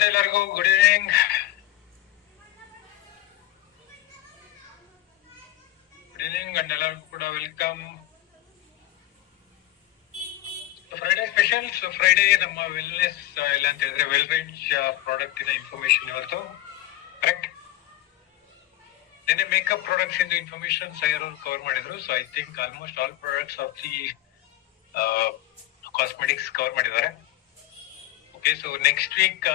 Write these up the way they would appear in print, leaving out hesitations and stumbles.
ನಮಸ್ತೆ ಎಲ್ಲರಿಗೂ. Good evening. And ಎಲ್ಲರಿಗೂ ಕೂಡ welcome. Friday special. So Friday ನಮ್ಮ ವೆಲ್ನೆಸ್ ಇಲ್ಲ ಅಂತ ಹೇಳಿದ್ರೆ ವೆಲ್ ರೇಂಜ್ ಪ್ರಾಡಕ್ಟ್ ಇನ ಇನ್ಫಾರ್ಮೇಶನ್ ಇವತ್ತು. ಕರೆಕ್ಟ್. ನಿನ್ನೆ ಮೇಕಪ್ ಪ್ರಾಡಕ್ಟ್ಸ್ ಇಂದ ಇನ್ಫಾರ್ಮೇಶನ್ ಸೈರ್ ಅವರು ಕವರ್ ಮಾಡಿದ್ರು. So I think almost all products of the cosmetics cover ಮಾಡಿದ್ದಾರೆ. Okay, so next week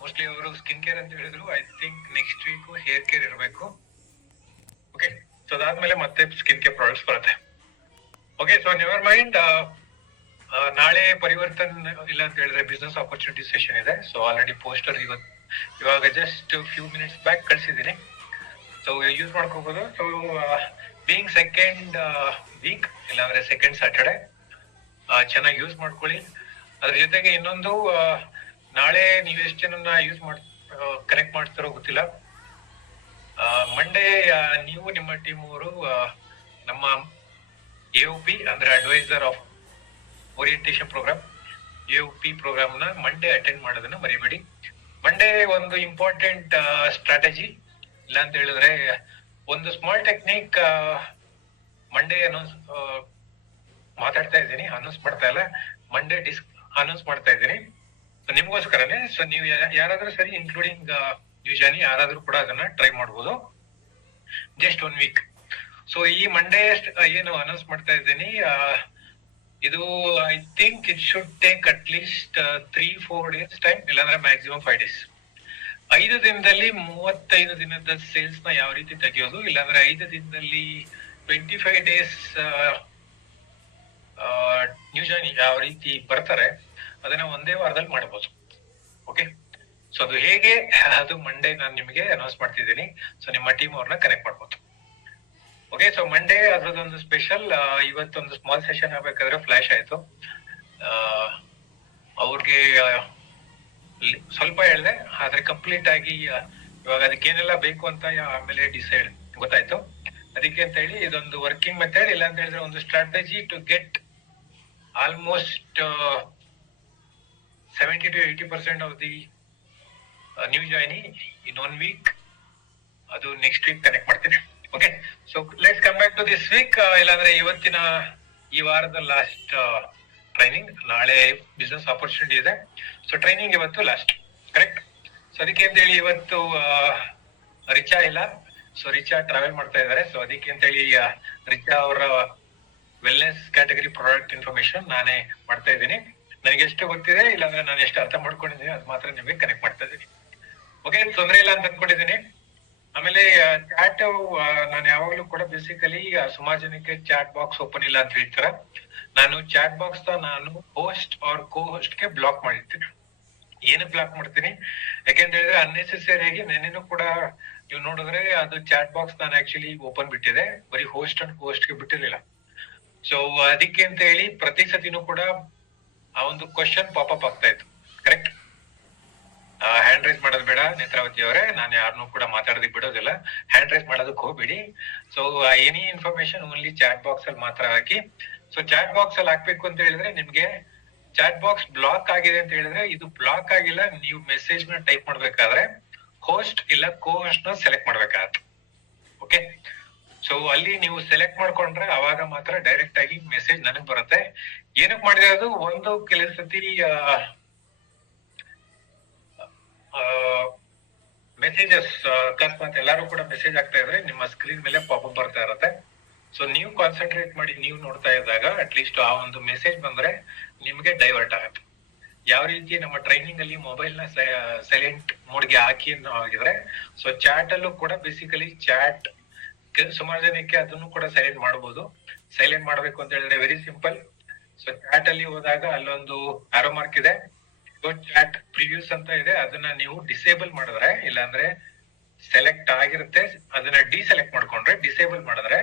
mostly ಅವರು ಸ್ಕಿನ್ ಕೇರ್ ಅಂತ ಹೇಳಿದ್ರು. I think next week hair care ಇರಬೇಕು. ಓಕೆ, ಸೊ ಅದಾದ್ಮೇಲೆ ಮತ್ತೆ ಸ್ಕಿನ್ ಕೇರ್ ಪ್ರಾಡಕ್ಟ್ಸ್ ಬರುತ್ತೆ. Okay, so never mind. ನಾಳೆ ಪರಿವರ್ತನ್ ಇಲ್ಲ ಅಂತ ಹೇಳಿದ್ರೆ ಬಿಸ್ನೆಸ್ ಆಪರ್ಚುನಿಟಿ ಸೆಷನ್ ಇದೆ. ಸೊ ಆಲ್ರೆಡಿ ಪೋಸ್ಟರ್ ಇವಾಗ ಜಸ್ಟ್ ಫ್ಯೂ ಮಿನಿಟ್ಸ್ ಬ್ಯಾಕ್ ಕಳಿಸಿದ್ದೀನಿ. ಸೊ ಯೂಸ್ ಮಾಡ್ಕೋಬಹುದು. ಸೊ ಬೀಯಿಂಗ್ ಸೆಕೆಂಡ್ ವೀಕ್ ಇಲ್ಲಾಂದ್ರೆ ಸೆಕೆಂಡ್ ಸ್ಯಾಟರ್ಡೆ ಚೆನ್ನಾಗಿ ಯೂಸ್ ಮಾಡ್ಕೊಳ್ಳಿ. ಅದ್ರ ಜೊತೆಗೆ ಇನ್ನೊಂದು, ನಾಳೆ ನೀವು ಎಷ್ಟು ಜನನ್ನ ಕನೆಕ್ಟ್ ಮಾಡ್ತಾರೋ ಗೊತ್ತಿಲ್ಲ. ಮಂಡೇ ನೀವು ನಿಮ್ಮ ಟೀಮ್ ಅವರು ನಮ್ಮ AOP ಅಂದ್ರೆ adviser of orientation program AOP program ನ ಮಂಡೇ ಅಟೆಂಡ್ ಮಾಡೋದನ್ನ ಮರಿಬೇಡಿ. ಮಂಡೇ ಒಂದು ಇಂಪಾರ್ಟೆಂಟ್ ಸ್ಟ್ರಾಟಜಿ ಇಲ್ಲ ಅಂತ ಹೇಳಿದ್ರೆ ಒಂದು ಸ್ಮಾಲ್ ಟೆಕ್ನಿಕ್ ಮಂಡೇ ಮಾತಾಡ್ತಾ ಇದ್ದೀನಿ, ಅನೌನ್ಸ್ ಮಾಡ್ತಾ ಇಲ್ಲ. ಮಂಡೇ ಅನೌನ್ಸ್ ಮಾಡ್ತಾ ಇದ್ದೀನಿ ನಿಮ್ಗೋಸ್ಕರನೇ. ಸೊ ನೀವು ಯಾರಾದ್ರೂ ಸರಿ, ಇನ್ಕ್ಲೂಡಿಂಗ್ ಯೂಶಾನಿ, ಯಾರಾದ್ರೂ ಕೂಡ ಅದನ್ನ ಟ್ರೈ ಮಾಡ್ಬೋದು. Just 1 week. ಸೊ ಈ ಮಂಡೇ ಏನು ಅನೌನ್ಸ್ ಮಾಡ್ತಾ ಇದ್ದೀನಿ, ಇದು I think it should take at least 3-4 days time, ಇಲ್ಲಾಂದ್ರೆ ಮ್ಯಾಕ್ಸಿಮಮ್ 5 ಡೇಸ್. 5 ದಿನದಲ್ಲಿ 35 ದಿನದ ಸೇಲ್ಸ್ ನ ಯಾವ ರೀತಿ ತೆಗೆಯೋದು, ಇಲ್ಲಾಂದ್ರೆ 5 ದಿನದಲ್ಲಿ 25 ಡೇಸ್ ನ್ಯೂಜಾನಿ ಯಾವ ರೀತಿ ಬರ್ತಾರೆ ಅದನ್ನ ಒಂದೇ ವಾರದಲ್ಲಿ ಮಾಡಬಹುದು. ಓಕೆ, ಸೊ ಅದು ಹೇಗೆ, ಅದು ಮಂಡೇ ನಾನು ನಿಮಗೆ ಅನೌನ್ಸ್ ಮಾಡ್ತಿದ್ದೀನಿ. ಸೊ ನಿಮ್ಮ ಟೀಮ್ ಅವ್ರನ್ನ ಕನೆಕ್ಟ್ ಮಾಡ್ಬೋದು. ಓಕೆ, ಸೊ ಮಂಡೇ ಅದ್ರದ್ದೊಂದು ಸ್ಪೆಷಲ್. ಇವತ್ತೊಂದು ಸ್ಮಾಲ್ ಸೆಷನ್ ಆಗ್ಬೇಕಾದ್ರೆ ಫ್ಲಾಶ್ ಆಯ್ತು. ಅವ್ರಿಗೆ ಸ್ವಲ್ಪ ಹೇಳಿದೆ, ಆದ್ರೆ ಕಂಪ್ಲೀಟ್ ಆಗಿ ಇವಾಗ ಅದಕ್ಕೇನೆಲ್ಲ ಬೇಕು ಅಂತ ಆಮೇಲೆ ಡಿಸೈಡ್ ಗೊತ್ತಾಯ್ತು. ಅದಕ್ಕೆ ಅಂತ ಹೇಳಿ ಇದೊಂದು ವರ್ಕಿಂಗ್ ಮೆಥಡ್, ಇಲ್ಲ ಅಂತ ಹೇಳಿದ್ರೆ ಒಂದು strategy to get almost 70-80% of the new joinee in 1 week. ಅದು ನೆಕ್ಸ್ಟ್ ವೀಕ್ ಕನೆಕ್ಟ್ ಮಾಡ್ತೀನಿ. Okay, so let's come back to this week. ಇಲ್ಲಾಂದ್ರೆ ಈ ವಾರದ ಲಾಸ್ಟ್ ಟ್ರೈನಿಂಗ್. ನಾಳೆ ಬಿಸ್ನೆಸ್ ಆಪರ್ಚುನಿಟಿ ಇದೆ. ಸೊ ಟ್ರೈನಿಂಗ್ ಇವತ್ತು ಲಾಸ್ಟ್. ಕರೆಕ್ಟ್. ಸೊ ಅದಕ್ಕೆ ಅಂತ ಹೇಳಿ ಇವತ್ತು ರಿಚಾ ಇಲ್ಲ. ಸೊ ರಿಚಾ ಟ್ರಾವೆಲ್ ಮಾಡ್ತಾ ಇದ್ದಾರೆ. ಸೊ ಅದಕ್ಕೆ ಅಂತ ಹೇಳಿ ರಿಚಾ ಅವರ ವೆಲ್ನೆಸ್ ಕ್ಯಾಟಗರಿ ಪ್ರಾಡಕ್ಟ್ ಇನ್ಫಾರ್ಮೇಶನ್ ನಾನೇ ಮಾಡ್ತಾ ಇದ್ದೀನಿ. ನನಗೆ ಎಷ್ಟು ಗೊತ್ತಿದೆ, ಇಲ್ಲಾಂದ್ರೆ ನಾನು ಎಷ್ಟು ಅರ್ಥ ಮಾಡ್ಕೊಂಡಿದ್ದೀನಿ ಅದು ಮಾತ್ರ ನಿಮಗೆ ಕನೆಕ್ಟ್ ಮಾಡ್ತಾ ಇದ್ದೀನಿ. ಓಕೆ, ತೊಂದರೆ ಇಲ್ಲ ಅಂತ ಅನ್ಕೊಂಡಿದ್ದೀನಿ. ಆಮೇಲೆ ಚಾಟ್ ನಾನು ಯಾವಾಗ್ಲೂ ಕೂಡ ಬೇಸಿಕಲಿ ಸುಮಾರು ಜನಕ್ಕೆ ಚಾಟ್ ಬಾಕ್ಸ್ ಓಪನ್ ಇಲ್ಲ ಅಂತ ಹೇಳ್ತಾರೆ. ನಾನು ಚಾಟ್ ಬಾಕ್ಸ್ ನಾನು ಹೋಸ್ಟ್ ಆರ್ ಕೋ ಹೋಸ್ಟ್ ಗೆ ಬ್ಲಾಕ್ ಮಾಡಿರ್ತೀನಿ. ಏನಕ್ಕೆ ಬ್ಲಾಕ್ ಮಾಡ್ತೀನಿ, ಯಾಕೆಂತ ಹೇಳಿದ್ರೆ ಅನ್ನೆಸೆಸರಿ ಆಗಿ ನೆನ್ನೆನೂ ಕೂಡ ನೀವು ನೋಡಿದ್ರೆ ಅದು ಚಾಟ್ ಬಾಕ್ಸ್ ನಾನು ಆಕ್ಚುಲಿ ಓಪನ್ ಬಿಟ್ಟಿದೆ, ಬರೀ ಹೋಸ್ಟ್ ಅಂಡ್ ಹೋಸ್ಟ್ ಗೆ ಬಿಟ್ಟಿರ್ಲಿಲ್ಲ. ಸೊ ಅದಕ್ಕೆ ಅಂತ ಹೇಳಿ ಪ್ರತಿ ಸತಿನೂ ಕೂಡ ಆ ಒಂದು ಕ್ವಶನ್ ಪಾಪಪ್ ಆಗ್ತಾ ಇತ್ತು. ಕರೆಕ್ಟ್. ಹ್ಯಾಂಡ್ ರೈಸ್ ಮಾಡೋದು ಬೇಡ ನೇತ್ರಾವತಿ ಅವರೇ, ನಾನು ಯಾರನ್ನೂ ಕೂಡ ಮಾತಾಡೋದಕ್ಕೆ ಬಿಡೋದಿಲ್ಲ. ಹ್ಯಾಂಡ್ ರೈಸ್ ಮಾಡೋದಕ್ಕೆ ಹೋಗ್ಬಿಡಿ. So any information only chat box ಅಲ್ಲಿ ಮಾತ್ರ ಹಾಕಿ. ಸೊ ಚಾಟ್ ಬಾಕ್ಸ್ ಅಲ್ಲಿ ಹಾಕ್ಬೇಕು ಅಂತ ಹೇಳಿದ್ರೆ ನಿಮ್ಗೆ ಚಾಟ್ ಬಾಕ್ಸ್ ಬ್ಲಾಕ್ ಆಗಿದೆ ಅಂತ ಹೇಳಿದ್ರೆ ಇದು ಬ್ಲಾಕ್ ಆಗಿಲ್ಲ. ನೀವು ಮೆಸೇಜ್ ನ ಟೈಪ್ ಮಾಡ್ಬೇಕಾದ್ರೆ ಹೋಸ್ಟ್ ಇಲ್ಲ ಕೋ ಹೋಸ್ಟ್ ನ ಸೆಲೆಕ್ಟ್ ಮಾಡ್ಬೇಕಾಗತ್ತೆ. ಓಕೆ, ಸೊ ಅಲ್ಲಿ ನೀವು ಸೆಲೆಕ್ಟ್ ಮಾಡ್ಕೊಂಡ್ರೆ ಅವಾಗ ಮಾತ್ರ ಡೈರೆಕ್ಟ್ ಆಗಿ ಮೆಸೇಜ್ ನನಗ್ ಬರುತ್ತೆ. ಏನಕ್ಕೆ ಮಾಡಿದೆ ಅದು, ಒಂದು ಕೆಲವು ಸತಿ ಮೆಸೇಜಸ್ ಅಕಸ್ಮಾತ್ ಎಲ್ಲಾರು ಕೂಡ ಮೆಸೇಜ್ ಆಗ್ತಾ ಇದ್ರೆ ನಿಮ್ಮ ಸ್ಕ್ರೀನ್ ಮೇಲೆ ಪಾಪಪ್ ಬರ್ತಾ ಇರುತ್ತೆ. ಸೊ ನೀವು ಕಾನ್ಸಂಟ್ರೇಟ್ ಮಾಡಿ ನೀವು ನೋಡ್ತಾ ಇದ್ದಾಗ ಅಟ್ಲೀಸ್ಟ್ ಆ ಒಂದು ಮೆಸೇಜ್ ಬಂದ್ರೆ ನಿಮ್ಗೆ ಡೈವರ್ಟ್ ಆಗುತ್ತೆ. ಯಾವ ರೀತಿ ನಮ್ಮ ಟ್ರೈನಿಂಗ್ ಅಲ್ಲಿ ಮೊಬೈಲ್ ನ ಸೈಲೆಂಟ್ ಮೋಡ್ಗೆ ಹಾಕಿ ಆಗಿದ್ರೆ, ಸೊ ಚಾಟ್ ಅಲ್ಲೂ ಕೂಡ ಬೇಸಿಕಲಿ ಚಾಟ್ ಸುಮಾರು ಜನಕ್ಕೆ ಅದನ್ನು ಕೂಡ ಸೈಲೆಂಟ್ ಮಾಡಬಹುದು. ಸೈಲೆಂಟ್ ಮಾಡ್ಬೇಕು ಅಂತ ಹೇಳಿದ್ರೆ ವೆರಿ ಸಿಂಪಲ್. ಸೊ ಚಾಟ್ ಅಲ್ಲಿ ಹೋದಾಗ ಅಲ್ಲೊಂದು ಆರೋ ಮಾರ್ಕ್ ಇದೆ, ಚಾಟ್ ಪ್ರಿವ್ಯೂಸ್ ಅಂತ ಇದೆ. ಅದನ್ನ ನೀವು ಡಿಸೇಬಲ್ ಮಾಡಿದ್ರೆ, ಇಲ್ಲಾಂದ್ರೆ ಸೆಲೆಕ್ಟ್ ಆಗಿರುತ್ತೆ ಅದನ್ನ ಡಿಸೆಲೆಕ್ಟ್ ಮಾಡ್ಕೊಂಡ್ರೆ, ಡಿಸೇಬಲ್ ಮಾಡಿದ್ರೆ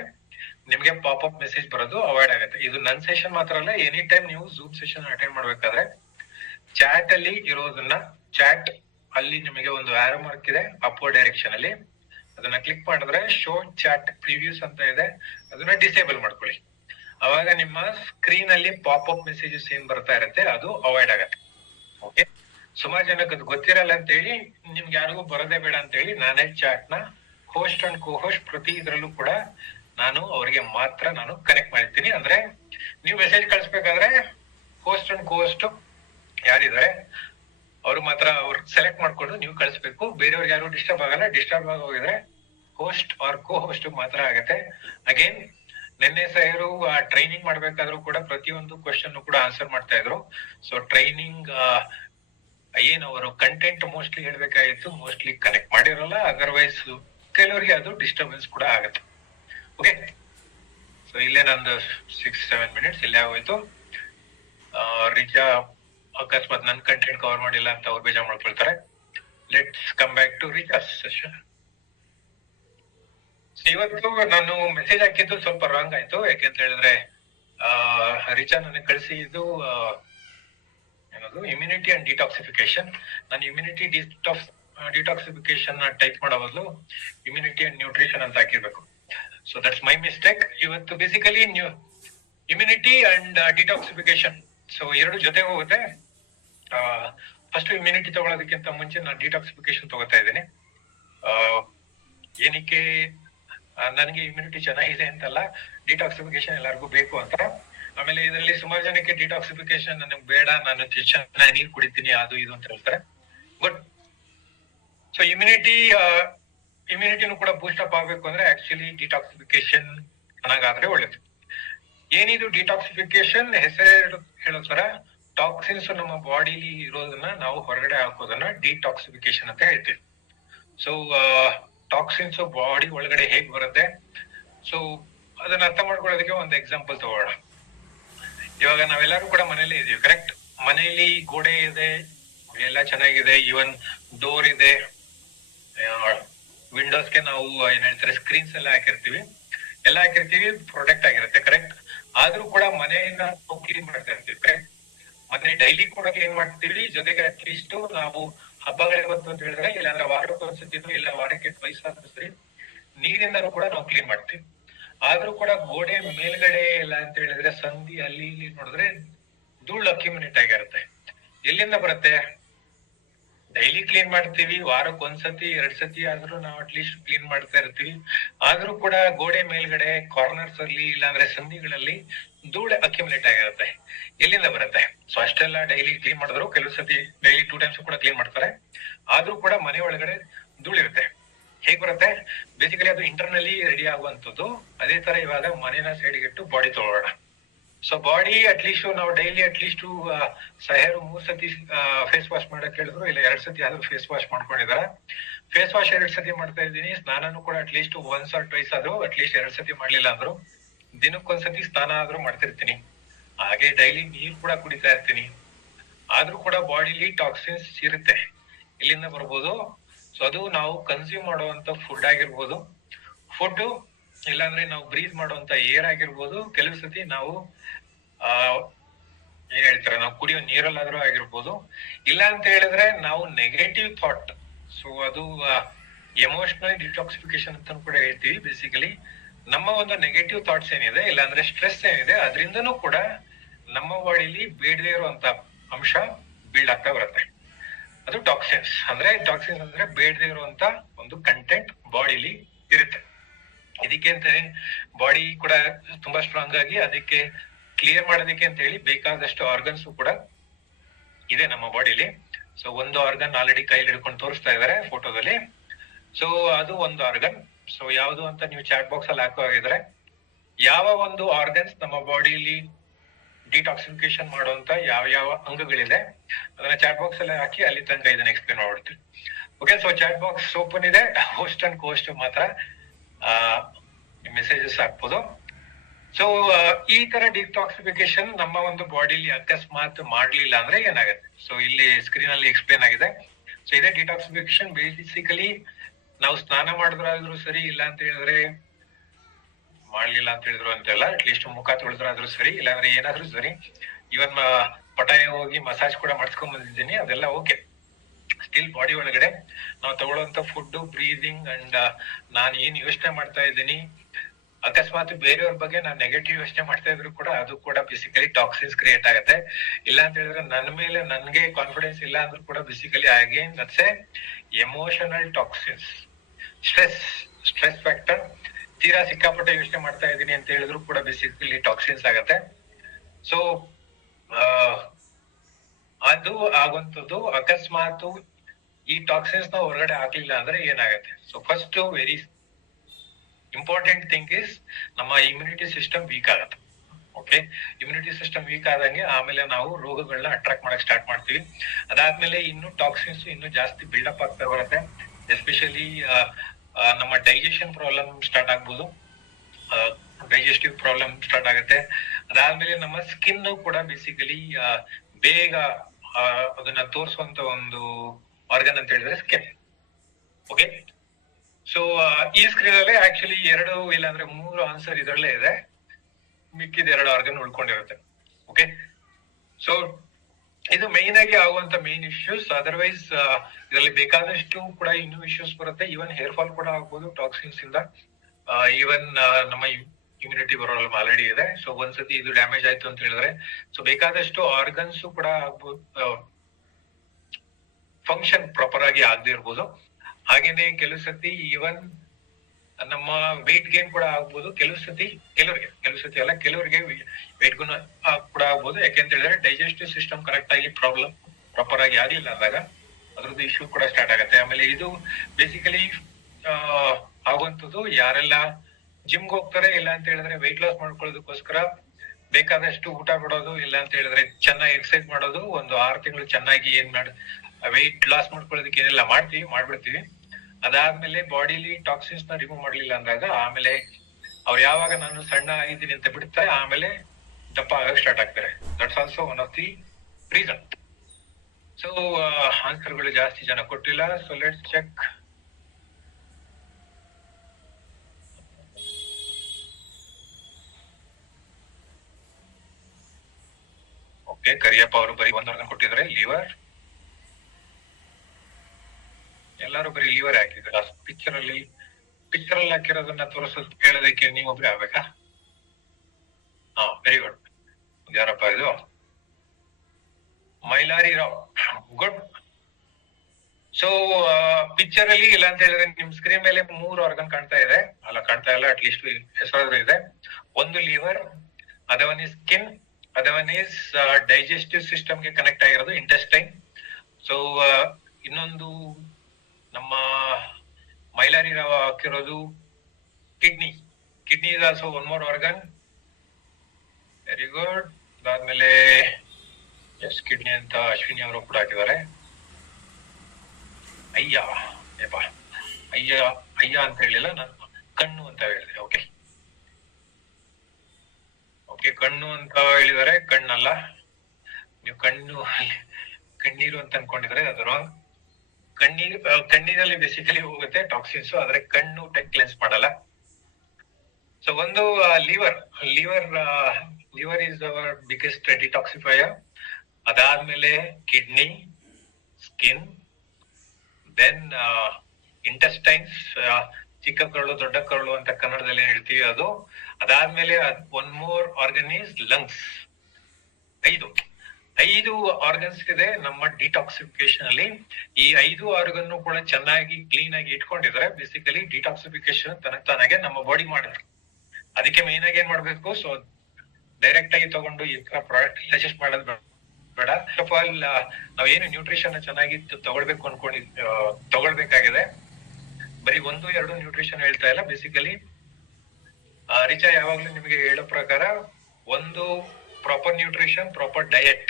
ನಿಮ್ಗೆ ಪಾಪಪ್ ಮೆಸೇಜ್ ಬರೋದು ಅವಾಯ್ಡ್ ಆಗುತ್ತೆ. ಇದು ನನ್ ಸೆಷನ್ ಮಾತ್ರ ಅಲ್ಲ, ಎನಿ ಟೈಮ್ ನೀವು ಝೂಮ್ ಸೆಷನ್ ಅಟೆಂಡ್ ಮಾಡ್ಬೇಕಾದ್ರೆ ಚಾಟ್ ಅಲ್ಲಿ ಇರೋದನ್ನ, ಚಾಟ್ ಅಲ್ಲಿ ನಿಮಗೆ ಒಂದು ಆರೋ ಮಾರ್ಕ್ ಇದೆ ಅಪ್ವರ್ಡ್ ಡೈರೆಕ್ಷನ್ ಅಲ್ಲಿ, ಅದನ್ನ ಕ್ಲಿಕ್ ಮಾಡಿದ್ರೆ ಶೋ ಚಾಟ್ ಪ್ರಿವ್ಯೂಸ್ ಅಂತ ಇದೆ, ಅದನ್ನ ಡಿಸೇಬಲ್ ಮಾಡ್ಕೊಳ್ಳಿ. ಅವಾಗ ನಿಮ್ಮ ಸ್ಕ್ರೀನ್ ಅಲ್ಲಿ ಪಾಪಪ್ ಮೆಸೇಜಸ್ ಏನ್ ಬರ್ತಾ ಇರುತ್ತೆ ಅದು ಅವಾಯ್ಡ್ ಆಗತ್ತೆ. ಓಕೆ, ಸುಮಾರು ಜನಕ್ಕೆ ಅದು ಗೊತ್ತಿರಲ್ಲ ಅಂತ ಹೇಳಿ, ನಿಮ್ಗೆ ಯಾರಿಗೂ ಬರೋದೇ ಬೇಡ ಅಂತ ಹೇಳಿ ನಾನೇ ಚಾಟ್ ನ ಹೋಸ್ಟ್ ಅಂಡ್ ಕೋ ಹೋಸ್ಟ್ ಪ್ರತಿ ಇದ್ರಲ್ಲೂ ಕೂಡ ನಾನು ಅವರಿಗೆ ಮಾತ್ರ ನಾನು ಕನೆಕ್ಟ್ ಮಾಡಿರ್ತೀನಿ. ಅಂದ್ರೆ ನೀವು ಮೆಸೇಜ್ ಕಳಿಸ್ಬೇಕಾದ್ರೆ ಹೋಸ್ಟ್ ಅಂಡ್ ಕೋ ಹೋಸ್ಟ್ ಯಾರಿದ್ದಾರೆ ಅವ್ರು ಮಾತ್ರ ಅವ್ರು ಸೆಲೆಕ್ಟ್ ಮಾಡ್ಕೊಂಡು ನೀವು ಕಳಿಸ್ಬೇಕು. ಬೇರೆಯವ್ರಿಗೆ ಯಾರು ಡಿಸ್ಟರ್ಬ್ ಆಗಲ್ಲ. ಡಿಸ್ಟರ್ಬ್ ಆಗಿ ಹೋಗಿದ್ರೆ ಹೋಸ್ಟ್ ಆರ್ ಕೋ ಹೋಸ್ಟ್ ಮಾತ್ರ ಆಗತ್ತೆ. ಅಗೇನ್ ನಿನ್ನೆ ಸರ್ ಟ್ರೈನಿಂಗ್ ಮಾಡ್ಬೇಕಾದ್ರೂ ಕೂಡ ಪ್ರತಿಯೊಂದು ಕ್ವಶನ್ ಕೂಡ ಆನ್ಸರ್ ಮಾಡ್ತಾ ಇದ್ರು. ಸೊ ಟ್ರೈನಿಂಗ್ ಏನ್ ಅವರು ಕಂಟೆಂಟ್ ಮೋಸ್ಟ್ಲಿ ಹೇಳ್ಬೇಕಾಗಿತ್ತು, ಮೋಸ್ಟ್ಲಿ ಕನೆಕ್ಟ್ ಮಾಡಿರಲ್ಲ. ಅದರ್ವೈಸ್ ಕೆಲವರಿಗೆ ಅದು ಡಿಸ್ಟರ್ಬೆನ್ಸ್ ಕೂಡ ಆಗತ್ತೆ. ಓಕೆ, ಸೊ ಇಲ್ಲೇ ನಂದು 6-7 ಮಿನಿಟ್ಸ್ ಇಲ್ಲೇ ಆಗೋಯ್ತು. ರಿಚಾ ಅಕಸ್ಮಾತ್ ನನ್ ಕಂಟೆಂಟ್ ಕವರ್ ಮಾಡಿಲ್ಲ ಅಂತ ಅವ್ರು ಬೇಜಾರ್ ಮಾಡ್ಕೊಳ್ತಾರೆ. Let's come back to Richa session. ಇವತ್ತು ನಾನು ಮೆಸೇಜ್ ಹಾಕಿದ್ದು ಸ್ವಲ್ಪ ರಾಂಗ್ ಆಯ್ತು. ಯಾಕೆಂತ ಹೇಳಿದ್ರೆ ರಿಚಾ ನನಗೆ ಕಳಿಸಿದ್ದು ಏನದು ಇಮ್ಯುನಿಟಿ ಅಂಡ್ ಡಿಟಾಕ್ಸಿಫಿಕೇಶನ್. ನಾನು ಇಮ್ಯುನಿಟಿ ಡಿಟಾಕ್ಸಿಫಿಕೇಶನ್ ಟೈಪ್ ಮಾಡೋ ಬದಲು ಇಮ್ಯುನಿಟಿ ಅಂಡ್ ನ್ಯೂಟ್ರಿಷನ್ ಅಂತ ಹಾಕಿರ್ಬೇಕು. So that's my mistake. ಇವತ್ತು basically immunity and detoxification so ಎರಡು ಜೊತೆ ಹೋಗುತ್ತೆ. ಫಸ್ಟ್ ಇಮ್ಯುನಿಟಿ ತಗೊಳ್ಳೋದಕ್ಕಿಂತ ಮುಂಚೆ ನಾನು ಡಿಟಾಕ್ಸಿಫಿಕೇಶನ್ ತಗೋತಾ ಇದ್ದೀನಿ. ಏನಕ್ಕೆ ನನಗೆ ಇಮ್ಯುನಿಟಿ ಚೆನ್ನಾಗಿದೆ ಅಂತಲ್ಲ, ಡಿಟಾಕ್ಸಿಫಿಕೇಶನ್ ಎಲ್ಲರಿಗೂ ಬೇಕು ಅಂತ. ಆಮೇಲೆ ಇದರಲ್ಲಿ ಸುಮಾರು ಜನಕ್ಕೆ ಡಿಟಾಕ್ಸಿಫಿಕೇಶನ್ ನನಗೆ ಬೇಡ, ನಾನು ಚೆನ್ನಾಗಿ ನೀರು ಕುಡಿತೀನಿ ಅದು ಇದು ಅಂತ ಹೇಳ್ತಾರೆ. ಬಟ್ ಸೊ ಇಮ್ಯುನಿಟಿನೂ ಕೂಡ ಬೂಸ್ಟ್ ಅಪ್ ಆಗ್ಬೇಕು ಅಂದ್ರೆ ಆಕ್ಚುಲಿ ಡಿಟಾಕ್ಸಿಫಿಕೇಶನ್ ಚೆನ್ನಾಗಾದ್ರೆ ಒಳ್ಳೇದು. ಏನಿದು ಡಿಟಾಕ್ಸಿಫಿಕೇಶನ್ ಹೆಸರು ಹೇಳೋ ತರ ಟಾಕ್ಸಿನ್ಸ್ ನಮ್ಮ ಬಾಡಿಲಿ ಇರೋದನ್ನ ನಾವು ಹೊರಗಡೆ ಹಾಕೋದನ್ನ ಡಿಟಾಕ್ಸಿಫಿಕೇಶನ್ ಅಂತ ಹೇಳ್ತೀವಿ. ಸೊ ಟಾಕ್ಸಿನ್ಸ್ ಬಾಡಿ ಒಳಗಡೆ ಹೇಗ್ ಬರುತ್ತೆ, ಸೊ ಅದನ್ನ ಅರ್ಥ ಮಾಡ್ಕೊಳ್ಳೋದಕ್ಕೆ ಒಂದು ಎಕ್ಸಾಂಪಲ್ ತಗೋಣ. ಇವಾಗ ನಾವೆಲ್ಲರೂ ಕೂಡ ಮನೇಲಿ ಇದೀವಿ, ಕರೆಕ್ಟ್? ಮನೆಯಲ್ಲಿ ಗೋಡೆ ಇದೆ, ಎಲ್ಲ ಚೆನ್ನಾಗಿದೆ, ಈವನ್ ಡೋರ್ ಇದೆ, ವಿಂಡೋಸ್ಗೆ ನಾವು ಏನ್ ಹೇಳ್ತಾರೆ ಸ್ಕ್ರೀನ್ಸ್ ಎಲ್ಲ ಹಾಕಿರ್ತೀವಿ, ಪ್ರೊಟೆಕ್ಟ್ ಆಗಿರುತ್ತೆ, ಕರೆಕ್ಟ್? ಆದ್ರೂ ಕೂಡ ಮನೆಯನ್ನ ನಾವು ಕ್ಲೀನ್ ಮಾಡ್ತಾ ಇರ್ತೀವಿ, ಕರೆಕ್ಟ್? ಮನೆ ಡೈಲಿ ಕೂಡ ಕ್ಲೀನ್ ಮಾಡ್ತೀವಿ. ಜೊತೆಗೆ ಅಟ್ಲೀಸ್ಟ್ ನಾವು ಹಬ್ಬಗಳೇ ಬಂತು ಅಂತ ಹೇಳಿದ್ರೆ, ಇಲ್ಲಾಂದ್ರೆ ವಾರಕ್ಕೆ ಒಂದ್ಸತಿನೂ ಇಲ್ಲ ವಾರಕ್ಕೆ ಟ್ವೈಸ್ ಆದ್ರೂ ಸರಿ ನೀರಿಂದನೂ ಕೂಡ ನಾವು ಕ್ಲೀನ್ ಮಾಡ್ತೀವಿ. ಆದ್ರೂ ಕೂಡ ಗೋಡೆ ಮೇಲ್ಗಡೆ ಇಲ್ಲ ಅಂತ ಹೇಳಿದ್ರೆ ಸಂಧಿ ಅಲ್ಲಿ ಇಲ್ಲಿ ನೋಡಿದ್ರೆ ಧೂಳು ಅಕ್ಯುಮಿನೇಟ್ ಆಗಿರುತ್ತೆ. ಎಲ್ಲಿಂದ ಬರುತ್ತೆ? ಡೈಲಿ ಕ್ಲೀನ್ ಮಾಡ್ತೀವಿ, ವಾರಕ್ಕೆ ಒಂದ್ಸತಿ 2 ಸತಿ ಆದ್ರೂ ನಾವು ಅಟ್ಲೀಸ್ಟ್ ಕ್ಲೀನ್ ಮಾಡ್ತಾ ಇರ್ತೀವಿ. ಆದ್ರೂ ಕೂಡ ಗೋಡೆ ಮೇಲ್ಗಡೆ ಕಾರ್ನರ್ಸ್ ಅಲ್ಲಿ ಇಲ್ಲಾಂದ್ರೆ ಸಂಧಿಗಳಲ್ಲಿ ಧೂಳು ಅಕ್ಯುಮಿನೇಟ್ ಆಗಿರುತ್ತೆ. ಎಲ್ಲಿಂದ ಬರುತ್ತೆ? ಸೊ ಅಷ್ಟೆಲ್ಲ ಡೈಲಿ ಕ್ಲೀನ್ ಮಾಡಿದ್ರು, ಕೆಲವು ಸತಿ ಡೈಲಿ 2 ಟೈಮ್ಸ್ ಕೂಡ ಕ್ಲೀನ್ ಮಾಡ್ತಾರೆ, ಆದ್ರೂ ಕೂಡ ಮನೆ ಒಳಗಡೆ ಧೂಳಿರುತ್ತೆ. ಹೇಗ್ ಬರುತ್ತೆ? ಬೇಸಿಕಲಿ ಅದು ಇಂಟರ್ನಲಿ ರೆಡಿ ಆಗುವಂತದ್ದು. ಅದೇ ತರ ಇವಾಗ ಮನೆನ ಸೈಡ್ಗೆ ಇಟ್ಟು ಬಾಡಿ ತಗೊಳ್ಳೋಣ. ಸೊ ಬಾಡಿ ಅಟ್ಲೀಸ್ಟ್ ನಾವು ಡೈಲಿ ಅಟ್ಲೀಸ್ಟ್ ಸಹೇರು 3 ಸತಿ ಫೇಸ್ ವಾಶ್ ಮಾಡಕ್ ಹೇಳಿದ್ರು, ಇಲ್ಲ 2 ಸತಿ ಆದ್ರೂ ಫೇಸ್ ವಾಶ್ ಮಾಡ್ಕೊಂಡಿದಾರ. ಫೇಸ್ ವಾಶ್ 2 ಸತಿ ಮಾಡ್ತಾ ಇದ್ದೀನಿ. ಸ್ನಾನನು ಕೂಡ ಅಟ್ಲೀಸ್ಟ್ 1 or 2 ಆದ್ರೂ ಅಟ್ಲೀಸ್ಟ್ 2 ಸತಿ ಮಾಡ್ಲಿಲ್ಲ ಅಂದ್ರು ದಿನಕ್ಕೊಂದ್ಸತಿ ಸ್ನಾನ ಆದ್ರೂ ಮಾಡ್ತಿರ್ತೀನಿ. ಹಾಗೆ ಡೈಲಿ ನೀರ್ ಕೂಡ ಕುಡಿತಾ ಇರ್ತೀನಿ. ಆದ್ರೂ ಕೂಡ ಬಾಡಿಲಿ ಟಾಕ್ಸಿನ್ಸ್ ಇರುತ್ತೆ. ಇಲ್ಲಿಂದ ಬರ್ಬೋದು. ಸೊ ಅದು ನಾವು ಕನ್ಸ್ಯೂಮ್ ಮಾಡುವಂತ ಫುಡ್ ಆಗಿರ್ಬೋದು, ಫುಡ್ ಇಲ್ಲಾಂದ್ರೆ ನಾವು ಬ್ರೀತ್ ಮಾಡುವಂತ ಏರ್ ಆಗಿರ್ಬೋದು, ಕೆಲವು ಸತಿ ನಾವು ಏನ್ ಹೇಳ್ತಾರೆ ನಾವು ಕುಡಿಯೋ ನೀರಲ್ಲಾದ್ರೂ ಆಗಿರ್ಬೋದು. ಇಲ್ಲ ಅಂತ ಹೇಳಿದ್ರೆ ನಾವು ನೆಗೆಟಿವ್ ಥಾಟ್, ಸೊ ಅದು ಎಮೋಷನಲ್ ಡಿಟಾಕ್ಸಿಫಿಕೇಶನ್ ಅಂತ ಕೂಡ ಹೇಳ್ತೀವಿ. ಬೇಸಿಕಲಿ ನಮ್ಮ ಒಂದು ನೆಗೆಟಿವ್ ಥಾಟ್ಸ್ ಏನಿದೆ, ಇಲ್ಲಾಂದ್ರೆ ಸ್ಟ್ರೆಸ್ ಏನಿದೆ, ಅದರಿಂದನೂ ಕೂಡ ನಮ್ಮ ಬಾಡಿಲಿ ಬೇಡದೇ ಇರುವಂತ ಅಂಶ ಬಿಲ್ಡ್ ಆಗ್ತಾ ಬರುತ್ತೆ. ಅದು ಟಾಕ್ಸಿನ್ಸ್ ಅಂದ್ರೆ ಬೇಡದೇ ಇರುವಂತ ಒಂದು ಕಂಟೆಂಟ್ ಬಾಡಿಲಿ ಇರುತ್ತೆ. ಇದಕ್ಕೆ ಅಂತ ಬಾಡಿ ಕೂಡ ತುಂಬಾ ಸ್ಟ್ರಾಂಗ್ ಆಗಿ ಅದಕ್ಕೆ ಕ್ಲಿಯರ್ ಮಾಡೋದಕ್ಕೆ ಅಂತ ಹೇಳಿ ಬೇಕಾದಷ್ಟು ಆರ್ಗನ್ಸ್ ಕೂಡ ಇದೆ ನಮ್ಮ ಬಾಡಿಲಿ. ಸೊ ಒಂದು ಆರ್ಗನ್ ಆಲ್ರೆಡಿ ಕೈಲಿ ಹಿಡ್ಕೊಂಡು ತೋರಿಸ್ತಾ ಇದಾರೆ ಫೋಟೋದಲ್ಲಿ. ಸೊ ಅದು ಒಂದು ಆರ್ಗನ್. ಸೊ ಯಾವುದು ಅಂತ ನೀವು ಚಾಟ್ ಬಾಕ್ಸ್ ಅಲ್ಲಿ ಹಾಕುವಾಗಿದ್ರೆ ಯಾವ ಒಂದು ಆರ್ಗನ್ಸ್ ನಮ್ಮ ಬಾಡಿಲಿ ಡಿಟಾಕ್ಸಿಫಿಕೇಶನ್ ಮಾಡುವಂತ ಯಾವ ಅಂಗಗಳಿದೆ ಅದನ್ನ ಚಾಟ್ ಬಾಕ್ಸ್ ಅಲ್ಲಿ ಹಾಕಿ ಅಲ್ಲಿ ತನಕ ಇದನ್ನ ಎಕ್ಸ್ಪ್ಲೇನ್ ಮಾಡ್ಬಿಡ್ತೀವಿ. Okay, so chat box open ಇದೆ. ಹೋಸ್ಟ್ ಅಂಡ್ ಕೋಸ್ಟ್ ಮಾತ್ರ ಮೆಸೇಜಸ್ ಹಾಕ್ಬೋದು. ಸೊ ಈ ತರ ಡಿಟಾಕ್ಸಿಫಿಕೇಶನ್ ನಮ್ಮ ಒಂದು ಬಾಡಿಲಿ ಅಕಸ್ಮಾತ್ ಮಾಡ್ಲಿಲ್ಲ ಅಂದ್ರೆ ಏನಾಗುತ್ತೆ? ಸೊ ಇಲ್ಲಿ ಸ್ಕ್ರೀನ್ ಅಲ್ಲಿ ಎಕ್ಸ್ಪ್ಲೇನ್ ಆಗಿದೆ. ಸೊ ಇದೇ ಡಿಟಾಕ್ಸಿಫಿಕೇಶನ್. ಬೇಸಿಕಲಿ ನಾವು ಸ್ನಾನ ಮಾಡಿದ್ರಾದ್ರೂ ಸರಿ, ಇಲ್ಲ ಅಂತ ಹೇಳಿದ್ರೆ ಮಾಡ್ಲಿಲ್ಲ ಅಂತ ಹೇಳಿದ್ರು ಅಂತೆಲ್ಲ ಅಟ್ಲೀಸ್ಟ್ ಮುಖ ತೊಳೆದ್ರಾದ್ರೂ ಸರಿ, ಇಲ್ಲಾಂದ್ರೆ ಏನಾದ್ರೂ ಸರಿ, ಇವನ್ ಪಟಾಯ ಹೋಗಿ ಮಸಾಜ್ ಕೂಡ ಮಾಡಿಸ್ಕೊಂಡ್ ಬಂದಿದ್ದೀನಿ, ಅದೆಲ್ಲ ಓಕೆ. ಸ್ಟಿಲ್ ಬಾಡಿ ಒಳಗಡೆ ನಾವು ತಗೊಳ್ಳುವಂತ ಫುಡ್, ಬ್ರೀದಿಂಗ್ ಅಂಡ್ ನಾನು ಏನ್ ಯೋಚನೆ ಮಾಡ್ತಾ ಇದ್ದೀನಿ ಅಕಸ್ಮಾತ್ ಬೇರೆಯವ್ರ ಬಗ್ಗೆ ನಾನು ನೆಗೆಟಿವ್ ಯೋಚನೆ ಮಾಡ್ತಾ ಇದ್ರು ಕೂಡ ಅದು ಕೂಡ ಬೇಸಿಕಲಿ ಟಾಕ್ಸಿನ್ಸ್ ಕ್ರಿಯೇಟ್ ಆಗುತ್ತೆ. ಇಲ್ಲ ಅಂತ ಹೇಳಿದ್ರೆ ನನ್ನ ಮೇಲೆ ನನ್ಗೆ ಕಾನ್ಫಿಡೆನ್ಸ್ ಇಲ್ಲ ಅಂದ್ರೂ ಕೂಡ basically again that's A emotional toxins. Stress factor, ತೀರಾ ಸಿಕ್ಕಾಪಟ್ಟೆ ಯೋಚನೆ ಮಾಡ್ತಾ ಇದ್ದೀನಿ ಅಂತ ಹೇಳಿದ್ರು ಕೂಡ ಬೇಸಿಕಲಿ ಟಾಕ್ಸಿನ್ಸ್ ಆಗತ್ತೆ. ಸೊ ಅದು ಆಗುವಂಥದ್ದು. ಅಕಸ್ಮಾತ್ ಈ ಟಾಕ್ಸಿನ್ಸ್ ನ ಹೊರಗಡೆ ಹಾಕ್ಲಿಲ್ಲ ಅಂದ್ರೆ ಏನಾಗತ್ತೆ? So first very important thing is ನಮ್ಮ ಇಮ್ಯುನಿಟಿ ಸಿಸ್ಟಮ್ ವೀಕ್ ಆಗತ್ತೆ. ಓಕೆ, ಇಮ್ಯುನಿಟಿ ಸಿಸ್ಟಮ್ ವೀಕ್ ಆದಂಗೆ ಆಮೇಲೆ ನಾವು ರೋಗಗಳನ್ನ ಅಟ್ರಾಕ್ಟ್ ಮಾಡಕ್ ಸ್ಟಾರ್ಟ್ ಮಾಡ್ತೀವಿ. ಅದಾದ್ಮೇಲೆ ಇನ್ನು ಟಾಕ್ಸಿನ್ಸ್ ಇನ್ನು ಜಾಸ್ತಿ ಬಿಲ್ಡಪ್ ಆಗ್ತಾ ಬರುತ್ತೆ. ಎಸ್ಪೆಷಲಿ ನಮ್ಮ ಡೈಜೆಷನ್ ಪ್ರಾಬ್ಲಮ್ ಸ್ಟಾರ್ಟ್ ಆಗ್ಬೋದು, ಡೈಜೆಸ್ಟಿವ್ ಪ್ರಾಬ್ಲಮ್ ಸ್ಟಾರ್ಟ್ ಆಗುತ್ತೆ. ಅದಾದ್ಮೇಲೆ ನಮ್ಮ ಸ್ಕಿನ್ ಕೂಡ ಬೇಸಿಕಲಿ ಬೇಗ ಅದನ್ನ ತೋರಿಸುವಂತ ಒಂದು ಆರ್ಗನ್ ಅಂತ ಹೇಳಿದ್ರೆ ಸ್ಕಿನ್. ಓಕೆ, ಸೊ ಈ ಸ್ಕ್ರೀನ್ ಅಲ್ಲಿ ಆಕ್ಚುಲಿ 2 ಇಲ್ಲಾಂದ್ರೆ 3 ಆನ್ಸರ್ ಇದರಲ್ಲೇ ಇದೆ, ಮಿಕ್ಕಿದ 2 ಆರ್ಗನ್ ಉಳ್ಕೊಂಡಿರುತ್ತೆ. ಓಕೆ, ಸೊ ಇದು ಮೈನ್ ಆಗಿ ಆಗುವಂತ ಮೇನ್ ಇಶ್ಯೂಸ್. ಅದರ್ವೈಸ್ ಇದರಲ್ಲಿ ಬೇಕಾದಷ್ಟು ಕೂಡ ಇನ್ನೂ ಇಶ್ಯೂಸ್ ಬರುತ್ತೆ. ಈವನ್ ಹೇರ್ ಫಾಲ್ ಕೂಡ ಆಗ್ಬೋದು ಟಾಕ್ಸಿನ್ಸ್ ಇಂದ. ಈವನ್ ನಮ್ಮ ಇಮ್ಯುನಿಟಿ ಪ್ರಾಬ್ಲಮ್ ಆಲ್ರೆಡಿ ಇದೆ. ಸೊ ಒಂದ್ಸತಿ ಇದು ಡ್ಯಾಮೇಜ್ ಆಯ್ತು ಅಂತ ಹೇಳಿದ್ರೆ ಸೊ ಬೇಕಾದಷ್ಟು ಆರ್ಗನ್ಸ್ ಕೂಡ ಆಗ್ಬೋದು, ಫಂಕ್ಷನ್ ಪ್ರಾಪರ್ ಆಗಿ ಆಗದೆ ಇರ್ಬೋದು. ಹಾಗೇನೆ ಕೆಲವು ಸತಿ ಈವನ್ ನಮ್ಮ ವೆಯ್ಟ್ ಗೇನ್ ಕೂಡ ಆಗ್ಬೋದು. ಕೆಲವು ಸತಿ ಅಲ್ಲ, ಕೆಲವರಿಗೆ ವೆಯ್ಟ್ ಗೇನ್ ಕೂಡ ಆಗ್ಬೋದು. ಯಾಕೆಂತ ಹೇಳಿದ್ರೆ ಡೈಜೆಸ್ಟಿವ್ ಸಿಸ್ಟಮ್ ಕರೆಕ್ಟ್ ಆಗಿ ಪ್ರಾಪರ್ ಆಗಿ ಆಗ್ಲಿಲ್ಲ ಅಂದಾಗ ಅದ್ರದ್ದು ಇಶ್ಯೂ ಕೂಡ ಸ್ಟಾರ್ಟ್ ಆಗುತ್ತೆ. ಆಮೇಲೆ ಇದು ಬೇಸಿಕಲಿ ಆಗುವಂಥದ್ದು ಯಾರೆಲ್ಲ ಜಿಮ್ಗೆ ಹೋಗ್ತಾರೆ, ಇಲ್ಲ ಅಂತ ಹೇಳಿದ್ರೆ ವೆಯ್ಟ್ ಲಾಸ್ ಮಾಡ್ಕೊಳ್ಳೋದಕ್ಕೋಸ್ಕರ ಬೇಕಾದಷ್ಟು ಊಟ ಬಿಡೋದು, ಇಲ್ಲ ಅಂತ ಹೇಳಿದ್ರೆ ಚೆನ್ನಾಗಿ ಎಕ್ಸರ್ಸೈಸ್ ಮಾಡೋದು, ಒಂದು 6 ತಿಂಗಳು ಚೆನ್ನಾಗಿ ವೆಯ್ಟ್ ಲಾಸ್ ಮಾಡ್ಕೊಳ್ಳೋದಕ್ಕೆ ಏನೆಲ್ಲ ಮಾಡ್ಬಿಡ್ತೀವಿ. ಅದಾದ್ಮೇಲೆ ಬಾಡಿಲಿ ಟಾಕ್ಸಿನ್ಸ್ ನ ರಿಮೂವ್ ಮಾಡ್ಲಿಲ್ಲ ಅಂದಾಗ ಆಮೇಲೆ ಅವ್ರು ಯಾವಾಗ ನಾನು ಸಣ್ಣ ಆಗಿದ್ದೀನಿ ಅಂತ ಬಿಡ್ತಾರೆ, ಆಮೇಲೆ ದಪ್ಪ ಆಗಕ್ಕೆ ಸ್ಟಾರ್ಟ್ ಆಗ್ತಾರೆ. That's also one of the reason. So ಆನ್ಸರ್ಗಳು ಜಾಸ್ತಿ ಜನ ಕೊಟ್ಟಿಲ್ಲ. So let's check. Okay, Kariyappa ಅವರು ಬರೀ 1 ಆರ್ಗನ್ ಕೊಟ್ಟಿದ್ದಾರೆ, ಲಿವರ್. ಎಲ್ಲಾರು ಬರೀ ಲಿವರ್ ಹಾಕಿದ್ರ ಪಿಕ್ಚರ್ ಅಲ್ಲಿ ಹಾಕಿರೋದನ್ನ ತೋರಿಸೋದು ಕೇಳೋದಕ್ಕೆ ನೀವೊಬ್ರೆ ಆಗ್ಬೇಕಾ? Very good. ಯಾರಪ್ಪ ಇದು? Mailari Rao, good. So picture ಅಲ್ಲಿ ಇಲ್ಲ ಅಂತ ಹೇಳಿದ್ರೆ ನಿಮ್ ಸ್ಕ್ರೀನ್ ಮೇಲೆ 3 ಆರ್ಗನ್ ಕಾಣ್ತಾ ಇಲ್ಲ, ಅಟ್ಲೀಸ್ಟ್ ಹೆಸರಾದ್ರೂ ಇದೆ. ಒಂದು liver, other one is skin, other one is digestive system ಗೆ ಕನೆಕ್ಟ್ ಆಗಿರೋದು ಇಂಟೆಸ್ಟೈನ್. ಸೊ ಇನ್ನೊಂದು ನಮ್ಮ ಮೈಲಾರಿ ರಾವ್ ಹಾಕಿರೋದು kidney is also one more organ. Very good. ಅದಾದ್ಮೇಲೆ ಎಸ್ ಕಿಡ್ನಿ ಅಂತ ಅಶ್ವಿನಿ ಅವರು ಕೂಡ ಹಾಕಿದ್ದಾರೆ. ಅಯ್ಯ ಅಂತ ಹೇಳಿಲ್ಲ ನಾನು, ಕಣ್ಣು ಅಂತ ಹೇಳಿದೆ. ಓಕೆ, ಕಣ್ಣು ಅಂತ ಹೇಳಿದರೆ ಕಣ್ಣಲ್ಲ, ನೀವು ಕಣ್ಣೀರು ಅಂತ ಅನ್ಕೊಂಡಿದ್ರೆ ಅದು ರಾಂಗ್. ಕಣ್ಣೀರಲ್ಲಿ ಬೇಸಿಕಲಿ ಹೋಗುತ್ತೆ ಟಾಕ್ಸಿನ್ಸ್, ಆದ್ರೆ ಕಣ್ಣು ಕ್ಲೆನ್ಸ್ ಮಾಡಲ್ಲ. ಸೊ ಒಂದು ಲಿವರ್ ಈಸ್ ಅವರ್ ಬಿಗ್ಗೆಸ್ಟ್ ಡಿಟಾಕ್ಸಿಫೈಯರ್. ಅದಾದ್ಮೇಲೆ ಕಿಡ್ನಿ, ಸ್ಕಿನ್, ದೆನ್ ಇಂಟೆಸ್ಟೈನ್ಸ್, ಚಿಕ್ಕ ಕರಳು ದೊಡ್ಡ ಕರಳು ಅಂತ ಕನ್ನಡದಲ್ಲಿ ಹೇಳ್ತೀವಿ ಅದು. ಅದಾದ್ಮೇಲೆ one more organ is lungs. 5 organs ಇದೆ ನಮ್ಮ ಡಿಟಾಕ್ಸಿಫಿಕೇಶನ್ ಅಲ್ಲಿ. ಈ 5 ಆರ್ಗನ್ ಕೂಡ ಚೆನ್ನಾಗಿ ಕ್ಲೀನ್ ಆಗಿ ಇಟ್ಕೊಂಡಿದ್ರೆ ಬೇಸಿಕಲಿ ಡಿಟಾಕ್ಸಿಫಿಕೇಶನ್ ತಾನಾಗೆ ನಮ್ಮ ಬಾಡಿ ಮಾಡುತ್ತೆ. ಅದಕ್ಕೆ ಮೇನ್ ಆಗಿ ಏನ್ ಮಾಡ್ಬೇಕು, ಸೊ ಡೈರೆಕ್ಟ್ ಆಗಿ ತಗೊಂಡು ಈ ತರ ಪ್ರಾಡಕ್ಟ್ ಸಜೆಸ್ಟ್ ಮಾಡೋದು ಬೇಡ. ಫಸ್ಟ್ ಆಫ್ ಆಲ್ ನಾವೇನು ನ್ಯೂಟ್ರಿಷನ್ ಚೆನ್ನಾಗಿ ತಗೊಳ್ಬೇಕಾಗಿದೆ. ಬರೀ 1-2 ನ್ಯೂಟ್ರಿಷನ್ ಹೇಳ್ತಾ ಇಲ್ಲ. ಬೇಸಿಕಲಿ ರಿಚಾ ಯಾವಾಗ್ಲೂ ನಿಮಗೆ ಹೇಳೋ ಪ್ರಕಾರ ಒಂದು proper nutrition, proper diet,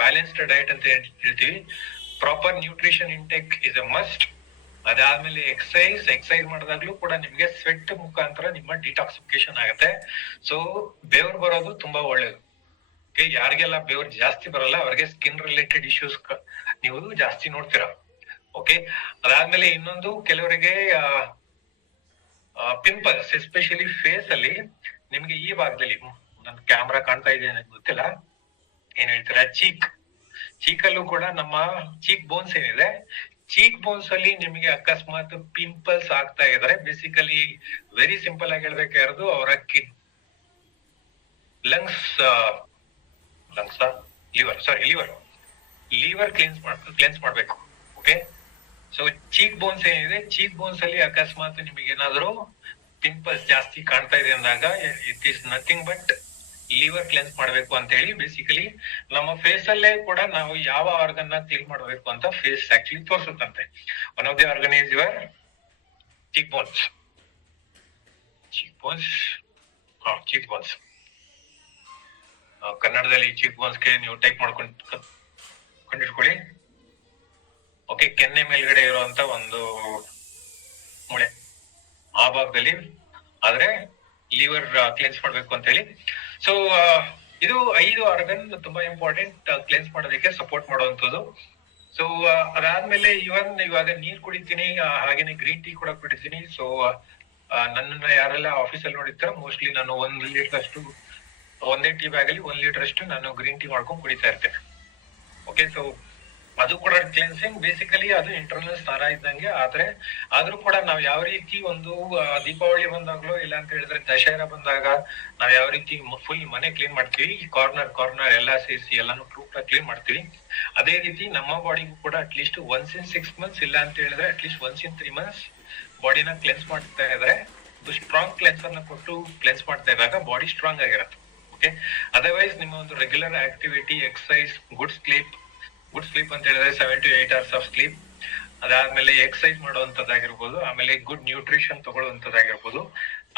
balanced diet ಅಂತ ಹೇಳ್ತೀವಿ. Proper nutrition intake is A must. ಅದಾದ್ಮೇಲೆ ಎಕ್ಸಸೈಸ್ ಮಾಡಿದಾಗ್ಲೂ ಕೂಡ ನಿಮ್ಗೆ ಸ್ವೆಟ್ ಮುಖಾಂತರ ನಿಮ್ಮ ಡಿಟಾಕ್ಸಿಫಿಕೇಶನ್ ಆಗುತ್ತೆ. ಸೊ ಬೆವರು ಬರೋದು ತುಂಬಾ ಒಳ್ಳೇದು. ಯಾರಿಗೆಲ್ಲ ಬೆವರು ಜಾಸ್ತಿ ಬರಲ್ಲ ಅವ್ರಿಗೆ ಸ್ಕಿನ್ ರಿಲೇಟೆಡ್ ಇಶ್ಯೂಸ್ ನೀವು ಜಾಸ್ತಿ ನೋಡ್ತೀರಾ. ಓಕೆ, ಅದಾದ್ಮೇಲೆ ಇನ್ನೊಂದು ಕೆಲವರಿಗೆ ಪಿಂಪಲ್ಸ್, ಎಸ್ಪೆಷಲಿ ಫೇಸ್ ಅಲ್ಲಿ ನಿಮ್ಗೆ ಈ ಭಾಗದಲ್ಲಿ, ನನ್ ಕ್ಯಾಮ್ರಾ ಕಾಣ್ತಾ ಇದೆ ಗೊತ್ತಿಲ್ಲ, ಏನ್ ಹೇಳ್ತೀರಾ, ಚೀಕಲ್ಲೂ ಕೂಡ ನಮ್ಮ ಚೀಕ್ ಬೋನ್ಸ್ ಏನಿದೆ, ಚೀಕ್ ಬೋನ್ಸ್ ಅಲ್ಲಿ ನಿಮಗೆ ಅಕಸ್ಮಾತ್ ಪಿಂಪಲ್ಸ್ ಆಗ್ತಾ ಇದ್ರೆ ಬೇಸಿಕಲಿ ವೆರಿ ಸಿಂಪಲ್ ಆಗಿ ಹೇಳ್ಬೇಕಾಗಿರೋದು ಅವರ ಲಿವರ್ ಕ್ಲೀನ್ಸ್ ಮಾಡ್ಬೇಕು. ಓಕೆ, ಸೊ ಚೀಕ್ ಬೋನ್ಸ್ ಏನಿದೆ, ಚೀಕ್ ಬೋನ್ಸ್ ಅಲ್ಲಿ ಅಕಸ್ಮಾತ್ ನಿಮಗೆ ಏನಾದ್ರು ಪಿಂಪಲ್ಸ್ ಜಾಸ್ತಿ ಕಾಣ್ತಾ ಇದೆ ಅಂದಾಗ it is nothing but liver cleanse ಮಾಡ್ಬೇಕು ಅಂತ ಹೇಳಿ ಬೇಸಿಕಲಿ ನಮ್ಮ ಫೇಸ್ ಅಲ್ಲೇ ಕೂಡ ನಾವು ಯಾವ ಆರ್ಗನ್ ನ ಕ್ಲೀನ್ ಮಾಡಬೇಕು ಅಂತ ಫೇಸ್ ಆಕ್ಚುಲಿ ತೋರಿಸುತ್ತಂತೆ. One of the organ is your cheek bones. Cheek bones ಕನ್ನಡದಲ್ಲಿ ಚೀಕ್ ಬೋನ್ಸ್ಗೆ ನೀವು ಟೈಪ್ ಕಂಡಿಟ್ಕೊಳ್ಳಿ. ಓಕೆ, ಕೆನ್ನೆ ಮೇಲ್ಗಡೆ ಇರುವಂತ ಒಂದು ಮೂಳೆ ಆ ಭಾಗದಲ್ಲಿ ಆದ್ರೆ ಲಿವರ್ ಕ್ಲೆನ್ಸ್ ಮಾಡ್ಬೇಕು ಅಂತ ಹೇಳಿ. ಸೊ ಇದು 5 ಆರ್ಗನ್ ತುಂಬಾ ಇಂಪಾರ್ಟೆಂಟ್ ಕ್ಲೆನ್ಸ್ ಮಾಡೋದಕ್ಕೆ ಸಪೋರ್ಟ್ ಮಾಡುವಂತದ್ದು. ಸೊ ಅದಾದ್ಮೇಲೆ ಇವಾಗ ನೀರ್ ಕುಡಿತೀನಿ, ಹಾಗೇನೆ ಗ್ರೀನ್ ಟೀ ಕೂಡ ಕುಡಿತೀನಿ. ಸೊ ನನ್ನನ್ನ ಯಾರೆಲ್ಲ ಆಫೀಸಲ್ಲಿ ನೋಡಿರ್ತಾರೋ ಮೋಸ್ಟ್ಲಿ ನಾನು 1 ಲೀಟರ್ ಅಷ್ಟು, ಒಂದೇ ಟೀ ಬ್ಯಾಗ್ ಅಲ್ಲಿ 1 ಲೀಟರ್ ಅಷ್ಟು ನಾನು ಗ್ರೀನ್ ಟೀ ಮಾಡ್ಕೊಂಡು ಕುಡಿತಾ ಇರ್ತೇನೆ. ಓಕೆ, ಸೊ ಅದು ಕೂಡ ಕ್ಲೆನ್ಸಿಂಗ್. ಬೇಸಿಕಲಿ ಅದು ಇಂಟರ್ನಲ್ ಸ್ನಾನ ಇದ್ದಂಗೆ. ಆದ್ರೂ ಕೂಡ ನಾವ್ ಯಾವ ರೀತಿ ಒಂದು ದೀಪಾವಳಿ ಬಂದಾಗ್ಲೋ ಇಲ್ಲ ಅಂತ ಹೇಳಿದ್ರೆ ದಶರಾ ಬಂದಾಗ ನಾವ್ ಯಾವ ರೀತಿ ಫುಲ್ ಮನೆ ಕ್ಲೀನ್ ಮಾಡ್ತೀವಿ, ಕಾರ್ನರ್ ಎಲ್ಲಾ ಸೇರಿಸಿ ಎಲ್ಲಾನು ಕ್ಲೀನ್ ಮಾಡ್ತೀವಿ, ಅದೇ ರೀತಿ ನಮ್ಮ ಬಾಡಿಗೂ ಕೂಡ ಅಟ್ಲೀಸ್ಟ್ ಒನ್ಸ್ ಇನ್ 6 months ಇಲ್ಲ ಅಂತ ಹೇಳಿದ್ರೆ ಅಟ್ಲೀಸ್ಟ್ ಒನ್ಸ್ ಇನ್ 3 months ಬಾಡಿನ ಕ್ಲೆನ್ಸ್ ಮಾಡ್ತಾ ಇದ್ರೆ ಸ್ಟ್ರಾಂಗ್ ಕ್ಲೆನ್ಸರ್ ನ ಕೊಟ್ಟು ಕ್ಲೆನ್ಸ್ ಮಾಡ್ತಾ ಇದ್ದಾಗ ಬಾಡಿ ಸ್ಟ್ರಾಂಗ್ ಆಗಿರುತ್ತೆ. ಓಕೆ, ಅದರ್ವೈಸ್ ನಿಮ್ಮ ಒಂದು regular activity, exercise, good sleep ಅಂತ ಹೇಳಿದ್ರೆ 7 to 8 hours ಆಫ್ ಸ್ಲೀಪ್, ಅದಾದ್ಮೇಲೆ ಎಕ್ಸರ್ಸೈಸ್ ಮಾಡುವಂತದ್ದಾಗಿರ್ಬೋದು, ಆಮೇಲೆ ಗುಡ್ ನ್ಯೂಟ್ರಿಷನ್ ತಗೊಳ್ಳುವಂತದ್ದಾಗಿರ್ಬೋದು,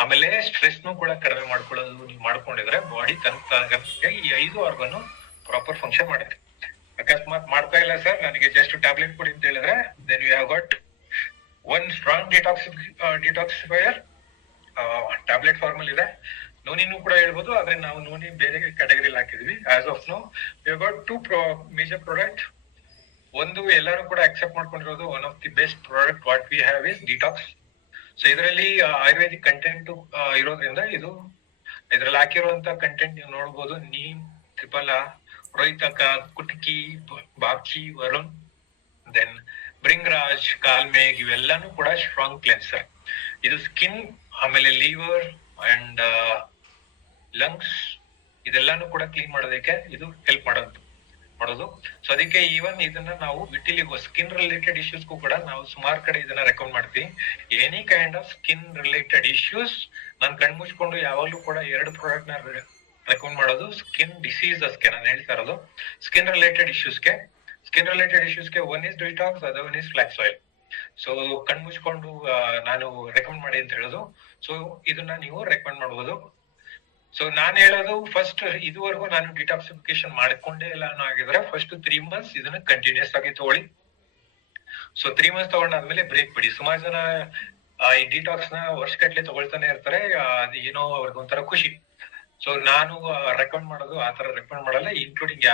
ಆಮೇಲೆ ಸ್ಟ್ರೆಸ್ ನು ಕೂಡ ಕಡಿಮೆ ಮಾಡ್ಕೊಳ್ಳೋದು ನೀವು ಮಾಡ್ಕೊಂಡಿದ್ರೆ ಬಾಡಿ ಈ 5 ಆರ್ಗನ್ ಪ್ರಾಪರ್ ಫಂಕ್ಷನ್ ಮಾಡುತ್ತೆ. ಅಕಸ್ಮಾತ್ ಮಾಡ್ತಾ ಇಲ್ಲ ಸರ್ ನನಗೆ ಜಸ್ಟ್ ಟ್ಯಾಬ್ಲೆಟ್ ಕೊಡಿ ಅಂತ ಹೇಳಿದ್ರೆ then you have got one strong detoxifier tablet ಫಾರ್ಮಲ್ ಇದೆ. ನೋನಿನೂ ಕೂಡ ಹೇಳ್ಬೋದು, ಆದ್ರೆ ನಾವು ನೋನಿ ಬೇರೆ ಕ್ಯಾಟಗರಿಲಿ ಹಾಕಿದ್ವಿ. As of now you got 2 major product. ಒಂದು ಎಲ್ಲರೂ ಕೂಡ ಅಕ್ಸೆಪ್ಟ್ ಮಾಡ್ಕೊಂಡಿರೋದು one of the best product what we have is detox. So ಇದರಲ್ಲಿ ಆಯುರ್ವೇದಿಕ್ ಕಂಟೆಂಟ್ ಇರೋದ್ರಿಂದ ಇದ್ರಲ್ಲಿ ಹಾಕಿರುವಂತ ಕಂಟೆಂಟ್ ನೀವು ನೋಡ್ಬೋದು. ನೀಮ್, ತ್ರಿಫಲ, ರೋಹಿತಕ, ಕುಟಕಿ, ಬಾಕ್ಷಿ, ವರುಣ್, ದೆನ್ ಬ್ರಿಂಗ್ರಾಜ್, ಕಾಲ್ಮೇಘ್ ಇವೆಲ್ಲಾನು ಕೂಡ ಸ್ಟ್ರಾಂಗ್ ಕ್ಲೆನ್ಸರ್. ಇದು ಸ್ಕಿನ್, ಆಮೇಲೆ ಲಿವರ್ ಅಂಡ್ ಲಂಗ್ಸ್ ಇದೆಲ್ಲಾನು ಕೂಡ ಕ್ಲೀನ್ ಮಾಡೋದಕ್ಕೆ ಇದು ಹೆಲ್ಪ್ ಮಾಡೋದು. ಸೊ ಅದಕ್ಕೆ ಈವನ್ ಇದನ್ನ ನಾವು ವಿಟಿಲಿಗೋ ಸ್ಕಿನ್ ರಿಲೇಟೆಡ್ ಇಶ್ಯೂಸ್ಗೂ ಕೂಡ ನಾವು ಸುಮಾರು ಕಡೆ ಇದನ್ನ ರೆಕಮೆಂಡ್ ಮಾಡ್ತೀವಿ. Any kind of skin related issues ನಾನು ಕಣ್ಮುಚ್ಕೊಂಡು ಯಾವಾಗ್ಲೂ ಕೂಡ 2 ಪ್ರಾಡಕ್ಟ್ ನ ರೆಕಮೆಂಡ್ ಮಾಡೋದು. ಸ್ಕಿನ್ ಡಿಸೀಸಸ್ಗೆ ನಾನು ಹೇಳ್ತಾ ಇರೋದು, ಸ್ಕಿನ್ ರಿಲೇಟೆಡ್ ಇಶ್ಯೂಸ್ಗೆ one is detox, other one is flax oil. So ಕಣ್ಮುಚ್ಕೊಂಡು ನಾನು ರೆಕಮೆಂಡ್ ಮಾಡಿ ಅಂತ ಹೇಳೋದು. ಸೊ ಇದನ್ನ ನೀವು ರೆಕಮೆಂಡ್ ಮಾಡಬಹುದು. ಸೊ ನಾನು ಹೇಳೋದು ಫಸ್ಟ್ ಇದುವರೆಗೂ ನಾನು ಡಿಟಾಕ್ಸಿಫಿಕೇಶನ್ ಮಾಡ್ಕೊಂಡೇ ಇಲ್ಲ ಆಗಿದ್ರೆ ಫಸ್ಟ್ 3 months ಇದನ್ನ ಕಂಟಿನ್ಯೂಸ್ ಆಗಿ ತಗೊಳ್ಳಿ. ಸೊ 3 months ತಗೊಂಡಾದ್ಮೇಲೆ ಬ್ರೇಕ್ ಬಿಡಿ. ಸುಮಾರು ಜನ ಈ ಡಿಟಾಕ್ಸ್ ನ ವರ್ಷಗಟ್ಲೆ ತಗೊಳ್ತಾನೆ ಇರ್ತಾರೆ, ಏನೋ ಅವ್ರಿಗೊಂಥರ ಖುಷಿ. ಸೊ ನಾನು ರೆಕಮೆಂಡ್ ಮಾಡೋದು ಆತರ ರೆಕಮೆಂಡ್ ಮಾಡಲ್ಲ, ಇನ್ಕ್ಲೂಡಿಂಗ್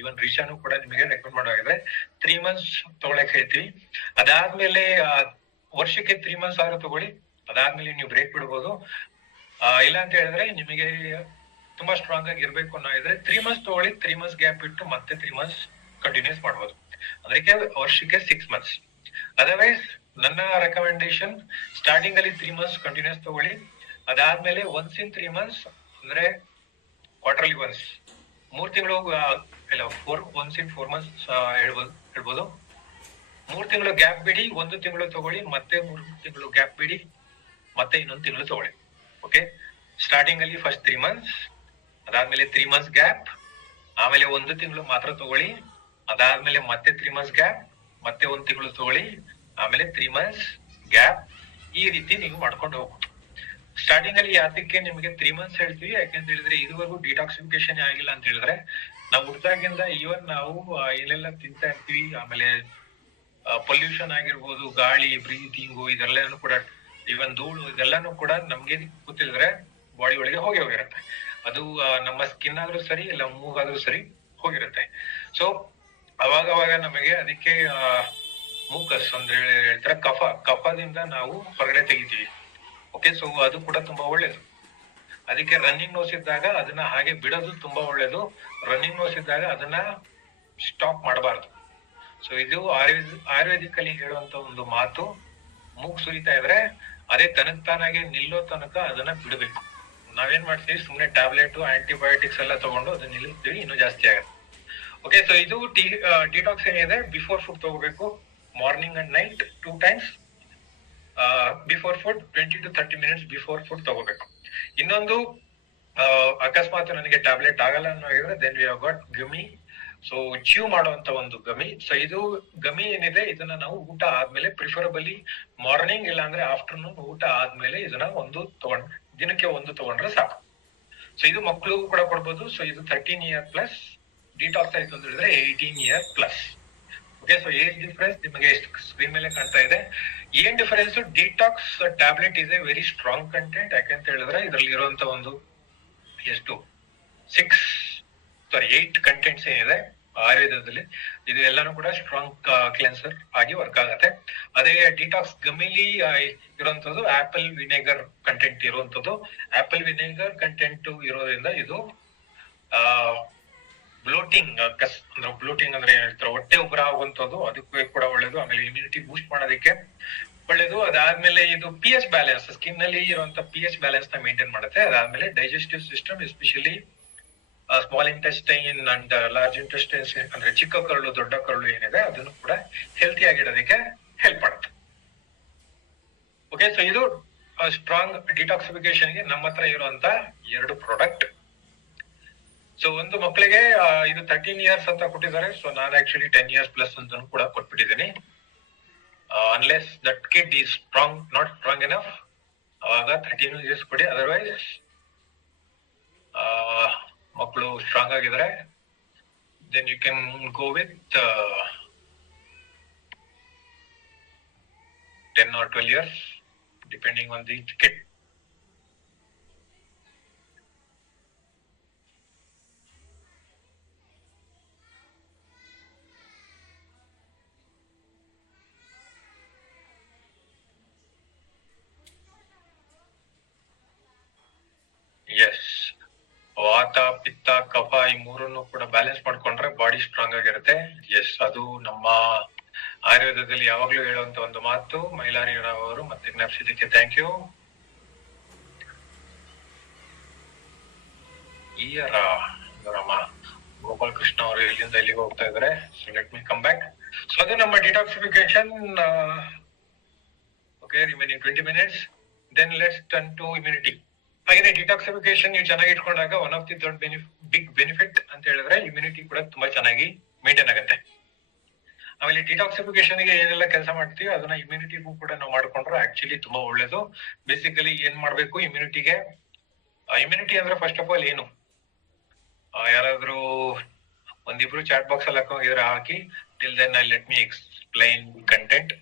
ಇವನ್ ರಿಷಾನು ಕೂಡ ನಿಮಗೆ ರೆಕಮೆಂಡ್ ಮಾಡೋದಾದ್ರೆ 3 months ತಗೊಳಕ್ ಹೇಳ್ತೀವಿ. ಅದಾದ್ಮೇಲೆ ವರ್ಷಕ್ಕೆ 3 months ಆದ್ರೂ ತಗೊಳ್ಳಿ, ಅದಾದ್ಮೇಲೆ ನೀವು ಬ್ರೇಕ್ ಬಿಡ್ಬೋದು. ಇಲ್ಲ ಅಂತ ಹೇಳಿದ್ರೆ ನಿಮಗೆ ತುಂಬಾ ಸ್ಟ್ರಾಂಗ್ ಆಗಿ ಇರ್ಬೇಕು ಅನ್ನೋ ಇದ್ರೆ 3 months ತಗೊಳ್ಳಿ, 3 months ಗ್ಯಾಪ್ ಬಿಟ್ಟು ಮತ್ತೆ 3 months ಕಂಟಿನ್ಯೂಸ್ ಮಾಡ್ಬೋದು. ಅದಕ್ಕೆ ವರ್ಷಕ್ಕೆ 6 months. ಅದರ್ವೈಸ್ ನನ್ನ ರೆಕಮೆಂಡೇಶನ್ ಸ್ಟಾರ್ಟಿಂಗ್ ಅಲ್ಲಿ 3 months ಕಂಟಿನ್ಯೂಸ್ ತಗೊಳ್ಳಿ, ಅದಾದ್ಮೇಲೆ ಒನ್ಸ್ ಇನ್ 3 months ಅಂದ್ರೆ ಕ್ವಾರ್ಟರ್ಲಿ ಒನ್ಸ್ 3 ತಿಂಗಳು ಇಲ್ಲ ಒನ್ಸ್ ಇನ್ 4 months ಹೇಳ್ಬೋದು. 3 ತಿಂಗಳು ಗ್ಯಾಪ್ ಬಿಡಿ, 1 ತಿಂಗಳು ತಗೊಳ್ಳಿ, ಮತ್ತೆ 3 ತಿಂಗಳು ಗ್ಯಾಪ್ ಬಿಡಿ, ಮತ್ತೆ ಇನ್ನೊಂದು ತಿಂಗಳು ತಗೊಳ್ಳಿ. ಓಕೆ, ಸ್ಟಾರ್ಟಿಂಗ್ ಅಲ್ಲಿ ಫಸ್ಟ್ 3 months, ಅದಾದ್ಮೇಲೆ 3 months ಗ್ಯಾಪ್, ಆಮೇಲೆ 1 ತಿಂಗಳು ಮಾತ್ರ ತಗೊಳ್ಳಿ, ಅದಾದ್ಮೇಲೆ ಮತ್ತೆ 3 months ಗ್ಯಾಪ್, ಮತ್ತೆ 1 ತಿಂಗಳು ತಗೊಳ್ಳಿ, ಆಮೇಲೆ 3 months ಗ್ಯಾಪ್. ಈ ರೀತಿ ನೀವು ಮಾಡ್ಕೊಂಡು ಹೋಗ್ಬೋದು. ಸ್ಟಾರ್ಟಿಂಗ್ ಅಲ್ಲಿ ಯಾತಕ್ಕೆ ನಿಮಗೆ 3 months ಹೇಳ್ತೀವಿ ಯಾಕೆಂತ ಹೇಳಿದ್ರೆ ಇದುವರೆಗೂ ಡಿಟಾಕ್ಸಿಫಿಕೇಶನ್ ಆಗಿಲ್ಲ ಅಂತ ಹೇಳಿದ್ರೆ ನಾವು ಹುಟ್ಟಾಗಿಂದ ಇವನ್ ನಾವು ಏನೆಲ್ಲ ತಿಂತಾ ಇರ್ತೀವಿ, ಆಮೇಲೆ ಪೊಲ್ಯೂಷನ್ ಆಗಿರ್ಬೋದು, ಗಾಳಿ, ಬ್ರೀತಿಂಗು ಇದೆಲ್ಲಾನು ಕೂಡ, ಇವನ್ ಧೂಳು ಇದೆಲ್ಲಾನು ಕೂಡ ನಮ್ಗೆ ಗೊತ್ತಿದ್ರೆ ಬಾಡಿ ಒಳಗೆ ಹೋಗಿರುತ್ತೆ. ಅದು ನಮ್ಮ ಸ್ಕಿನ್ ಆದ್ರೂ ಸರಿ ಇಲ್ಲ ಮೂಗಾದ್ರೂ ಸರಿ ಹೋಗಿರುತ್ತೆ. ಸೊ ಅವಾಗ ನಮಗೆ ಅದಕ್ಕೆ ಮೂಕಸ್ ಅಂದ್ರೆ ಹೇಳ್ತಾರೆ ಕಫದಿಂದ ನಾವು ಹೊರಗಡೆ ತೆಗಿತೀವಿ. ಓಕೆ, ಸೊ ಅದು ಕೂಡ ತುಂಬಾ ಒಳ್ಳೇದು. ಅದಕ್ಕೆ ರನ್ನಿಂಗ್ ನೋಸ್ ಇದ್ದಾಗ ಅದನ್ನ ಹಾಗೆ ಬಿಡೋದು ತುಂಬಾ ಒಳ್ಳೇದು. ರನ್ನಿಂಗ್ ನೋಸ್ ಇದ್ದಾಗ ಅದನ್ನ ಸ್ಟಾಪ್ ಮಾಡಬಾರ್ದು. ಸೊ ಇದು ಆಯುರ್ವೇದಿಕಲ್ಲಿ ಹೇಳುವಂತ ಒಂದು ಮಾತು. ಮೂಗ್ ಸುರಿತಾ ಇದ್ರೆ ಅದೇ ತಾನಾಗೆ ನಿಲ್ಲೋ ತನಕ ಅದನ್ನ ಬಿಡಬೇಕು. ನಾವೇನ್ ಮಾಡ್ತೀವಿ, ಸುಮ್ನೆ ಟ್ಯಾಬ್ಲೆಟ್ ಆಂಟಿಬಯೋಟಿಕ್ಸ್ ಎಲ್ಲ ತಗೊಂಡು ಅದನ್ನ ನಿಲ್ಲಿಸ್ತೀವಿ, ಇನ್ನೂ ಜಾಸ್ತಿ ಆಗುತ್ತೆ. ಓಕೆ, ಸೊ ಇದು ಡಿಟಾಕ್ಸ್ ಏನಿದೆ, ಬಿಫೋರ್ ಫುಡ್ ತಗೋಬೇಕು, morning and night 2 times. Before food 20 to 30 minutes before food ತಗೋಬೇಕು. ಇನ್ನೊಂದು, ಅಕಸ್ಮಾತ್ ನನಗೆ ಟ್ಯಾಬ್ಲೆಟ್ ಆಗಲ್ಲ ಅನ್ನೋಗಿದ್ರೆ then we have got gummy. So chew ಮಾಡುವಂತ ಒಂದು ಗಮಿ. ಸೊ ಇದು ಗಮಿ ಏನಿದೆ, ಇದನ್ನ ನಾವು ಊಟ ಆದ್ಮೇಲೆ, ಪ್ರಿಫರಬಲಿ ಮಾರ್ನಿಂಗ್ ಇಲ್ಲ ಅಂದ್ರೆ ಆಫ್ಟರ್ನೂನ್ ಊಟ ಆದ್ಮೇಲೆ ಇದನ್ನ ದಿನಕ್ಕೆ ಒಂದು ತಗೊಂಡ್ರೆ ಸಾಕು. ಸೊ ಇದು ಮಕ್ಕಳಿಗೂ ಕೂಡ ಕೊಡ್ಬೋದು. ಸೊ ಇದು 13 years ಪ್ಲಸ್. ಡಿಟಾಕ್ಸ್ ಆಯ್ತು ಅಂತ ಹೇಳಿದ್ರೆ 18 years plus. Okay, so age difference ನಿಮಗೆ ಸ್ಕ್ರೀನ್ ಮೇಲೆ ಕಾಣ್ತಾ ಇದೆ. ಏನ್ difference? Detox tablet is A very strong content. ಯಾಕಂತ ಹೇಳಿದ್ರೆ ಇದರಲ್ಲಿ ಇರುವಂತ ಒಂದು 8 ಕಂಟೆಂಟ್ಸ್ ಏನಿದೆ ಆಯುರ್ವೇದದಲ್ಲಿ, ಇದು ಎಲ್ಲಾನು ಕೂಡ ಸ್ಟ್ರಾಂಗ್ ಕ್ಲೆನ್ಸರ್ ಆಗಿ ವರ್ಕ್ ಆಗುತ್ತೆ. ಅದೇ ಡಿಟಾಕ್ಸ್ ಗಮಿಲಿ ಇರುವಂತದ್ದು ಆಪಲ್ ವಿನೆಗರ್ ಕಂಟೆಂಟ್ ಇರುವಂತದ್ದು. ಆಪಲ್ ವಿನೆಗರ್ ಕಂಟೆಂಟ್ ಇರೋದ್ರಿಂದ ಇದು ಬ್ಲೋಟಿಂಗ್ ಅಂದ್ರೆ ಏನ್ ಹೇಳ್ತಾರೆ, ಹೊಟ್ಟೆ ಉಬ್ಬರ ಆಗುವಂತದ್ದು, ಅದಕ್ಕೂ ಕೂಡ ಒಳ್ಳೇದು. ಆಮೇಲೆ ಇಮ್ಯುನಿಟಿ ಬೂಸ್ಟ್ ಮಾಡೋದಕ್ಕೆ ಒಳ್ಳೇದು. ಅದಾದ್ಮೇಲೆ ಇದು pH ಬ್ಯಾಲೆನ್ಸ್, ಸ್ಕಿನ್ ನಲ್ಲಿ ಇರುವಂತ pH ಬ್ಯಾಲೆನ್ಸ್ ನ ಮೇಂಟೈನ್ ಮಾಡುತ್ತೆ. ಅದಾದ್ಮೇಲೆ digestive system, especially small intestine and large intestines ಅಂದ್ರೆ ಚಿಕ್ಕ ಕರಳು ದೊಡ್ಡ ಕರಳು ಏನಿದೆ ಅದನ್ನು ಕೂಡ ಹೆಲ್ತಿ ಆಗಿಡೋದಕ್ಕೆ ಹೆಲ್ಪ್ ಮಾಡುತ್ತೆ. ಓಕೆ, ಸೊ ಇದು ಸ್ಟ್ರಾಂಗ್ ಡಿಟಾಕ್ಸಿಫಿಕೇಶನ್ ಗೆ ನಮ್ಮ ಹತ್ರ ಇರುವಂತ 2 ಪ್ರಾಡಕ್ಟ್. ಸೊ ಒಂದು ಮಕ್ಕಳಿಗೆ ಇದು 13 years ಅಂತ ಕೊಟ್ಟಿದ್ದಾರೆ. ಸೊ ನಾನು ಆಕ್ಚುಲಿ 10 years ಪ್ಲಸ್ ಅಂತ ಕೂಡ ಕೊಟ್ಬಿಟ್ಟಿದ್ದೀನಿ. Unless that kid is not strong enough, ಅವಾಗ 13 years ಕೊಡಿ. ಅದರ್ವೈಸ್ ಮಕ್ಕಳು ಸ್ಟ್ರಾಂಗ್ ಆಗಿದ್ರೆ then you can go with 10 or 12 years depending on the kid. Yes, vata pitta ಕಫ ಈ 3 ಕೂಡ ಬ್ಯಾಲೆನ್ಸ್ ಮಾಡ್ಕೊಂಡ್ರೆ ಬಾಡಿ ಸ್ಟ್ರಾಂಗ್ ಆಗಿರುತ್ತೆ. ಎಸ್, ಅದು ನಮ್ಮ ಆಯುರ್ವೇದದಲ್ಲಿ ಯಾವಾಗ್ಲೂ ಹೇಳುವಂತ ಒಂದು ಮಾತು. ಮೈಲಾರಿ ರಾವ್ ಅವರು ಮತ್ತೆ ಜ್ಞಾಪಿಸಿದ್ದಕ್ಕೆ ಥ್ಯಾಂಕ್ ಯು. ಗೋಪಾಲ್ ಕೃಷ್ಣ ಅವರು ಇಲ್ಲಿಂದ ಇಲ್ಲಿಗೆ ಹೋಗ್ತಾ ಇದಾರೆ. So let me come back. So ಅದು ನಮ್ಮ detoxification. Okay, remaining 20 minutes. Then let's turn to immunity. ಹಾಗೆ ಡಿಟಾಕ್ಸಿಫಿಕೇಶನ್ ನೀವು ಚೆನ್ನಾಗಿ ಇಟ್ಕೊಂಡಾಗ one of the big benefit ಅಂತ ಹೇಳಿದ್ರೆ ಇಮ್ಯುನಿಟಿ ಕೂಡ ತುಂಬಾ ಚೆನ್ನಾಗಿ ಮೇಂಟೈನ್ ಆಗುತ್ತೆ. ಆಮೇಲೆ ಡಿಟಾಕ್ಸಿಫಿಕೇಶನ್ ಗೆ ಏನೆಲ್ಲ ಕೆಲಸ ಮಾಡ್ತೀವಿ ಅದನ್ನ ಇಮ್ಯುನಿಟಿಗೂ ಕೂಡ ನಾವು ಮಾಡ್ಕೊಂಡ್ರೆ ಆಕ್ಚುಲಿ ತುಂಬಾ ಒಳ್ಳೇದು. ಬೇಸಿಕಲಿ ಏನ್ ಮಾಡ್ಬೇಕು ಇಮ್ಯುನಿಟಿಗೆ? ಇಮ್ಯುನಿಟಿ ಅಂದ್ರೆ ಫಸ್ಟ್ ಆಫ್ ಆಲ್ ಏನು? ಯಾರಾದ್ರೂ ಒಂದಿಬ್ರು ಚಾಟ್ ಬಾಕ್ಸ್ ಅಲ್ಲಿ ಹಾಕೊಂಡಿದ್ರೆ ಹಾಕಿ. Till then I let me explain content.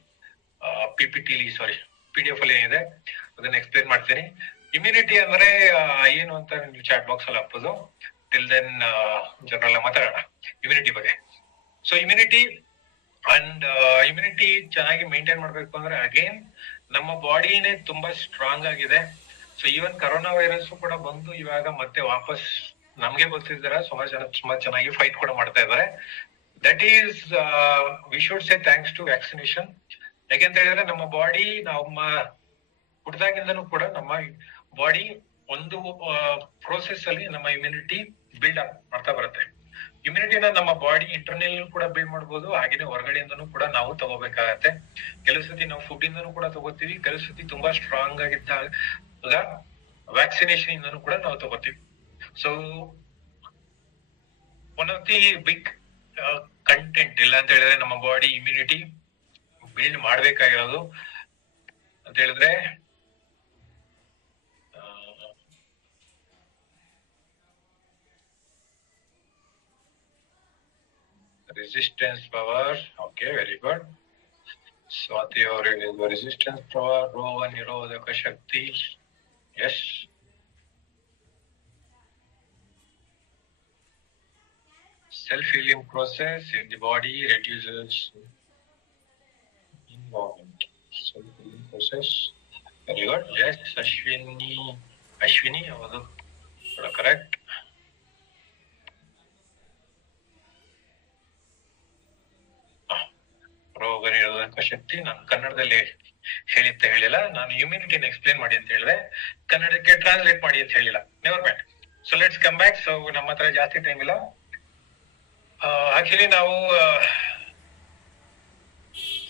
PDF ಅಲ್ಲಿ ಏನಿದೆ ಅದನ್ನ ಎಕ್ಸ್ಪ್ಲೈನ್ ಮಾಡ್ತೀನಿ. ಇಮ್ಯುನಿಟಿ ಅಂದ್ರೆ ಏನು ಅಂತ ನೀವು ಚಾಟ್ ಬಾಕ್ಸ್ ಅಲ್ಲಿ ಹಾಕ್ಬೋದು. ಟಿಲ್ ದೆನ್ ಜನರಲ್ ಮಾತಾಡೋಣ ಇಮ್ಯುನಿಟಿ ಬಗ್ಗೆ. ಸೊ ಇಮ್ಯುನಿಟಿ ಚೆನ್ನಾಗಿ ಮೇಂಟೈನ್ ಮಾಡ್ಬೇಕು ಅಂದ್ರೆ ಅಗೇನ್ ನಮ್ಮ ಬಾಡಿನೇ ತುಂಬಾ ಸ್ಟ್ರಾಂಗ್ ಆಗಿದೆ. ಸೊ ಈವನ್ ಕರೋನಾ ವೈರಸ್ ಕೂಡ ಬಂದು ಇವಾಗ ಮತ್ತೆ ವಾಪಸ್ ನಮ್ಗೆ ಗೊತ್ತಿದ್ದಾರೆ ತುಂಬಾ ಚೆನ್ನಾಗಿ ಫೈಟ್ ಕೂಡ ಮಾಡ್ತಾ ಇದ್ದಾರೆ. That is we should say thanks to vaccination. ಯಾಕೆಂತ ಹೇಳಿದ್ರೆ ನಮ್ಮ ಬಾಡಿ ನಮ್ಮ ಹುಟ್ಟಿದಾಗಿಂದನೂ ಕೂಡ ನಮ್ಮ ಬಾಡಿ ಒಂದು ಪ್ರೋಸೆಸ್ ಅಲ್ಲಿ ನಮ್ಮ ಇಮ್ಯುನಿಟಿ ಬಿಲ್ಡ್ ಅಪ್ ಮಾಡ್ತಾ ಬರುತ್ತೆ. ಇಮ್ಯುನಿಟಿನ ನಮ್ಮ ಬಾಡಿ ಇಂಟರ್ನಲ್ ಕೂಡ ಬಿಲ್ಡ್ ಮಾಡ್ಬೋದು, ಹಾಗೇನೆ ಹೊರಗಡೆಯಿಂದನೂ ಕೂಡ ನಾವು ತಗೋಬೇಕಾಗತ್ತೆ. ಕೆಲವು ಸತಿ ನಾವು ಫುಡ್ ಇಂದನೂ ಕೂಡ ತಗೋತೀವಿ, ಕೆಲವು ಸತಿ ತುಂಬಾ ಸ್ಟ್ರಾಂಗ್ ಆಗಿದ್ದಾಗ ವ್ಯಾಕ್ಸಿನೇಷನ್ ಇಂದನೂ ಕೂಡ ನಾವು ತಗೋತೀವಿ. So one of the big content ಇಲ್ಲ ಅಂತ ಹೇಳಿದ್ರೆ ನಮ್ಮ ಬಾಡಿ ಇಮ್ಯುನಿಟಿ ಬಿಲ್ಡ್ ಮಾಡ್ಬೇಕಾಗಿರೋದು ಅಂತ ಹೇಳಿದ್ರೆ resistance power. Okay, very good. Swati ಅವರು ಹೇಳಿದ್ರು resistance power, ರೋಗ ನಿರೋಧಕ ಶಕ್ತಿ. Yes. Self-healing process in the body reduces involvement. Self-healing process. Very good. Yes, Ashwini, ಹೌದು, correct. ತಡೆಗಟ್ಟುವ ಶಕ್ತಿ. ನಾನು ಕನ್ನಡದಲ್ಲಿ ಹೇಳಿತ್ತ ಹೇಳಿಲ್ಲ, ನಾನು ಇಮ್ಯುನಿಟಿನ ಎಕ್ಸ್ಪ್ಲೇನ್ ಮಾಡಿ ಅಂತ ಹೇಳಿದೆ, ಕನ್ನಡಕ್ಕೆ ಟ್ರಾನ್ಸ್ಲೇಟ್ ಮಾಡಿ ಅಂತ ಹೇಳಿಲ್ಲ. Never mind. So let's come back. So ನಮ್ಮ ಹತ್ರ ಜಾಸ್ತಿ ಟೈಮ್ ಇಲ್ಲ. ಆಕ್ಚುಲಿ ನಾವು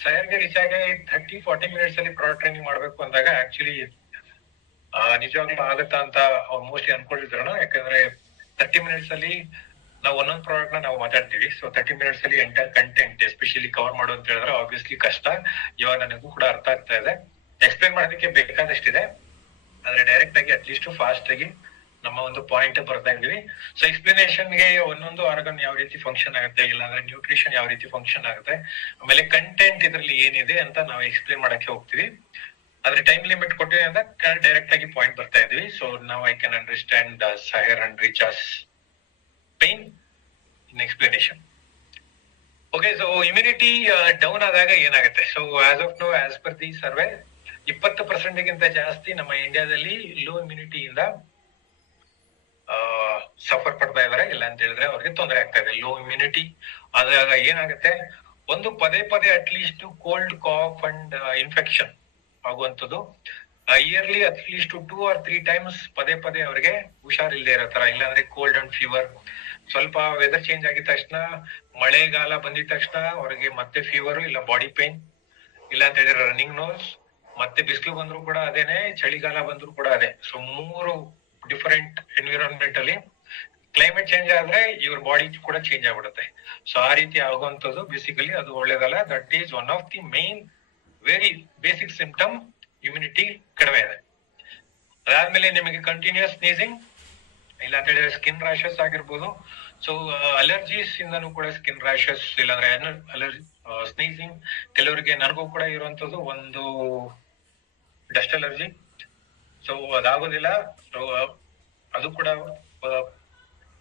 ಸೈರ್ಗೆ ರೀಚ್ ಆಗಿ 30-40 ಮಿನಿಟ್ಸ್ ಅಲ್ಲಿ ಪ್ರಾಡಕ್ಟ್ ಟ್ರೈನಿಂಗ್ ಮಾಡ್ಬೇಕು ಅಂದಾಗ ಆಕ್ಚುಲಿ ನಿಜವಾಗ್ಲೂ ಆಗುತ್ತಾ ಅಂತ ಮೋಸ್ಟ್ಲಿ ಅನ್ಕೊಂಡಿದ್ರು. ಯಾಕಂದ್ರೆ 30 ಮಿನಿಟ್ಸ್ ಅಲ್ಲಿ ನಾವು ಒಂದೊಂದು ಪ್ರಾಡಕ್ಟ್ ನಾವು ಮಾತಾಡ್ತೀವಿ. ಸೊ 30 ಮಿನಿಟ್ಸ್ ಅಲ್ಲಿ ಎಂಟರ್ ಕಂಟೆಂಟ್ ಎಸ್ಪೆಷಲಿ ಕವರ್ ಮಾಡು ಅಂತ ಹೇಳಿದ್ರೆ ಆಬ್ವಿಯಸ್ಲಿ ಕಷ್ಟ. ಇವಾಗ ನನಗೂ ಕೂಡ ಅರ್ಥ ಆಗ್ತಾ ಇದೆ. ಎಕ್ಸ್ಪ್ಲೇನ್ ಮಾಡೋದಕ್ಕೆ ಬೇಕಾದಷ್ಟಿದೆ, ಆದ್ರೆ ಡೈರೆಕ್ಟ್ ಆಗಿ ಅಟ್ಲೀಸ್ಟ್ ಫಾಸ್ಟ್ ಆಗಿ ನಮ್ಮ ಒಂದು ಪಾಯಿಂಟ್ ಬರ್ತಾ ಇದೀವಿ. ಸೊ ಎಕ್ಸ್ಪ್ಲನೇಷನ್ಗೆ ಒಂದೊಂದು ಆರ್ಗನ್ ಯಾವ ರೀತಿ ಫಂಕ್ಷನ್ ಆಗುತ್ತೆ, ಇಲ್ಲಾಂದ್ರೆ ನ್ಯೂಟ್ರಿಷನ್ ಯಾವ ರೀತಿ ಫಂಕ್ಷನ್ ಆಗುತ್ತೆ, ಆಮೇಲೆ ಕಂಟೆಂಟ್ ಇದ್ರಲ್ಲಿ ಏನಿದೆ ಅಂತ ನಾವು ಎಕ್ಸ್ಪ್ಲೇನ್ ಮಾಡಕ್ಕೆ ಹೋಗ್ತೀವಿ. ಆದ್ರೆ ಟೈಮ್ ಲಿಮಿಟ್ ಕೊಟ್ಟಿದೆ ಅಂತ ಡೈರೆಕ್ಟ್ ಆಗಿ ಪಾಯಿಂಟ್ ಬರ್ತಾ ಇದೀವಿ. ಸೊ ನಾವು I can understand Sahar and Richa's pain in explanation. Okay, so immunity down ಆದಾಗ ಏನಾಗುತ್ತೆ? So as of now, as per the survey, 20% ಗಿಂತ ಜಾಸ್ತಿ ನಮ್ಮ ಇಂಡಿಯಾದಲ್ಲಿ ಲೋ ಇಮ್ಯುನಿಟಿಯಿಂದ ಸಫರ್ ಪಡ್ತಾ ಇದಾರೆ. ಇಲ್ಲ ಅಂತ ಹೇಳಿದ್ರೆ ಅವ್ರಿಗೆ ತೊಂದರೆ ಆಗ್ತಾ ಇದೆ. ಲೋ ಇಮ್ಯುನಿಟಿ ಆದಾಗ ಏನಾಗುತ್ತೆ, ಒಂದು ಪದೇ ಪದೇ at least cold, cough and infection ಆಗುವಂಥದ್ದು. ಇಯರ್ಲಿ ಅಟ್ಲೀಸ್ಟ್ 2 or 3 times ಪದೇ ಪದೇ ಅವ್ರಿಗೆ ಹುಷಾರಿಲ್ಲದೆ ಇರೋ ತರ, ಇಲ್ಲಾಂದ್ರೆ ಕೋಲ್ಡ್ ಅಂಡ್ ಫೀವರ್. ಸ್ವಲ್ಪ ವೆದರ್ ಚೇಂಜ್ ಆಗಿದ ತಕ್ಷಣ, ಮಳೆಗಾಲ ಬಂದಿದ ತಕ್ಷಣ ಅವ್ರಿಗೆ ಮತ್ತೆ ಫೀವರ್, ಇಲ್ಲ ಬಾಡಿ ಪೇನ್, ಇಲ್ಲ ಅಂತ ಹೇಳಿದ್ರೆ ರನ್ನಿಂಗ್ ನೋಸ್. ಮತ್ತೆ ಬಿಸಿಲು ಬಂದ್ರು ಕೂಡ ಅದೇನೆ, ಚಳಿಗಾಲ ಬಂದ್ರು ಕೂಡ ಅದೇ. ಸೊ 3 ಡಿಫರೆಂಟ್ ಎನ್ವಿರಾನ್ಮೆಂಟ್ ಅಲ್ಲಿ ಕ್ಲೈಮೇಟ್ ಚೇಂಜ್ ಆದ್ರೆ ಇವ್ರ ಬಾಡಿ ಕೂಡ ಚೇಂಜ್ ಆಗ್ಬಿಡುತ್ತೆ. ಸೊ ಆ ರೀತಿ ಆಗುವಂತದ್ದು ಬೇಸಿಕಲಿ ಅದು ಒಳ್ಳೇದಲ್ಲ. That is one of the main very basic symptom. Immunity ಕಡಿಮೆ ಇದೆ. ಅದಾದ್ಮೇಲೆ ನಿಮಗೆ ಕಂಟಿನ್ಯೂಸ್ ಸ್ನೀಸಿಂಗ್, ಇಲ್ಲ ಅಂತ ಹೇಳಿದ್ರೆ ಸ್ಕಿನ್ ರ್ಯಾಶಸ್ ಆಗಿರ್ಬೋದು. ಸೊ ಅಲರ್ಜೀಸ್ ಇಂದನೂ ಕೂಡ ಸ್ಕಿನ್ ರ್ಯಾಶಸ್, ಇಲ್ಲಾಂದ್ರೆ ಅಲರ್ಜಿ, ಸ್ನೀಸಿಂಗ್. ಕೆಲವರಿಗೆ, ನನಗೂ ಕೂಡ ಇರುವಂತದ್ದು ಒಂದು ಡಸ್ಟ್ ಅಲರ್ಜಿ. ಸೊ ಅದಾಗೋದಿಲ್ಲ. ಸೊ ಅದು ಕೂಡ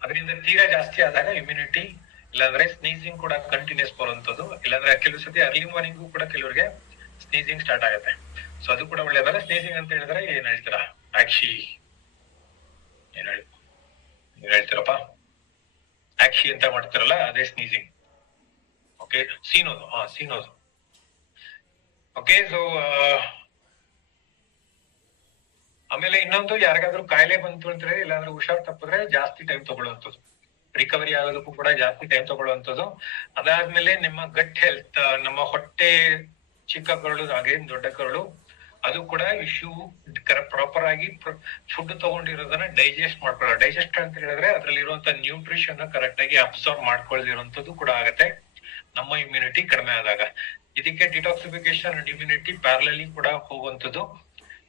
ಅದರಿಂದ ತೀರಾ ಜಾಸ್ತಿ ಆದಾಗ ಇಮ್ಯುನಿಟಿ, ಇಲ್ಲಾಂದ್ರೆ ಸ್ನೀಸಿಂಗ್ ಕೂಡ ಕಂಟಿನ್ಯೂಸ್ ಬರುವಂತದ್ದು. ಇಲ್ಲಾಂದ್ರೆ ಕೆಲವು ಸತಿ ಅರ್ಲಿ ಮಾರ್ನಿಂಗು ಕೂಡ ಕೆಲವರಿಗೆ ಸ್ನೀಸಿಂಗ್ ಸ್ಟಾರ್ಟ್ ಆಗುತ್ತೆ. ಸೊ ಅದು ಕೂಡ ಒಳ್ಳೇದಲ್ಲ. ಸ್ನೀಸಿಂಗ್ ಅಂತ ಹೇಳಿದ್ರೆ ಏನ್ ಹೇಳ್ತೀರಾ? ಆಕ್ಷಿ ಏನ್ ಹೇಳ್ತೀರಪ್ಪ? ಆಕ್ಷಿ ಅಂತ ಮಾಡ್ತಾರಲ್ಲ, ಅದೇ ಸ್ನೀಸಿಂಗ್. ಓಕೆ, ಸೀನೋದು. ಸೀನೋದು. ಓಕೆ, ಸೊ ಆಮೇಲೆ ಇನ್ನೊಂದು, ಯಾರಿಗಾದ್ರೂ ಕಾಯಿಲೆ ಬಂತು ಅಂದ್ರೆ, ಇಲ್ಲಾಂದ್ರೆ ಹುಷಾರ್ ತಪ್ಪಿದ್ರೆ ಜಾಸ್ತಿ ಟೈಮ್ ತಗೊಳ್ಳುವಂಥದ್ದು, ರಿಕವರಿ ಆಗೋದಕ್ಕೂ ಕೂಡ ಜಾಸ್ತಿ ಟೈಮ್ ತಗೊಳ್ಳುವಂಥದ್ದು. ಅದಾದ್ಮೇಲೆ ನಿಮ್ಮ ಗಟ್ ಹೆಲ್ತ್, ನಮ್ಮ ಹೊಟ್ಟೆ, ಚಿಕ್ಕ ಕರಳು ಹಾಗೆ ದೊಡ್ಡ ಕರಳು, ಅದು ಕೂಡ ಇಶ್ಯೂ. ಪ್ರಾಪರ್ ಆಗಿ ಫುಡ್ ತಗೊಂಡಿರೋದನ್ನ ಡೈಜೆಸ್ಟ್ ಮಾಡ್ಕೊಳ್ಳೋ, ಡೈಜೆಸ್ಟ್ ಅಂತ ಹೇಳಿದ್ರೆ ಅದ್ರಲ್ಲಿ ಇರುವಂತ ನ್ಯೂಟ್ರಿಷನ್ ಕರೆಕ್ಟ್ ಆಗಿ ಅಬ್ಸರ್ವ್ ಮಾಡ್ಕೊಳ್ಳದಿರುವಂತದ್ದು ಕೂಡ ಆಗತ್ತೆ ನಮ್ಮ ಇಮ್ಯುನಿಟಿ ಕಡಿಮೆ ಆದಾಗ. ಇದಕ್ಕೆ ಡಿಟಾಕ್ಸಿಫಿಕೇಶನ್ ಅಂಡ್ ಇಮ್ಯುನಿಟಿ ಪ್ಯಾರಲಲಿ ಕೂಡ ಹೋಗುವಂತದ್ದು.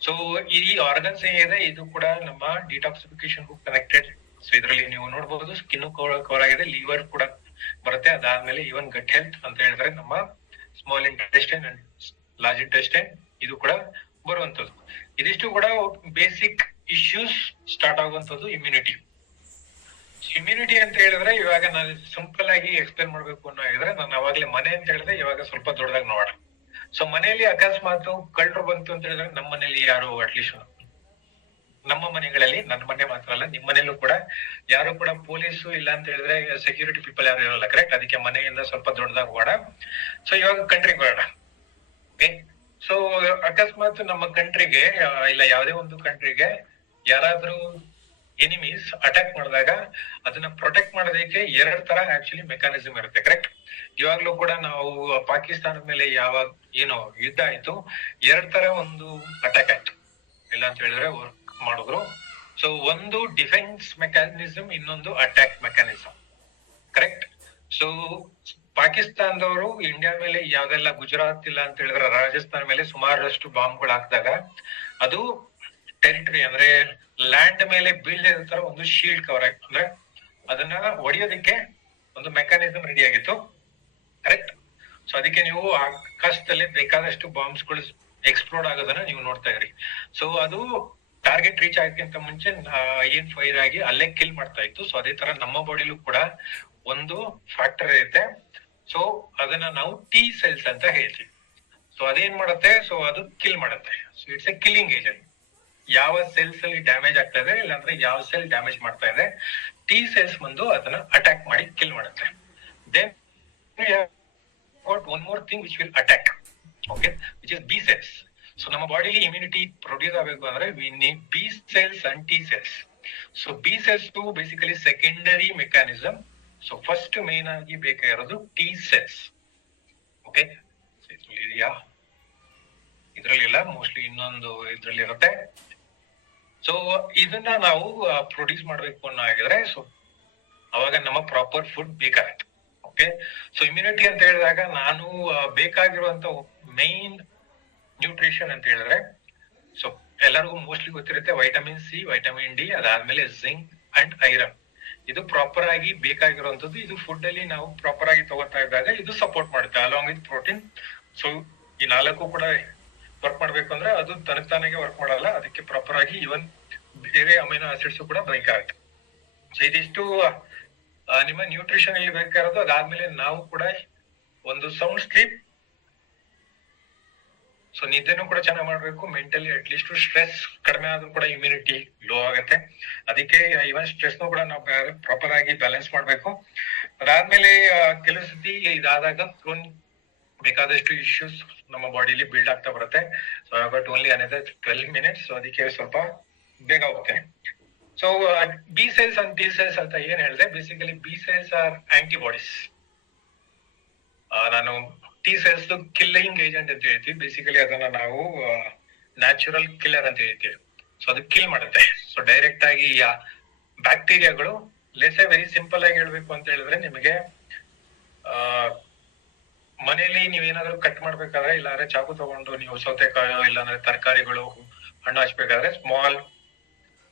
ಸೊ ಈ ಆರ್ಗನ್ಸ್ ಏನಿದೆ ಇದು ಕೂಡ ನಮ್ಮ ಡಿಟಾಕ್ಸಿಫಿಕೇಶನ್ ಕನೆಕ್ಟೆಡ್. ಸೊ ಇದರಲ್ಲಿ ನೀವು ನೋಡಬಹುದು, ಸ್ಕಿನ್ ಕವರ್ ಆಗಿದೆ, ಲಿವರ್ ಕೂಡ ಬರುತ್ತೆ. ಅದಾದ್ಮೇಲೆ ಈವನ್ ಗಟ್ ಹೆಲ್ತ್ ಅಂತ ಹೇಳಿದ್ರೆ ನಮ್ಮ small intestine and large intestine, ಇದು ಕೂಡ ಬರುವಂತದ್ದು. ಇದಿಷ್ಟು ಕೂಡ ಬೇಸಿಕ್ ಇಶ್ಯೂಸ್ ಸ್ಟಾರ್ಟ್ ಆಗುವಂತದ್ದು ಇಮ್ಯುನಿಟಿ. ಇಮ್ಯುನಿಟಿ ಅಂತ ಹೇಳಿದ್ರೆ ಇವಾಗ ನಾನು ಸಿಂಪಲ್ ಆಗಿ ಎಕ್ಸ್ಪ್ಲೇನ್ ಮಾಡ್ಬೇಕು ಅನ್ನೋ ಹೇಳಿದ್ರೆ, ನಾನು ಅವಾಗ್ಲೇ ಮನೆ ಅಂತ ಹೇಳಿದ್ರೆ ಇವಾಗ ಸ್ವಲ್ಪ ದೊಡ್ಡದಾಗಿ ನೋಡೋಣ. ಸೊ ಮನೆಯಲ್ಲಿ ಅಕಸ್ಮಾತ್ ಕಳ್ಳರು ಬಂತು ಅಂತ ಹೇಳಿದ್ರೆ, ನಮ್ಮ ಮನೇಲಿ ಯಾರು, ಅಟ್ಲೀಸ್ಟ್ ನಮ್ಮ ಮನೆಗಳಲ್ಲಿ, ನನ್ನ ಮನೆ ಮಾತ್ರ ಅಲ್ಲ, ನಿಮ್ ಮನೇಲೂ ಕೂಡ ಯಾರು ಕೂಡ ಪೊಲೀಸು ಇಲ್ಲ ಅಂತ ಹೇಳಿದ್ರೆ ಸೆಕ್ಯೂರಿಟಿ ಪೀಪಲ್ ಯಾರು ಇರಲ್ಲ. ಕರೆಕ್ಟ್? ಅದಕ್ಕೆ ಮನೆಯಿಂದ ಸ್ವಲ್ಪ ದೊಡ್ಡದಾಗಿ ಹೋಗೋಣ. ಸೊ ಇವಾಗ ಕಂಟ್ರಿಗೆ ಬರೋಣ. ಓಕೆ, ಸೊ ಅಕಸ್ಮಾತ್ ನಮ್ಮ ಕಂಟ್ರಿಗೆ, ಇಲ್ಲ ಯಾವುದೇ ಒಂದು ಕಂಟ್ರಿಗೆ ಯಾರಾದ್ರೂ ಎನಿಮೀಸ್ ಅಟ್ಯಾಕ್ ಮಾಡಿದಾಗ ಅದನ್ನ ಪ್ರೊಟೆಕ್ಟ್ ಮಾಡೋದಕ್ಕೆ 2 ತರ ಆಕ್ಚುಲಿ ಮೆಕ್ಯಾನಿಸಮ್ ಇರುತ್ತೆ. ಕರೆಕ್ಟ್? ಇವಾಗ್ಲೂ ಕೂಡ ನಾವು ಪಾಕಿಸ್ತಾನದ ಮೇಲೆ ಯಾವಾಗ ಏನೋ ಯುದ್ಧ ಆಯ್ತು, 2 ತರ ಒಂದು ಅಟ್ಯಾಕ್ ಆಯ್ತು, ಇಲ್ಲ ಅಂತ ಹೇಳಿದ್ರೆ ವರ್ಕ್ ಮಾಡಿದ್ರು. ಸೊ ಒಂದು ಡಿಫೆನ್ಸ್ ಮೆಕ್ಯಾನಿಸಮ್, ಇನ್ನೊಂದು ಅಟ್ಯಾಕ್ ಮೆಕ್ಯಾನಿಸಮ್. ಕರೆಕ್ಟ್? ಸೊ ಪಾಕಿಸ್ತಾನದವರು ಇಂಡಿಯಾ ಮೇಲೆ ಯಾವ್ದೆಲ್ಲ, ಗುಜರಾತ್ ಇಲ್ಲ ಅಂತ ಹೇಳಿದ್ರೆ ರಾಜಸ್ಥಾನ ಮೇಲೆ ಸುಮಾರಷ್ಟು ಬಾಂಬ್ಗಳು ಹಾಕಿದಾಗ, ಅದು ಟೆರಿಟರಿ ಅಂದ್ರೆ ಲ್ಯಾಂಡ್ ಮೇಲೆ ಬೀಳದೆ ಇರೋ ತರ ಒಂದು ಶೀಲ್ಡ್ ಕವರ್ ಆಯ್ತು. ಅಂದ್ರೆ ಅದನ್ನ ಹೊಡೆಯೋದಕ್ಕೆ ಒಂದು ಮೆಕ್ಯಾನಿಸಮ್ ರೆಡಿ ಆಗಿತ್ತು. ಕರೆಕ್ಟ್? ಸೊ ಅದಕ್ಕೆ ನೀವು ಆಕಾಶದಲ್ಲಿ ಬೇಕಾದಷ್ಟು ಬಾಂಬ್ಸ್ಗಳು ಎಕ್ಸ್ಪ್ಲೋಡ್ ಆಗೋದನ್ನ ನೀವು ನೋಡ್ತಾ ಇದ್ರಿ. ಸೊ ಅದು ಟಾರ್ಗೆಟ್ ರೀಚ್ ಆಗಕ್ಕಿಂತ ಮುಂಚೆ ಏನ್ ಫೈರ್ ಆಗಿ ಅಲ್ಲೇ ಕಿಲ್ ಮಾಡ್ತಾ ಇತ್ತು. ಸೊ ಅದೇ ತರ ನಮ್ಮ ಬಾಡಿಲೂ ಕೂಡ ಒಂದು ಫ್ಯಾಕ್ಟರ್ ಇರುತ್ತೆ. ಸೊ ಅದನ್ನ ನಾವು ಟಿ ಸೆಲ್ಸ್ ಅಂತ ಹೇಳ್ತೀವಿ. ಸೊ ಅದೇನ್ ಮಾಡುತ್ತೆ? ಸೊ ಅದು ಕಿಲ್ ಮಾಡುತ್ತೆ. So it's A killing agent. ಯಾವ ಸೆಲ್ಸ್ ಅಲ್ಲಿ ಡ್ಯಾಮೇಜ್ ಆಗ್ತಾ ಇದೆ, ಇಲ್ಲಾಂದ್ರೆ ಯಾವ ಸೆಲ್ ಡ್ಯಾಮೇಜ್ ಮಾಡ್ತಾ ಇದೆ, ಟಿ ಸೆಲ್ಸ್ ಬಂದು ಅದನ್ನ ಅಟ್ಯಾಕ್ ಮಾಡಿ ಕಿಲ್ ಮಾಡುತ್ತೆ. Then one more thing which will attack. Okay, which is B cells. So ನಮ್ಮ ಬಾಡಿಲಿ ಇಮ್ಯುನಿಟಿ ಪ್ರೊಡ್ಯೂಸ್ ಆಗಬೇಕು ಅಂದ್ರೆ we need B cells and T cells. So B cells basically secondary mechanism. So first main ಆಗಿ ಬೇಕಾಗಿರೋದು T cells. Okay, ಇದೆಯಾ? ಇದ್ರಲ್ಲಿಲ್ಲ, mostly ಇನ್ನೊಂದು ಇದ್ರಲ್ಲಿ ಇರುತ್ತೆ. ಸೊ ಇದನ್ನ ನಾವು ಪ್ರೊಡ್ಯೂಸ್ ಮಾಡ್ಬೇಕು ಅನ್ನೋ ಆಗಿದ್ರೆ ಸೊ ಅವಾಗ ನಮ್ಮ ಪ್ರಾಪರ್ ಫುಡ್ ಬೇಕಾಗತ್ತೆ. ಓಕೆ, ಸೊ ಇಮ್ಯುನಿಟಿ ಅಂತ ಹೇಳಿದಾಗ ನಾನು ಬೇಕಾಗಿರುವಂತ ಮೈನ್ ನ್ಯೂಟ್ರಿಷನ್ ಅಂತ ಹೇಳಿದ್ರೆ ಸೊ ಎಲ್ಲರಿಗೂ ಮೋಸ್ಟ್ಲಿ ಗೊತ್ತಿರುತ್ತೆ ವೈಟಮಿನ್ ಸಿ, ವೈಟಮಿನ್ ಡಿ, ಅದಾದ್ಮೇಲೆ ಜಿಂಕ್ ಅಂಡ್ ಐರನ್. ಇದು ಪ್ರಾಪರ್ ಆಗಿ ಬೇಕಾಗಿರುವಂತದ್ದು. ಇದು ಫುಡ್ ಅಲ್ಲಿ ನಾವು ಪ್ರಾಪರ್ ಆಗಿ ತಗೋತಾ ಇದ್ದಾಗ ಇದು ಸಪೋರ್ಟ್ ಮಾಡುತ್ತೆ ಅಲಾಂಗ್ ವಿತ್ ಪ್ರೋಟೀನ್. ಸೊ ಈ ನಾಲ್ಕು ಕೂಡ ವರ್ಕ್ ಮಾಡ್ಬೇಕು ಅಂದ್ರೆ ಅದು ತನಗೆ ವರ್ಕ್ ಮಾಡಲ್ಲ, ಅದಕ್ಕೆ ಪ್ರಾಪರ್ ಆಗಿ ಇವನ್ ಬೇರೆ ಅಮೈನೋ ಆಸಿಡ್ಸ್ ಕೂಡ ಬೇಕಾಗುತ್ತೆ. ಸೊ ಇದಿಷ್ಟು ನಿಮ್ಮ ನ್ಯೂಟ್ರಿಷನ್ ಅಲ್ಲಿ ಬೇಕಾಗಿರೋದು. ಅದಾದ್ಮೇಲೆ ನಾವು ಕೂಡ ಒಂದು ಸೌಂಡ್ ಸ್ಲೀಪ್, ಸೊ ನಿದ್ದೆನೂ ಕೂಡ ಚೆನ್ನಾಗಿ ಮಾಡ್ಬೇಕು. ಮೆಂಟಲಿ ಅಟ್ಲೀಸ್ಟ್ ಸ್ಟ್ರೆಸ್ ಕಡಿಮೆ ಆದ್ರೂ ಕೂಡ ಇಮ್ಯುನಿಟಿ ಲೋ ಆಗುತ್ತೆ. ಅದಕ್ಕೆ ಇವನ್ ಸ್ಟ್ರೆಸ್ ಕೂಡ ನಾವು ಪ್ರಾಪರ್ ಆಗಿ ಬ್ಯಾಲೆನ್ಸ್ ಮಾಡ್ಬೇಕು. ಅದಾದ್ಮೇಲೆ ಕೆಲವು ಸತಿ ಇದಾದಾಗ ಬೇಕಾದಷ್ಟು ಇಶ್ಯೂಸ್ ನಮ್ಮ ಬಾಡಿಲಿ ಬಿಲ್ಡ್ ಆಗ್ತಾ ಬರುತ್ತೆ. So but only another 12 minutes. So ಅದಕ್ಕೆ ಸ್ವಲ್ಪ ಬೇಗ ಹೋಗ್ತೇನೆ. So B cells and T cells ಅಂತ ಏನ್ ಹೇಳಿದೆ, basically B cells R antibodies. ನಾನು ಟಿ ಸೆಲ್ಸ್ ಕಿಲ್ಲಿಂಗ್ ಏಜೆಂಟ್ ಅಂತ ಹೇಳ್ತೀವಿ. ಬೇಸಿಕಲಿ ಅದನ್ನ ನಾವು ನ್ಯಾಚುರಲ್ ಕಿಲ್ಲರ್ ಅಂತ ಹೇಳ್ತೀವಿ. ಸೊ ಅದು ಕಿಲ್ ಮಾಡುತ್ತೆ. ಸೊ ಡೈರೆಕ್ಟ್ ಆಗಿ ಬ್ಯಾಕ್ಟೀರಿಯಾಗಳು, ಲೆಸ್ ವೆರಿ ಸಿಂಪಲ್ ಆಗಿ ಹೇಳ್ಬೇಕು ಅಂತ ಹೇಳಿದ್ರೆ, ನಿಮಗೆ ಮನೆಯಲ್ಲಿ ನೀವೇನಾದ್ರೂ ಕಟ್ ಮಾಡ್ಬೇಕಾದ್ರೆ ಇಲ್ಲಾಂದ್ರೆ ಚಾಕು ತಗೊಂಡು ನೀವು ಸೌತೆಕಾಯಿ ಇಲ್ಲಾಂದ್ರೆ ತರಕಾರಿಗಳು ಹಣ್ಣು ಹಚ್ಬೇಕಾದ್ರೆ ಸ್ಮಾಲ್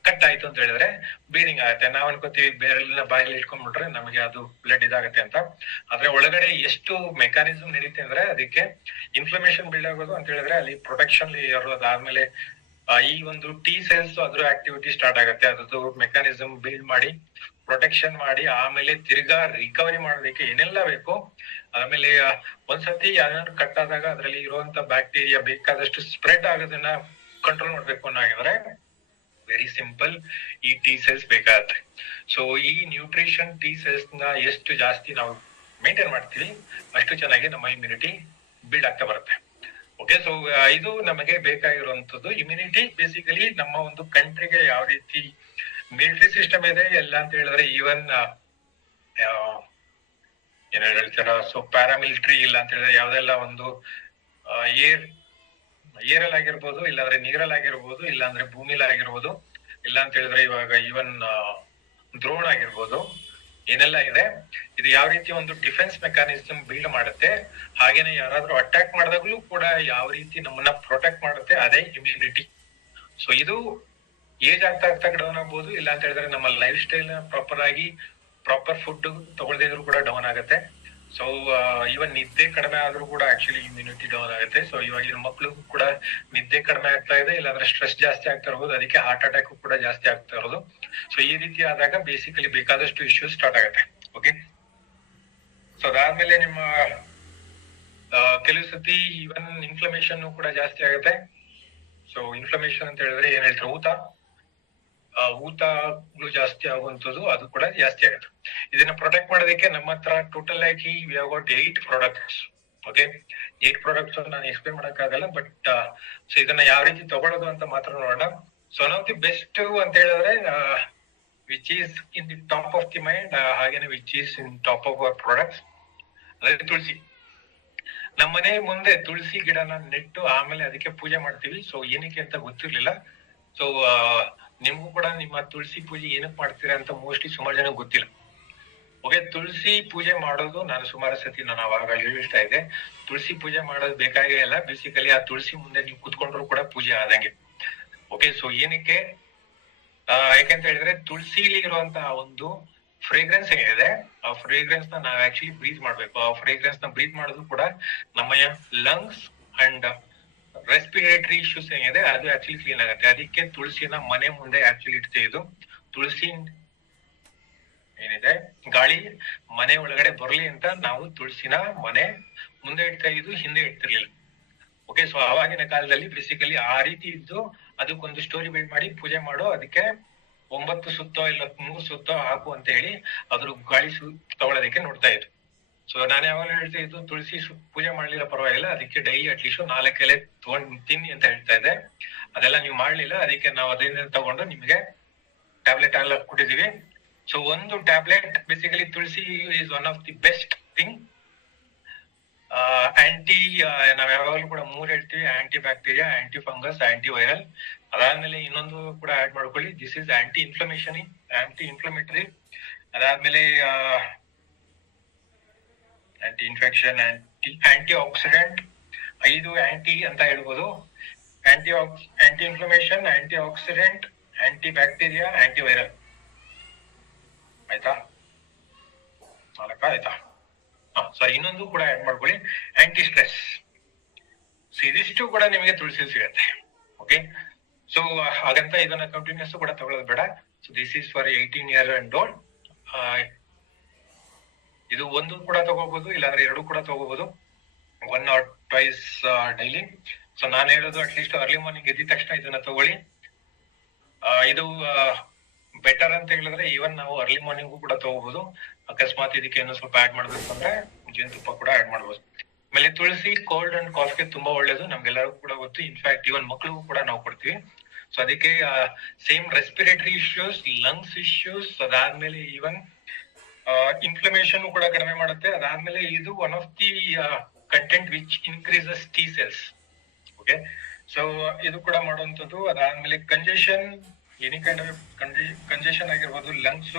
ಕಟ್ ಆಯ್ತು ಅಂತ ಹೇಳಿದ್ರೆ ಬ್ಲೀಡಿಂಗ್ ಆಗುತ್ತೆ. ನಾವ್ ಅನ್ಕೋತೀವಿ ಬೇರೆಲ್ಲ ಬಾಯಲ್ಲಿ ಇಟ್ಕೊಂಡ್ಬಿಟ್ರೆ ನಮಗೆ ಅದು ಬ್ಲಡ್ ಇದಾಗತ್ತೆ ಅಂತ. ಆದ್ರೆ ಒಳಗಡೆ ಎಷ್ಟು ಮೆಕ್ಯಾನಿಸಮ್ ನಡೀತೆ ಅಂದ್ರೆ ಅದಕ್ಕೆ ಇನ್ಫ್ಲಮೇಷನ್ ಬಿಲ್ಡ್ ಆಗೋದು ಅಂತ ಹೇಳಿದ್ರೆ ಅಲ್ಲಿ ಪ್ರೊಟೆಕ್ಷನ್ ಅದಾದ್ಮೇಲೆ ಈ ಒಂದು ಟಿ ಸೆಲ್ಸ್ ಅದ್ರ ಆಕ್ಟಿವಿಟಿ ಸ್ಟಾರ್ಟ್ ಆಗುತ್ತೆ. ಅದ್ರದ್ದು ಮೆಕ್ಯಾನಿಸಮ್ ಬಿಲ್ಡ್ ಮಾಡಿ ಪ್ರೊಟೆಕ್ಷನ್ ಮಾಡಿ ಆಮೇಲೆ ತಿರ್ಗಾ ರಿಕವರಿ ಮಾಡೋದಕ್ಕೆ ಏನೆಲ್ಲ ಬೇಕು. ಆಮೇಲೆ ಒಂದ್ಸತಿ ಯಾವ್ದಾದ್ರು ಕಟ್ ಆದಾಗ ಅದ್ರಲ್ಲಿ ಇರುವಂತ ಬ್ಯಾಕ್ಟೀರಿಯಾ ಬೇಕಾದಷ್ಟು ಸ್ಪ್ರೆಡ್ ಆಗೋದನ್ನ ಕಂಟ್ರೋಲ್ ಮಾಡ್ಬೇಕು ಅನ್ನೋದಾದ್ರೆ ವೆರಿ ಸಿಂಪಲ್, ಈ ಟಿ ಸೆಲ್ಸ್ ಬೇಕಾಗತ್ತೆ. ಸೊ ಈ ನ್ಯೂಟ್ರಿಷನ್ ಟಿ ಸೆಲ್ಸ್ ನ ಎಷ್ಟು ಜಾಸ್ತಿ ನಾವು ಮೇಂಟೈನ್ ಮಾಡ್ತೀವಿ ಅಷ್ಟು ಚೆನ್ನಾಗಿ ನಮ್ಮ ಇಮ್ಯುನಿಟಿ ಬಿಲ್ಡ್ ಆಗ್ತಾ ಬರುತ್ತೆ. ಓಕೆ, ಸೊ ಇದು ನಮಗೆ ಬೇಕಾಗಿರುವಂತದ್ದು. ಇಮ್ಯುನಿಟಿ ಬೇಸಿಕಲಿ ನಮ್ಮ ಒಂದು ಕಂಟ್ರಿಗೆ ಯಾವ ರೀತಿ ಮಿಲಿಟರಿ ಸಿಸ್ಟಮ್ ಇದೆ ಎಲ್ಲ ಅಂತ ಹೇಳಿದ್ರೆ, ಈವನ್ ಏನ್ ಹೇಳ್ತಾರ, ಸೊ ಪ್ಯಾರಾಮಿಲಿಟರಿ ಇಲ್ಲ ಅಂತ ಹೇಳಿದ್ರೆ ಯಾವ್ದೆಲ್ಲ ಒಂದು ಏರಲ್ಲಿ ಆಗಿರ್ಬೋದು, ಇಲ್ಲಾಂದ್ರೆ ನೀರಲ್ಲಿ ಆಗಿರ್ಬೋದು, ಇಲ್ಲಾಂದ್ರೆ ಭೂಮಿಲಿ ಆಗಿರ್ಬೋದು, ಇಲ್ಲ ಅಂತ ಹೇಳಿದ್ರೆ ಇವಾಗ ಈವನ್ ಡ್ರೋನ್ ಆಗಿರ್ಬೋದು, ಏನೆಲ್ಲ ಇದೆ, ಇದು ಯಾವ ರೀತಿ ಒಂದು ಡಿಫೆನ್ಸ್ ಮೆಕ್ಯಾನಿಸಮ್ ಬಿಲ್ಡ್ ಮಾಡುತ್ತೆ. ಹಾಗೇನೆ ಯಾರಾದ್ರೂ ಅಟ್ಯಾಕ್ ಮಾಡಿದಾಗ್ಲೂ ಕೂಡ ಯಾವ ರೀತಿ ನಮ್ಮನ್ನ ಪ್ರೊಟೆಕ್ಟ್ ಮಾಡುತ್ತೆ, ಅದೇ ಇಮ್ಯುನಿಟಿ. ಸೊ ಇದು ಏಜ್ ಆಗ್ತಾ ಡೌನ್ ಆಗ್ಬೋದು. ಇಲ್ಲ ಅಂತ ಹೇಳಿದ್ರೆ ನಮ್ಮ ಲೈಫ್ ಸ್ಟೈಲ್ ಪ್ರಾಪರ್ ಫುಡ್ ತಗೊಳ್ದಿದ್ರು ಕೂಡ ಡೌನ್ ಆಗುತ್ತೆ. ಸೊ ಇವನ್ ನಿದ್ದೆ ಕಡಿಮೆ ಆದ್ರೂ ಕೂಡ ಆಕ್ಚುಲಿ ಇಮ್ಯುನಿಟಿ ಡೌನ್ ಆಗುತ್ತೆ. ಸೊ ಇವಾಗಿನ ಮಕ್ಳಿಗೂ ಕೂಡ ನಿದ್ದೆ ಕಡಿಮೆ ಆಗ್ತಾ ಇದೆ, ಇಲ್ಲಾಂದ್ರೆ ಸ್ಟ್ರೆಸ್ ಜಾಸ್ತಿ ಆಗ್ತಾ ಇರ್ಬೋದು, ಅದಕ್ಕೆ ಹಾರ್ಟ್ ಅಟ್ಯಾಕ್ ಕೂಡ ಜಾಸ್ತಿ ಆಗ್ತಾ ಇರೋದು. ಸೊ ಈ ರೀತಿ ಆದಾಗ ಬೇಸಿಕಲಿ ಬೇಕಾದಷ್ಟು ಇಶ್ಯೂಸ್ ಸ್ಟಾರ್ಟ್ ಆಗುತ್ತೆ. ಓಕೆ, ಸೊ ಅದಾದ್ಮೇಲೆ ನಿಮ್ಮ ಕೆಲವು ಸತಿ ಇವನ್ ಇನ್ಫ್ಲಮೇಷನ್ ಕೂಡ ಜಾಸ್ತಿ ಆಗುತ್ತೆ. ಸೊ ಇನ್ಫ್ಲಮೇಷನ್ ಅಂತ ಹೇಳಿದ್ರೆ ಏನ್ ಹೇಳ್ತಾರೆ, ಊತಗಳು ಜಾಸ್ತಿ ಆಗುವಂತದ್ದು, ಅದು ಕೂಡ ಜಾಸ್ತಿ ಆಗುತ್ತೆ. ಇದನ್ನ ಪ್ರೊಟೆಕ್ಟ್ ಮಾಡೋದಕ್ಕೆ ನಮ್ಮ ಹತ್ರ ಟೋಟಲ್ ಆಗಿ we have got 8 products. Okay, 8 products ನಾನು ಎಕ್ಸ್ಪ್ಲೇನ್ ಮಾಡಕ್ಕಾಗಲ್ಲ, ಬಟ್ ಸೊ ಇದನ್ನ ಯಾವ ರೀತಿ ತಗೊಳ್ಳೋದು ಅಂತ ಮಾತ್ರ ನೋಡೋಣ. So one of the best ಅಂತ ಹೇಳಿದ್ರೆ which is in the top of the mind, ಹಾಗೇನೆ which is in top of our products, ಅದೇ ತುಳಸಿ. ನಮ್ಮನೆ ಮುಂದೆ ತುಳಸಿ ಗಿಡನ ನೆಟ್ಟು ಆಮೇಲೆ ಅದಕ್ಕೆ ಪೂಜೆ ಮಾಡ್ತೀವಿ. ಸೊ ಏನಕ್ಕೆ ಅಂತ ಗೊತ್ತಿರ್ಲಿಲ್ಲ. ಸೊ ನಿಮ್ಗೂ ಕೂಡ ನಿಮ್ಮ ತುಳಸಿ ಪೂಜೆ ಏನಕ್ಕೆ ಮಾಡ್ತೀರಾ ಅಂತ ಮೋಸ್ಟ್ಲಿ ಸುಮಾರು ಜನ ಗೊತ್ತಿಲ್ಲ. ಓಕೆ, ತುಳಸಿ ಪೂಜೆ ಮಾಡೋದು ನಾನು ಸುಮಾರು ಸತಿ ನಾನು ಅವಾಗ ಹೇಳ್ತಾ ಇದ್ದೆ, ತುಳಸಿ ಪೂಜೆ ಮಾಡೋದು ಬೇಕಾಗೇ ಇಲ್ಲ. ಬೇಸಿಕಲಿ ಆ ತುಳಸಿ ಮುಂದೆ ನೀವು ಕುತ್ಕೊಂಡ್ರು ಕೂಡ ಪೂಜೆ ಆದಂಗೆ. ಓಕೆ, ಸೊ ಏನಕ್ಕೆ, ಯಾಕೆಂತ ಹೇಳಿದ್ರೆ ತುಳಸಿಲಿ ಇರುವಂತಹ ಒಂದು ಫ್ರೇಗ್ರೆನ್ಸ್ ಏನಿದೆ, ಆ ಫ್ರೇಗ್ರೆನ್ಸ್ ನ ನಾವು ಆಕ್ಚುಲಿ ಬ್ರೀತ್ ಮಾಡ್ಬೇಕು. ಆ ಫ್ರೇಗ್ರೆನ್ಸ್ ನ ಬ್ರೀತ್ ಮಾಡೋದು ಕೂಡ ನಮ್ಮ ಲಂಗ್ಸ್ ಅಂಡ್ ರೆಸ್ಪಿರೇಟರಿ ಇಶ್ಯೂಸ್ ಏನಿದೆ ಅದು ಆಕ್ಚುಲಿ ಕ್ಲೀನ್ ಆಗುತ್ತೆ. ಅದಕ್ಕೆ ತುಳಸಿನ ಮನೆ ಮುಂದೆ ಆಕ್ಚುಲಿ ಇಡ್ತಿದ್ದು. ತುಳಸಿ ಏನಿದೆ ಗಾಳಿ ಮನೆ ಒಳಗಡೆ ಬರ್ಲಿ ಅಂತ ನಾವು ತುಳಸಿನ ಮನೆ ಮುಂದೆ ಇಡ್ತಾ ಇದ್ದು, ಹಿಂದೆ ಇಡ್ತಿರ್ಲಿಲ್ಲ. ಓಕೆ, ಸೊ ಆವಾಗಿನ ಕಾಲದಲ್ಲಿ ಬೇಸಿಕಲಿ ಆ ರೀತಿ ಇದ್ದು ಅದಕ್ಕೊಂದು ಸ್ಟೋರಿ ಬಿಲ್ಡ್ ಮಾಡಿ ಪೂಜೆ ಮಾಡೋ, ಅದಕ್ಕೆ 9 ಸುತ್ತೋ ಇಲ್ಲ 3 ಸುತ್ತೋ ಹಾಕು ಅಂತ ಹೇಳಿ ಅದ್ರ ಗಾಳಿ ತಗೊಳ್ಳೋದಕ್ಕೆ ನೋಡ್ತಾ ಇದ್ರು. ಸೊ ನಾನು ಯಾವಾಗ ಹೇಳ್ತಾ ಇದ್ದು ತುಳಸಿ ಪೂಜೆ ಮಾಡ್ಲಿಲ್ಲ ಪರವಾಗಿಲ್ಲ, ಅದಕ್ಕೆ ಡೈಲಿ ಅಟ್ಲೀಸ್ಟ್ 4 ಎಲೆ ತಗೊಂಡ್ ತಿನ್ನಿ ಅಂತ ಹೇಳ್ತಾ ಇದ್ದೆ. ಅದೆಲ್ಲ ನೀವು ಮಾಡ್ಲಿಲ್ಲ, ಅದಕ್ಕೆ ನಾವು ಅದರಿಂದ ತಗೊಂಡು ನಿಮ್ಗೆ ಟ್ಯಾಬ್ಲೆಟ್ ಎಲ್ಲ ಕೊಟ್ಟಿದೀವಿ. ಸೊ ಒಂದು tablet basically tulsi is one of the best thing. Anti ನಾವ್ ಯಾವಾಗಲೂ ಕೂಡ 3 ಹೇಳ್ತೀವಿ: anti bacteria, anti fungus, anti viral. ಅದಾದ್ಮೇಲೆ ಇನ್ನೊಂದು ಕೂಡ ಆಡ್ ಮಾಡ್ಕೊಳ್ಳಿ, ದಿಸ್ ಇಸ್ ಆಂಟಿ ಇನ್ಫ್ಲಮೇಟರಿ. ಅದಾದ್ಮೇಲೆ anti infection, anti oxidant. 5 anti ಅಂತ ಹೇಳ್ಬೋದು: anti inflammation, anti oxidant, anti bacteria, anti viral. ಆಯ್ತಾ? 4 ಆಯ್ತಾ? ಸಾರಿ, ಇನ್ನೊಂದು ಕೂಡ ಆಡ್ ಮಾಡ್ಕೊಳ್ಳಿ: ಆಂಟಿ ಸ್ಟ್ರೆಸ್. ಸೊ ಇದಿಷ್ಟು ಕೂಡ ನಿಮಗೆ ತುಳಸಿ ಸಿಗತ್ತೆ. ಓಕೆ, ಸೊ ಹಾಗಂತ ಇದನ್ನ ಕಂಟಿನ್ಯೂಸ್ ಕೂಡ ತಗೊಳ್ಳೋದು ಬೇಡ. So this is for 18 years and old. ಇದು 1 ಕೂಡ ತಗೋಬಹುದು, ಇಲ್ಲಾಂದ್ರೆ 2 ಕೂಡ ತಗೋಬಹುದು, 1 or 2 ಡೈಲಿ. ಸೊ ನಾನು ಹೇಳೋದು ಅಟ್ಲೀಸ್ಟ್ ಅರ್ಲಿ ಮಾರ್ನಿಂಗ್ ಎದ್ದ ತಕ್ಷಣ ಇದನ್ನ ತಗೊಳ್ಳಿ. ಇದು ಬೆಟರ್ ಅಂತ ಹೇಳಿದ್ರೆ ಈವನ್ ನಾವು ಅರ್ಲಿ ಮಾರ್ನಿಂಗು ಕೂಡ ತಗೋಬಹುದು. ಅಕಸ್ಮಾತ್ ಇದಕ್ಕೆ ಇನ್ನೂ ಸ್ವಲ್ಪ ಆಡ್ ಮಾಡ್ಬೇಕು ಅಂದ್ರೆ ಜೇನುತುಪ್ಪ ಕೂಡ ಆಡ್ ಮಾಡ್ಬೋದು. ಆಮೇಲೆ ತುಳಸಿ ಕೋಲ್ಡ್ ಅಂಡ್ ಕಾಫ್ಗೆ ತುಂಬಾ ಒಳ್ಳೇದು, ನಮ್ಗೆಲ್ಲರಿಗೂ ಕೂಡ ಗೊತ್ತು. ಇನ್ಫ್ಯಾಕ್ಟ್ ಈವನ್ ಮಕ್ಳಿಗೂ ಕೂಡ ನಾವು ಕೊಡ್ತೀವಿ. ಸೊ ಅದಕ್ಕೆ same respiratory issues, lungs issues, ಅದಾದ್ಮೇಲೆ ಈವನ್ ಇನ್ಫ್ಲಮೇಷನ್ ಕೂಡ ಕಡಿಮೆ ಮಾಡುತ್ತೆ. ಅದಾದ್ಮೇಲೆ ಇದು one of the content which increases T cells. Okay, so ಇದು ಕೂಡ ಮಾಡುವಂಥದ್ದು. ಅದಾದ್ಮೇಲೆ congestion, any kind of congestion ಆಗಿರ್ಬೋದು, ಲಂಗ್ಸ್,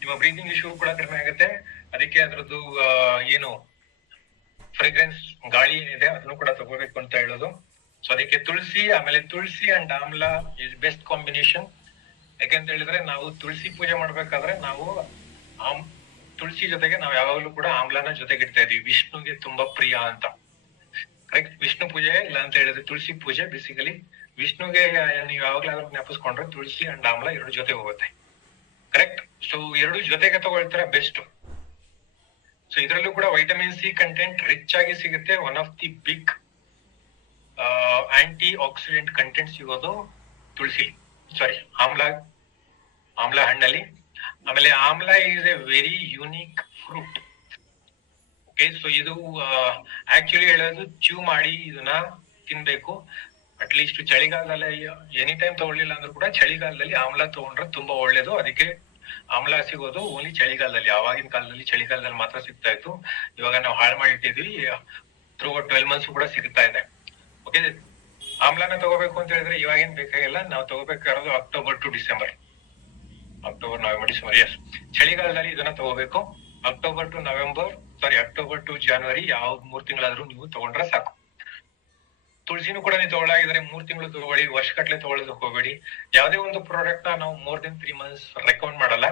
ನಿಮ್ಮ ಬ್ರೀದಿಂಗ್ ಇಶ್ಯೂ ಕೂಡ ಕಡಿಮೆ ಆಗುತ್ತೆ. ಅದಕ್ಕೆ ಅದ್ರದ್ದು ಏನು ಫ್ರೇಗ್ರೆನ್ಸ್ ಗಾಳಿ ಏನಿದೆ ಅದನ್ನು ಕೂಡ ತಗೋಬೇಕು ಅಂತ ಹೇಳೋದು. ಸೊ ಅದಕ್ಕೆ ತುಳಸಿ, ಆಮೇಲೆ ತುಳಸಿ ಅಂಡ್ ಆಮ್ಲ ಇಸ್ ಬೆಸ್ಟ್ ಕಾಂಬಿನೇಷನ್. ಯಾಕೆಂತ ಹೇಳಿದ್ರೆ ನಾವು ತುಳಸಿ ಪೂಜೆ ಮಾಡ್ಬೇಕಾದ್ರೆ ನಾವು ತುಳಸಿ ಜೊತೆಗೆ ನಾವು ಯಾವಾಗ್ಲೂ ಕೂಡ ಆಮ್ಲನ ಜೊತೆಗೆ ಇಡ್ತಾ ಇದೀವಿ. ವಿಷ್ಣುಗೆ ತುಂಬಾ ಪ್ರಿಯ ಅಂತ. ಕರೆಕ್ಟ್, ವಿಷ್ಣು ಪೂಜೆ ಇಲ್ಲ ಅಂತ ಹೇಳಿದ್ರೆ ತುಳಸಿ ಪೂಜೆ. ಬೇಸಿಕಲಿ ವಿಷ್ಣುಗೆ ನೀವು ಯಾವಾಗ್ಲಾದ್ರೂ ಜ್ಞಾಪಿಸ್ಕೊಂಡ್ರೆ ತುಳಸಿ ಅಂಡ್ ಆಮ್ಲ 2 ಜೊತೆ ಹೋಗುತ್ತೆ. ಕರೆಕ್ಟ್, ಸೊ 2 ಜೊತೆಗೆ ತಗೊಳ್ತಾರೆ ಬೆಸ್ಟ್. ಸೊ ಇದರಲ್ಲೂ ಕೂಡ ವೈಟಮಿನ್ ಸಿ ಕಂಟೆಂಟ್ ರಿಚ್ ಆಗಿ ಸಿಗುತ್ತೆ. One of the big anti accident content ಸಿಗೋದು ತುಳಸಿ, ಸಾರಿ ಆಮ್ಲ ಹಣ್ಣಲ್ಲಿ. ಆಮೇಲೆ amla is a very unique fruit. Okay, so ಇದು ಆಕ್ಚುಲಿ ಹೇಳೋದು ಚ್ಯೂ ಮಾಡಿ ಇದನ್ನ ತಿನ್ಬೇಕು. ಅಟ್ಲೀಸ್ಟ್ ಚಳಿಗಾಲದಲ್ಲಿ ಎನಿ ಟೈಮ್ ತಗೊಳ್ಳಿಲ್ಲ ಅಂದ್ರೂ ಕೂಡ ಚಳಿಗಾಲದಲ್ಲಿ ಆಮ್ಲ ತಗೊಂಡ್ರೆ ತುಂಬಾ ಒಳ್ಳೇದು. ಅದಕ್ಕೆ ಆಮ್ಲ ಸಿಗೋದು ಓನ್ಲಿ ಚಳಿಗಾಲದಲ್ಲಿ. ಆವಾಗಿನ ಕಾಲದಲ್ಲಿ ಚಳಿಗಾಲದಲ್ಲಿ ಮಾತ್ರ ಸಿಗ್ತಾ ಇತ್ತು. ಇವಾಗ ನಾವು ಹಾಳು ಮಾಡಿಟ್ಟಿದ್ವಿ. ಥ್ರೂ 12 months ಕೂಡ ಸಿಗ್ತಾ ಇದೆ. ಓಕೆ, ಆಮ್ಲನ ತಗೋಬೇಕು ಅಂತ ಹೇಳಿದ್ರೆ ಇವಾಗೇನ್ ಬೇಕಾಗಿಲ್ಲ. ನಾವು ತಗೋಬೇಕಾಗಿರೋದು ಅಕ್ಟೋಬರ್ ಟು ಡಿಸೆಂಬರ್, ಎಸ್. ಚಳಿಗಾಲದಲ್ಲಿ ಇದನ್ನ ತಗೋಬೇಕು. ಅಕ್ಟೋಬರ್ ಟು ಜನವರಿ ಯಾವ 3 ತಿಂಗಳಾದ್ರೂ ನೀವು ತಗೊಂಡ್ರೆ ಸಾಕು. ತುಳಸಿನೂ ಕೂಡ ನೀವು ತಗೊಳ್ಳಾಗಿದ್ರೆ 3 ತಿಂಗಳು ತಗೊಳ್ಳಿ, ವರ್ಷಗಟ್ಲೆ ತಗೊಳ್ಳೋದಕ್ಕೆ ಹೋಗಬೇಡಿ. ಯಾವುದೇ ಒಂದು ಪ್ರಾಡಕ್ಟ್ ನ ನಾವು ಮೋರ್ ದೆನ್ 3 months ರೆಕಮೆಂಡ್ ಮಾಡಲ್ಲ.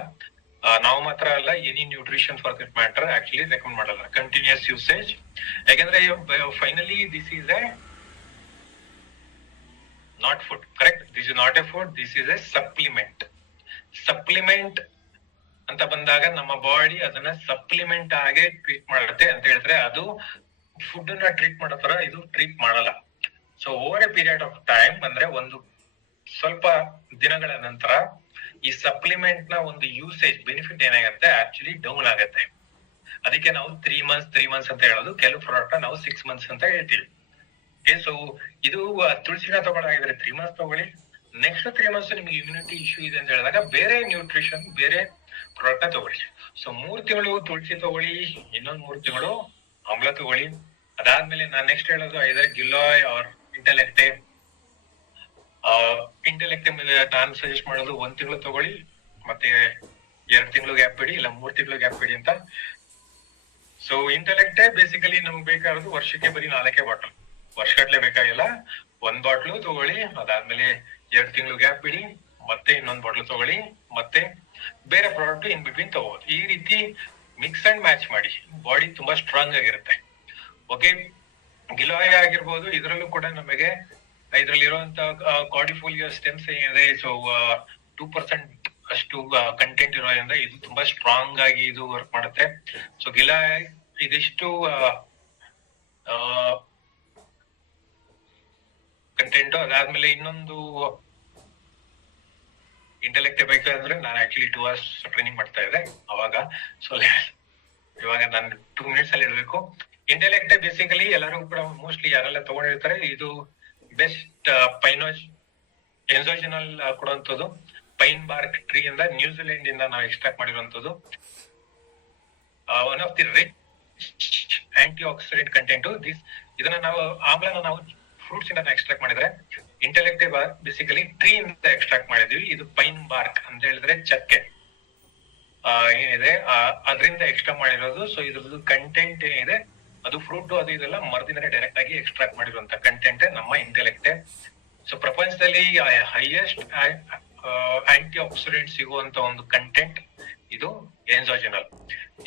ನಾವು ಮಾತ್ರ ಅಲ್ಲ, any nutrition for that matter actually recommend ಮಾಡಲ್ಲ ಕಂಟಿನ್ಯೂಸ್ ಯೂಸೇಜ್. ಯಾಕಂದ್ರೆ finally this is A not food. Correct, this is not A food, this is A supplement ಅಂತ ಬಂದಾಗ ನಮ್ಮ ಬಾಡಿ ಅದನ್ನ ಸಪ್ಲಿಮೆಂಟ್ ಆಗಿ ಟ್ರೀಟ್ ಮಾಡುತ್ತೆ ಅಂತ ಹೇಳಿದ್ರೆ ಅದು ಫುಡ್ ನ ಟ್ರೀಟ್ ಮಾಡೋ ತರ ಇದು ಟ್ರೀಟ್ ಮಾಡಲ್ಲ. So over A period of time, ಅಂದ್ರೆ ಒಂದು ಸ್ವಲ್ಪ ದಿನಗಳ ನಂತರ ಈ ಸಪ್ಲಿಮೆಂಟ್ ನ ಒಂದು ಯೂಸೇಜ್ ಬೆನಿಫಿಟ್ ಏನಾಗುತ್ತೆ ಆಕ್ಚುಲಿ ಡೌನ್ ಆಗುತ್ತೆ. ಅದಕ್ಕೆ ನಾವು 3 months ಅಂತ ಹೇಳೋದು. ಕೆಲವು ಪ್ರಾಡಕ್ಟ್ ನಾವು 6 months ಅಂತ ಹೇಳ್ತೀವಿ. ಸೊ ಇದು ತುಳಸಿನ ತಗೊಳ್ಳಾಗಿದ್ರೆ 3 months ತಗೊಳ್ಳಿ. ನೆಕ್ಸ್ಟ್ 3 months ನಿಮ್ಗೆ ಇಮ್ಯುನಿಟಿ ಇಶ್ಯೂ ಇದೆ ಅಂತ ಹೇಳಿದಾಗ ಬೇರೆ ನ್ಯೂಟ್ರಿಷನ್, ಬೇರೆ ಪ್ರಾಡಕ್ಟ್ ನ ತಗೊಳ್ಳಿ. ಸೊ 3 ತಿಂಗಳು ತುಳಸಿ ತಗೊಳ್ಳಿ, ಇನ್ನೊಂದು 3 ತಿಂಗಳು ಆಮ್ಲ ತಗೊಳ್ಳಿ. ಅದಾದ್ಮೇಲೆ ನಾನ್ ನೆಕ್ಸ್ಟ್ ಹೇಳೋದು ಐದರ್ ಗಿಲಾಯ್ ಆರ್ ಇಂಟೆಲೆಕ್ಟೆ ಮೇಲೆ ನಾನು ಸಜೆಸ್ಟ್ ಮಾಡೋದು 1 ತಿಂಗಳು ತಗೊಳ್ಳಿ, ಮತ್ತೆ 2 ತಿಂಗಳು ಗ್ಯಾಪ್ ಬಿಡಿ, ಇಲ್ಲ 3 ತಿಂಗಳು ಗ್ಯಾಪ್ ಬಿಡಿ ಅಂತ. ಸೊ ಇಂಟೆಲೆಕ್ಟೆ ಬೇಸಿಕಲಿ ನಮ್ಗೆ ಬೇಕಾಗಿರೋದು ವರ್ಷಕ್ಕೆ ಬರೀ 4 ಬಾಟಲ್, ವರ್ಷಗಟ್ಲೆ ಬೇಕಾಗಿಲ್ಲ. 1 ಬಾಟ್ಲು ತಗೊಳ್ಳಿ, ಅದಾದ್ಮೇಲೆ 2 ತಿಂಗಳು ಗ್ಯಾಪ್ ಬಿಡಿ, ಮತ್ತೆ ಇನ್ನೊಂದು ಬಾಟ್ಲು ತಗೊಳ್ಳಿ, ಮತ್ತೆ ಬೇರೆ ಪ್ರಾಡಕ್ಟ್ ಇನ್ ಬಿಟ್ವೀನ್ ತಗೋಬಹುದು. ಈ ರೀತಿ ಮಿಕ್ಸ್ ಅಂಡ್ ಮ್ಯಾಚ್ ಮಾಡಿ, ಬಾಡಿ ತುಂಬಾ ಸ್ಟ್ರಾಂಗ್ ಆಗಿರುತ್ತೆ. ಓಕೆ, ಗಿಲಾಯ ಆಗಿರ್ಬೋದು, ಇದರಲ್ಲೂ ಕೂಡ ನಮಗೆ ಇದ್ರಲ್ಲಿರುವಂತ ಕಾರ್ಡಿಫೋಲಿಯೋ ಸ್ಟೆಮ್ಸ್ ಏನಿದೆ, ಸೊ 2% ಅಷ್ಟು ಕಂಟೆಂಟ್ ಇರೋದ್ರಿಂದ ಇದು ತುಂಬಾ ಸ್ಟ್ರಾಂಗ್ ಆಗಿ ಇದು ವರ್ಕ್ ಮಾಡುತ್ತೆ. ಸೊ ಗಿಲಾಯ ಇದಿಷ್ಟು ಕಂಟೆಂಟ್. ಅದಾದ್ಮೇಲೆ ಇನ್ನೊಂದು ಇಂಟೆಲೆಕ್ಟ್ ಬೇಕಾದ್ರೆ ನಾನು ಆಕ್ಚುಲಿ 2 hours ಟ್ರೈನಿಂಗ್ ಮಾಡ್ತಾ ಇದ್ದೆ ಅವಾಗ. ಸೊ ಇವಾಗ ನಾನು 2 minutes ಅಲ್ಲಿ ಇಡಬೇಕು. ಇಂಟೆಲೆಕ್ಟ್ ಬೇಸಿಕಲಿ ಎಲ್ಲರೂ ಕೂಡ ಮೋಸ್ಟ್ಲಿ ಯಾರೆಲ್ಲ ತಗೊಂಡಿರ್ತಾರೆ, ಇದು ಬೆಸ್ಟ್ ಪೈನೋಜ್ ಎನ್ಸೋಜಿನಲ್ ಕೊಡುವಂಥದ್ದು. ಪೈನ್ ಬಾರ್ಕ್ ಟ್ರೀ ಇಂದ ನ್ಯೂಜಿಲೆಂಡ್ ಇಂದ ನಾವು ಎಕ್ಸ್ಟ್ರಾಕ್ಟ್ ಮಾಡಿರುವಂತದ್ದು. One of the rich aunty accident content. ಇದನ್ನ ನಾವು ಆಮ್ಲನ ನಾವು ಫ್ರೂಟ್ಸ್ ಇಂದ ಎಕ್ಸ್ಟ್ರಾಕ್ಟ್ ಮಾಡಿದ್ರೆ, ಇಂಟೆಲೆಕ್ಟ್ ಬೇಸಿಕಲಿ ಟ್ರೀ ಇಂದ ಎಕ್ಸ್ಟ್ರಾಕ್ಟ್ ಮಾಡಿದ್ವಿ. ಇದು ಪೈನ್ ಬಾರ್ಕ್ ಅಂತ ಹೇಳಿದ್ರೆ ಚಕ್ಕೆ ಏನಿದೆ ಅದರಿಂದ ಎಕ್ಸ್ಟ್ರಾ ಮಾಡಿರೋದು. ಸೊ ಇದ್ರದ್ದು ಕಂಟೆಂಟ್ ಏನಿದೆ ಅದು ಫ್ರೂಟ್ ಅದು ಇದೆಲ್ಲ ಮರದಿಂದನೇ ಡೈರೆಕ್ಟ್ ಆಗಿ ಎಕ್ಸ್ಟ್ರಾಕ್ಟ್ ಮಾಡಿರುವಂತ ಕಂಟೆಂಟ್ ನಮ್ಮ ಇಂಟೆಲೆಕ್ಟ್. ಸೊ ಪ್ರಪಂಚದಲ್ಲಿ ಹೈಯೆಸ್ಟ್ ಆಂಟಿ ಆಕ್ಸಿಡೆಂಟ್ ಸಿಗುವಂತ ಒಂದು ಕಂಟೆಂಟ್ ಇದು ಎನ್ಸೋಜಿನಲ್.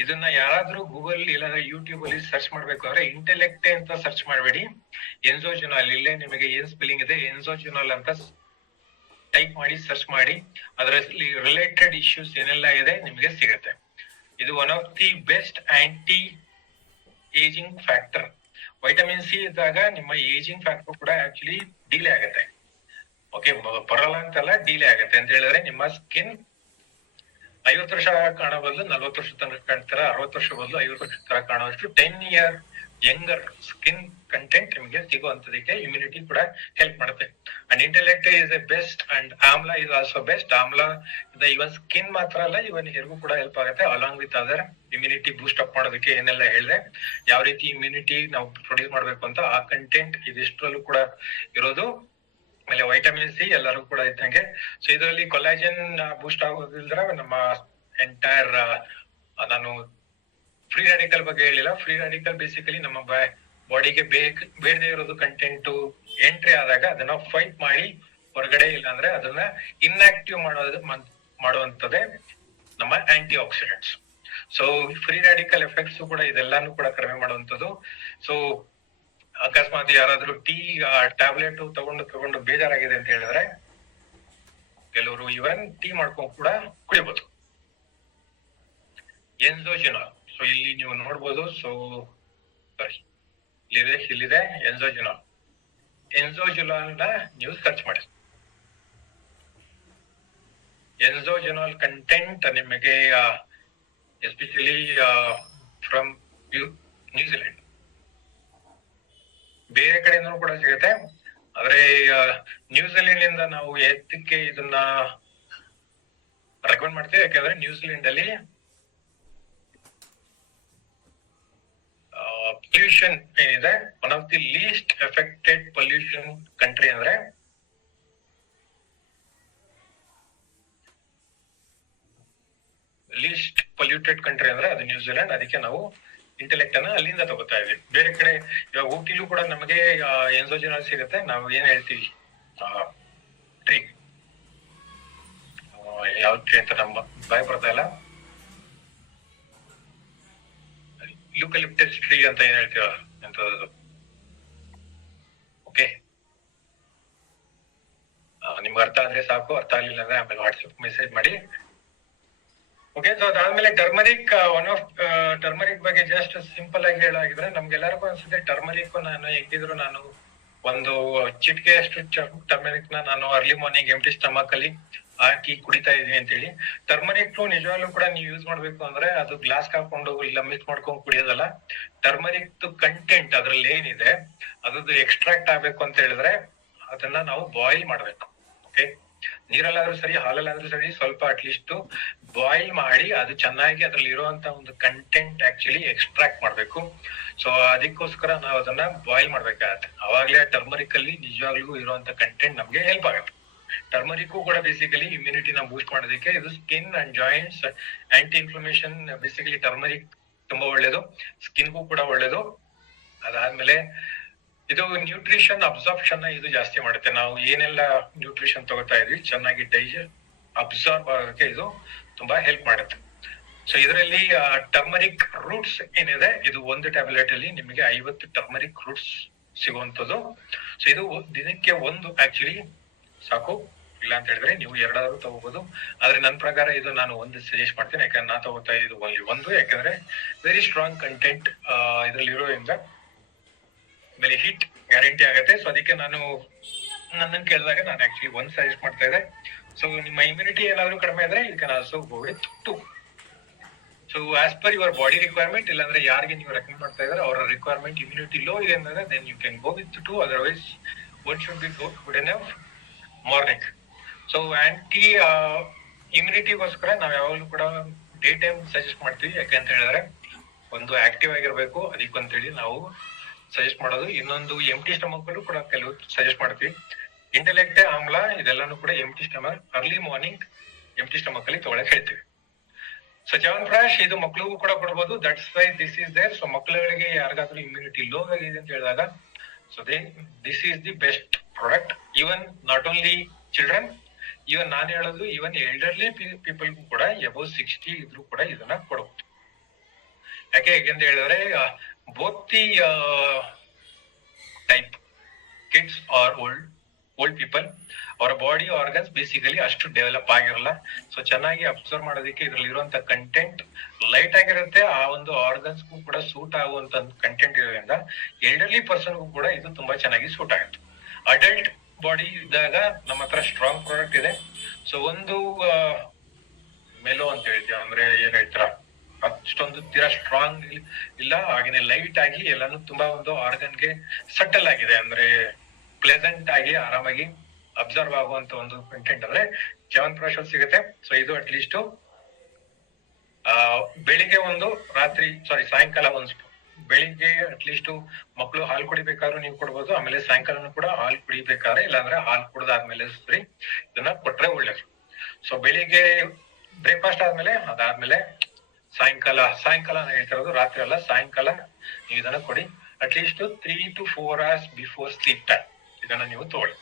ಇದನ್ನ ಯಾರಾದ್ರೂ ಗೂಗಲ್ ಇಲ್ಲಾಂದ್ರೆ ಯೂಟ್ಯೂಬ್ ಅಲ್ಲಿ ಸರ್ಚ್ ಮಾಡ್ಬೇಕಾದ್ರೆ ಇಂಟೆಲೆಕ್ಟ್ ಅಂತ ಸರ್ಚ್ ಮಾಡಬೇಡಿ, ಎನ್ಸೋಜಿನಲ್ ಇಲ್ಲೇ ನಿಮಗೆ ಏನ್ ಸ್ಪೆಲ್ಲಿಂಗ್ ಇದೆ ಎನ್ಸೋಜಿನಲ್ ಅಂತ ಟೈಪ್ ಮಾಡಿ ಸರ್ಚ್ ಮಾಡಿ, ಅದರಲ್ಲಿ ರಿಲೇಟೆಡ್ ಇಶ್ಯೂಸ್ ಏನೆಲ್ಲ ಇದೆ ನಿಮಗೆ ಸಿಗುತ್ತೆ. ಇದು one of the best aunty ageing factor. Vitamin C ಇದ್ದಾಗ ನಿಮ್ಮ ಏಜಿಂಗ್ ಫ್ಯಾಕ್ಟರ್ ಕೂಡ ಆಕ್ಚುಲಿ ಡಿಲೇ ಆಗುತ್ತೆ. ಓಕೆ, ಬರಲ್ಲ ಅಂತಲ್ಲ, ಡಿಲೇ ಆಗುತ್ತೆ ಅಂತ ಹೇಳಿದ್ರೆ ನಿಮ್ಮ ಸ್ಕಿನ್ 50 ವರ್ಷ ಕಾಣೋ ಬದಲು 40 ವರ್ಷ ತನಕ ಕಾಣ್ತಾರ, 60 ವರ್ಷ ಬದಲು 50 ವರ್ಷ ತರ ಕಾಣುವಷ್ಟು 10 year ಯಂಗರ್ ಸ್ಕಿನ್ ಕಂಟೆಂಟ್ ನಿಮಗೆ ಸಿಗುವಂತದಕ್ಕೆ ಇಮ್ಯುನಿಟಿ ಕೂಡ ಹೆಲ್ಪ್ ಮಾಡುತ್ತೆ. And intellect is A best and amla is also best. Amla even skin ಮಾತ್ರ ಅಲ್ಲ, ಇವನ್ ಹೇರ್ಗೂ ಕೂಡ ಹೆಲ್ಪ್ ಆಗುತ್ತೆ. Along with other immunity Boost up ಮಾಡೋದಕ್ಕೆ ಏನೆಲ್ಲ ಹೇಳಿದೆ, ಯಾವ ರೀತಿ ಇಮ್ಯುನಿಟಿ ನಾವು ಪ್ರೊಡ್ಯೂಸ್ ಮಾಡ್ಬೇಕು ಅಂತ ಆ ಕಂಟೆಂಟ್ ಇದಿಷ್ಟರಲ್ಲೂ ಕೂಡ ಇರೋದು. ಆಮೇಲೆ ವೈಟಮಿನ್ ಸಿ ಎಲ್ಲರೂ ಕೂಡ ಇದ್ದಂಗೆ. ಸೊ ಇದರಲ್ಲಿ ಕೊಲಾಜನ್ ಬೂಸ್ಟ್ ಆಗೋದಿಲ್ದ್ರ ನಮ್ಮ ಎಂಟೈರ್, ನಾನು ಫ್ರೀ ರಾಡಿಕಲ್ ಬಗ್ಗೆ ಹೇಳಿಲ್ಲ. ಫ್ರೀ ರಾಡಿಕಲ್ ಬೇಸಿಕಲಿ ನಮ್ಮ ಬಾಡಿಗೆ ಬೇಡದೇ ಇರೋದು ಕಂಟೆಂಟ್ ಎಂಟ್ರಿ ಆದಾಗ ಅದನ್ನ ಫೈಟ್ ಮಾಡಿ ಹೊರಗಡೆ, ಇಲ್ಲಾಂದ್ರೆ ಅದನ್ನ ಇನ್ಆಕ್ಟಿವ್ ಮಾಡುವಂತದ್ದೇ ನಮ್ಮ anti oxidants. So free radical effects ಕೂಡ ಇದೆಲ್ಲಾನು ಕೂಡ ಕಡಿಮೆ ಮಾಡುವಂತದ್ದು. ಸೊ ಅಕಸ್ಮಾತ್ ಯಾರಾದ್ರೂ ಟ್ಯಾಬ್ಲೆಟ್ ತಗೊಂಡು ಬೇಜಾರಾಗಿದೆ ಅಂತ ಹೇಳಿದ್ರೆ ಕೆಲವರು ಇವನ್ ಟೀ ಮಾಡ್ಕೊಂಡು ಕೂಡ ಕುಡಿಬಹುದು. ಎನ್ಸೋಜಿನಾಲ್, ಸೊ ಇಲ್ಲಿ ನೀವು ನೋಡ್ಬೋದು. ಸೊ ಇಲ್ಲಿದೆ ಎನ್ಸೋಜಿನಾಲ್. ಎನ್ಸೋಜಿನಾಲ್ ನ ನೀವು ಸರ್ಚ್ ಮಾಡಿ. ಎನ್ಸೋಜಿನಾಲ್ ಕಂಟೆಂಟ್ ನಿಮಗೆ ಎಸ್ಪೆಷಲಿ ಫ್ರಮ್ ನ್ಯೂಜಿಲೆಂಡ್, ಬೇರೆ ಕಡೆಯಿಂದ ಕೂಡ ಸಿಗುತ್ತೆ. ಆದ್ರೆ ನ್ಯೂಜಿಲೆಂಡ್ ಇಂದ ನಾವು ಎತ್ತಕ್ಕೆ ಇದನ್ನ ರೆಕಮೆಂಡ್ ಮಾಡ್ತೀವಿ. ಯಾಕಂದ್ರೆ ನ್ಯೂಜಿಲೆಂಡ್ ಅಲ್ಲಿ ಪೊಲ್ಯೂಷನ್ ಏನಿದೆ, one of the list affected pollution country ಅಂದ್ರೆ ಲೀಸ್ಟ್ ಪೊಲ್ಯೂಟೆಡ್ ಕಂಟ್ರಿ ಅಂದ್ರೆ ಅದು ನ್ಯೂಜಿಲೆಂಡ್. ಅದಕ್ಕೆ ನಾವು ಇಂಟೆಲೆಕ್ಟ್ ಅನ್ನ ಅಲ್ಲಿಂದ ತಗೋತಾ ಇದೀವಿ. ಬೇರೆ ಕಡೆ ಇವಾಗ ಊಟಿಲೂ ಕೂಡ ನಮಗೆ ಎನ್ಸೋಜಿನಲ್ ಸಿಗುತ್ತೆ. ನಾವು ಏನ್ ಹೇಳ್ತೀವಿ ಟ್ರೀ, ಯಾವ ಟ್ರೀ ಅಂತ ನಮ್ಮ ಬಾಯ್ ಬರ್ತಾ ಇಲ್ಲ, ಯೂಕಲಿಪ್ಟಸ್ ಟ್ರೀ ಅಂತ ಏನ್ ಹೇಳ್ತೀವ ಎಂತದ್ದು. ಓಕೆ, ನಿಮ್ಗೆ ಅರ್ಥ ಆದ್ರೆ ಸಾಕು, ಅರ್ಥ ಆಗ್ಲಿಲ್ಲ ಅಂದ್ರೆ ಆಮೇಲೆ ವಾಟ್ಸ್ಆಪ್ ಮೆಸೇಜ್ ಮಾಡಿ. ಓಕೆ, ಸೊ ಅದಾದ್ಮೇಲೆ ಟರ್ಮರಿಕ್. ಒನ್ ಆಫ್ ಟರ್ಮರಿಕ್ ಬಗ್ಗೆ ಜಸ್ಟ್ ಸಿಂಪಲ್ ಆಗಿ ಹೇಳಾಗಿದ್ರೆ ನಮ್ಗೆಲ್ಲರಿಗೂ ಅನ್ಸುತ್ತೆ ಟರ್ಮರಿಕ್ ನಾನು ಹೆಂಗಿದ್ರು ನಾನು ಒಂದು ಚಿಟಿಕೆ ಅಷ್ಟು ಟರ್ಮರಿಕ್ ನಾನು ಅರ್ಲಿ ಮಾರ್ನಿಂಗ್ ಎಂಟಿ ಸ್ಟಮಕ್ ಅಲ್ಲಿ ಹಾಕಿ ಕುಡಿತಾ ಇದೀನಿ ಅಂತ ಹೇಳಿ. ಟರ್ಮರಿಕ್ ನಿಜವಾಗ್ಲೂ ಕೂಡ ನೀವು ಯೂಸ್ ಮಾಡ್ಬೇಕು ಅಂದ್ರೆ ಅದು ಗ್ಲಾಸ್ ಹಾಕೊಂಡು ಇಲ್ಲ ಮಿಕ್ಸ್ ಮಾಡ್ಕೊಂಡು ಕುಡಿಯೋದಲ್ಲ. ಟರ್ಮರಿಕ್ ಕಂಟೆಂಟ್ ಅದ್ರಲ್ಲಿ ಏನಿದೆ ಅದ್ರದ್ದು ಎಕ್ಸ್ಟ್ರಾಕ್ಟ್ ಆಗ್ಬೇಕು ಅಂತ ಹೇಳಿದ್ರೆ ಅದನ್ನ ನಾವು ಬಾಯ್ಲ್ ಮಾಡ್ಬೇಕು. ಓಕೆ, ನೀರಲ್ಲಾದ್ರೂ ಸರಿ, ಹಾಲಲ್ಲಾದ್ರೂ ಸರಿ, ಸ್ವಲ್ಪ ಅಟ್ಲೀಸ್ಟ್ ಬಾಯ್ಲ್ ಮಾಡಿ ಅದು ಚೆನ್ನಾಗಿ ಅದ್ರಲ್ಲಿ ಇರುವಂತ ಒಂದು ಕಂಟೆಂಟ್ ಆಕ್ಚುಲಿ ಎಕ್ಸ್ಟ್ರಾಕ್ಟ್ ಮಾಡ್ಬೇಕು. ಸೊ ಅದಕ್ಕೋಸ್ಕರ ನಾವು ಅದನ್ನ ಬಾಯ್ಲ್ ಮಾಡ್ಬೇಕಾಗತ್ತೆ. ಅವಾಗ್ಲೇ ಟರ್ಮರಿಕ್ ಅಲ್ಲಿ ನಿಜವಾಗ್ಲೂ ಇರುವಂತ ಕಂಟೆಂಟ್ ನಮ್ಗೆ ಹೆಲ್ಪ್ ಆಗುತ್ತೆ. ಟರ್ಮರಿಕ್ ಕೂಡ ಬೇಸಿಕಲಿ ಇಮ್ಯುನಿಟಿನ ಬೂಸ್ಟ್ ಮಾಡೋದಕ್ಕೆ, ಇದು skin and joints anti inflammation. Basically turmeric ತುಂಬಾ ಒಳ್ಳೇದು, ಸ್ಕಿನ್ಗೂ ಕೂಡ ಒಳ್ಳೇದು. ಅದಾದ್ಮೇಲೆ ಇದು ನ್ಯೂಟ್ರಿಷನ್ ಅಬ್ಸಾರ್ಪ್ಷನ್ ಇದು ಜಾಸ್ತಿ ಮಾಡುತ್ತೆ. ನಾವು ಏನೆಲ್ಲ ನ್ಯೂಟ್ರಿಷನ್ ತಗೋತಾ ಇದ್ವಿ ಚೆನ್ನಾಗಿ ಅಬ್ಸಾರ್ಬ್ ಆಗೋಕೆ ಇದು ತುಂಬಾ ಹೆಲ್ಪ್ ಮಾಡುತ್ತೆ. ಸೊ ಇದರಲ್ಲಿ ಟರ್ಮರಿಕ್ ರೂಟ್ಸ್ ಏನಿದೆ, ಇದು ಒಂದು ಟ್ಯಾಬ್ಲೆಟ್ ಅಲ್ಲಿ ನಿಮಗೆ 50 ಟರ್ಮರಿಕ್ ರೂಟ್ಸ್ ಸಿಗುವಂತದ್ದು. ಸೊ ಇದು ದಿನಕ್ಕೆ ಒಂದು ಆಕ್ಚುಲಿ ಸಾಕು. ಇಲ್ಲ ಅಂತ ಹೇಳಿದ್ರೆ ನೀವು 2 ತಗೋಬಹುದು. ಆದ್ರೆ ನನ್ನ ಪ್ರಕಾರ ಇದು ನಾನು ಒಂದು ಸಜೆಸ್ಟ್ ಮಾಡ್ತೀನಿ. ಯಾಕಂದ್ರೆ ನಾ ತಗೋತಾ ಇದು ಒಂದು, ಯಾಕಂದ್ರೆ ವೆರಿ ಸ್ಟ್ರಾಂಗ್ ಕಂಟೆಂಟ್ ಇದ್ರಲ್ಲಿ ಇರೋದ್ರಿಂದ ಆಮೇಲೆ ಹೀಟ್ ಗ್ಯಾರಂಟಿ ಆಗುತ್ತೆ. ಸೊ ಅದಕ್ಕೆ ನಾನು ನನ್ನನ್ನು ಕೇಳಿದಾಗ ನಾನು ಆಕ್ಚುಲಿ ಒಂದು ಸಜೆಸ್ಟ್ ಮಾಡ್ತಾ ಇದ್ದೆ. ಸೊ ನಿಮ್ಮ ಇಮ್ಯುನಿಟಿ ಏನಾದ್ರು ಕಡಿಮೆ ಇದ್ರೆ you can also go with 2. So as per your body requirement, ಇಲ್ಲಾಂದ್ರೆ ಯಾರಿಗೆ ನೀವು ರೆಕಮೆಂಡ್ ಮಾಡ್ತಾ ಇದ್ದಾರೆ ಅವರ ರಿಕ್ವೈರ್ಮೆಂಟ್ ಇಮ್ಯುನಿಟಿ ಲೋ ಇದೆ ಅಂದ್ರೆ then you can go with 2, otherwise one should be good enough morning. So anti ಇಮ್ಯುನಿಟಿಗೋಸ್ಕರ ನಾವು ಯಾವಾಗಲೂ ಕೂಡ ಡೇ ಟೈಮ್ ಸಜೆಸ್ಟ್ ಮಾಡ್ತೀವಿ. ಯಾಕೆ ಅಂತ ಹೇಳಿದ್ರೆ ಒಂದು ಆಕ್ಟಿವ್ ಆಗಿರ್ಬೇಕು, ಅದಕ್ಕಂತೇಳಿ ನಾವು ಸಜೆಸ್ಟ್ ಮಾಡೋದು. ಇನ್ನೊಂದು ಎಂಟಿ ಸ್ಟಮಕ್ ಅಲ್ಲೂ ಕೂಡ ಕೆಲವು ಸಜೆಸ್ಟ್ ಮಾಡ್ತೀವಿ. ಇಂಟೆಲೆಕ್ಟ್, ಆಮ್ಲ ಇದೆಲ್ಲಾನು ಕೂಡ empty stomach early morning empty stomach ಅಲ್ಲಿ ತಗೊಳಕ್ ಹೇಳ್ತೀವಿ. ಸೊ ಚ್ಯವನ್ಪ್ರಾಶ್ ಇದು ಮಕ್ಳಿಗೂ ಕೂಡ ಕೊಡ್ಬೋದು. That's why this is there. So ಮಕ್ಕಳುಗಳಿಗೆ ಯಾರಿಗಾದ್ರೂ ಇಮ್ಯುನಿಟಿ ಲೋ ಆಗಿದೆ ಅಂತ ಹೇಳಿದಾಗ so this is the best product. Even not only children, even ನಾನು ಹೇಳೋದು ಈವನ್ ಎಲ್ಡರ್ಲಿ ಪೀಪಲ್ಗೂ ಕೂಡ ಅಬೌವ್ 60 ಇದ್ರೂ ಕೂಡ ಇದನ್ನ ಕೊಡಬಹುದು. ಯಾಕೆಂತ ಹೇಳಿದ್ರೆ both the type kids or old people, ಅವರ ಬಾಡಿ ಆರ್ಗನ್ಸ್ ಬೇಸಿಕಲಿ ಅಷ್ಟು ಡೆವಲಪ್ ಆಗಿರಲ್ಲ. ಸೊ ಚೆನ್ನಾಗಿ ಅಬ್ಸರ್ವ್ ಮಾಡೋದಕ್ಕೆ ಇದ್ರಲ್ಲಿ ಇರುವಂತ ಕಂಟೆಂಟ್ ಲೈಟ್ ಆಗಿರುತ್ತೆ. ಆ ಒಂದು ಆರ್ಗನ್ಸ್ಗೂ ಕೂಡ ಸೂಟ್ ಆಗುವಂತ ಕಂಟೆಂಟ್ ಇರೋದ್ರಿಂದ ಎಲ್ಡರ್ಲಿ ಪರ್ಸನ್ಗೂ ಕೂಡ ಇದು ತುಂಬಾ ಚೆನ್ನಾಗಿ ಸೂಟ್ ಆಗುತ್ತೆ. ಅಡಲ್ಟ್ ಬಾಡಿ ಇದ್ದಾಗ ನಮ್ಮ ಹತ್ರ ಸ್ಟ್ರಾಂಗ್ ಪ್ರಾಡಕ್ಟ್ ಇದೆ. ಸೊ ಒಂದು ಮೆಲೋ ಅಂತ ಹೇಳ್ತೀವಿ, ಅಂದ್ರೆ ಏನ್ ಹೇಳ್ತೀರಾ ಅಷ್ಟೊಂದು ತೀರಾ ಸ್ಟ್ರಾಂಗ್ ಇಲ್ಲ, ಹಾಗೇನೆ ಲೈಟ್ ಆಗಿ ಎಲ್ಲಾನು ತುಂಬಾ ಒಂದು ಆರ್ಗನ್ಗೆ ಸಟಲ್ ಆಗಿದೆ, ಅಂದ್ರೆ ಪ್ಲೆಸೆಂಟ್ ಆಗಿ ಆರಾಮಾಗಿ ಅಬ್ಸರ್ವ್ ಆಗುವಂತ ಒಂದು ಕಂಟೆಂಟ್ ಅಂದ್ರೆ ಚ್ಯವನ್ಪ್ರಾಶ್ ಸಿಗುತ್ತೆ. ಸೊ ಇದು ಅಟ್ಲೀಸ್ಟ್ ಬೆಳಿಗ್ಗೆ ಒಂದು, ಸಾಯಂಕಾಲ ಒಂದು ಸ್ಪೂನ್. ಬೆಳಿಗ್ಗೆ ಅಟ್ಲೀಸ್ಟ್ ಮಕ್ಕಳು ಹಾಲು ಕುಡಿಬೇಕಾದ್ರೂ ನೀವು ಕೊಡ್ಬೋದು. ಆಮೇಲೆ ಸಾಯಂಕಾಲನು ಕೂಡ ಹಾಲು ಕುಡಿಬೇಕಾದ್ರೆ, ಇಲ್ಲಾಂದ್ರೆ ಹಾಲು ಕುಡ್ದಾದ್ಮೇಲೆ ಇದನ್ನ ಕೊಟ್ರೆ ಒಳ್ಳೇದು. ಸೊ ಬೆಳಿಗ್ಗೆ ಬ್ರೇಕ್ಫಾಸ್ಟ್ ಆದ್ಮೇಲೆ, ಅದಾದ್ಮೇಲೆ ಸಾಯಂಕಾಲ ನಾನು ಹೇಳ್ತಿರೋದು ರಾತ್ರಿ ಅಲ್ಲ, ಸಾಯಂಕಾಲ ನೀವು ಇದನ್ನ ಕೊಡಿ. At least 3 to 4 hours before sleep time ಇದನ್ನ ನೀವು ತಗೊಳ್ಳಿ.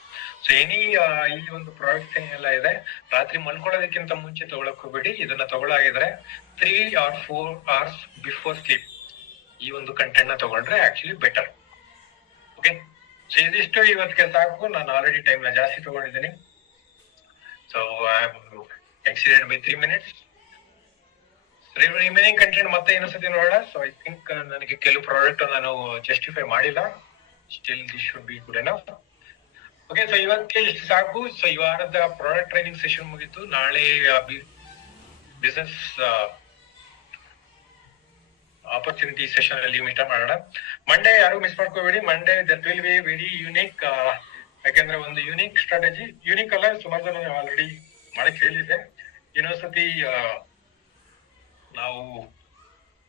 ಸೊ ಈ ಒಂದು ಪ್ರಾಡಕ್ಟ್ ಏನೆಲ್ಲ ಇದೆ, ರಾತ್ರಿ ಮಲ್ಕೊಳ್ಳೋದಕ್ಕಿಂತ ಮುಂಚೆ ತಗೊಳಕ್ ಹೋಗ್ಬೇಡಿ. ಇದನ್ನ ತಗೊಳ್ಳಾಗಿದ್ರೆ 3 or 4 hours ಬಿಫೋರ್ ಸ್ಲೀಪ್ ಈ ಒಂದು ಕಂಟೆಂಟ್ ನ ತಗೊಂಡ್ರೆ ಆಕ್ಚುಲಿ ಬೆಟರ್. ಓಕೆ, ಸೊ ಇದಿಷ್ಟು ಇವತ್ತಿಗೆ ಸಾಕು. ನಾನು ಆಲ್ರೆಡಿ ಟೈಮ್ ನ ಜಾಸ್ತಿ ತಗೊಂಡಿದ್ದೀನಿ. So I exceeded by 3 minutes. Remaining content ಮತ್ತೆ ಇನ್ನೊಂದ್ಸತಿ ನೋಡೋಣ. ಸೊ ಐ ಥಿಂಕ್ ನನಗೆ ಕೆಲವು ಪ್ರಾಡಕ್ಟ್ ನಾನು ಜಸ್ಟಿಫೈ ಮಾಡಿಲ್ಲ. Still this should be good enough. Okay, so ಇವತ್ತಿಗೆ ಇಷ್ಟು ಸಾಕು. ಸೊ ಈ ವಾರದ ಪ್ರಾಡಕ್ಟ್ ಟ್ರೈನಿಂಗ್ ಸೆಷನ್ ಮುಗಿತು. ನಾಳೆ ಬಿಸಿನೆಸ್ ಆಪರ್ಚುನಿಟಿ ಸೆಷನ್ ಅಲ್ಲಿ ಮೀಟ್ ಮಾಡೋಣ. ಮಂಡೇ ಯಾರು ಮಿಸ್ ಮಾಡ್ಕೋಬೇಡಿ. Monday that will be very unique. ಯಾಕೆಂದ್ರೆ ಒಂದು ಯುನಿಕ್ ಸ್ಟ್ರಾಟಜಿ, ಯುನಿಕ್ ಅಲ್ಲ, ಸುಮಾರು ಜನ ಆಲ್ರೆಡಿ ಮಾಡಕ್ ಹೇಳಿದೆ. ಇನ್ನೊಂದ್ಸತಿ ನಾವು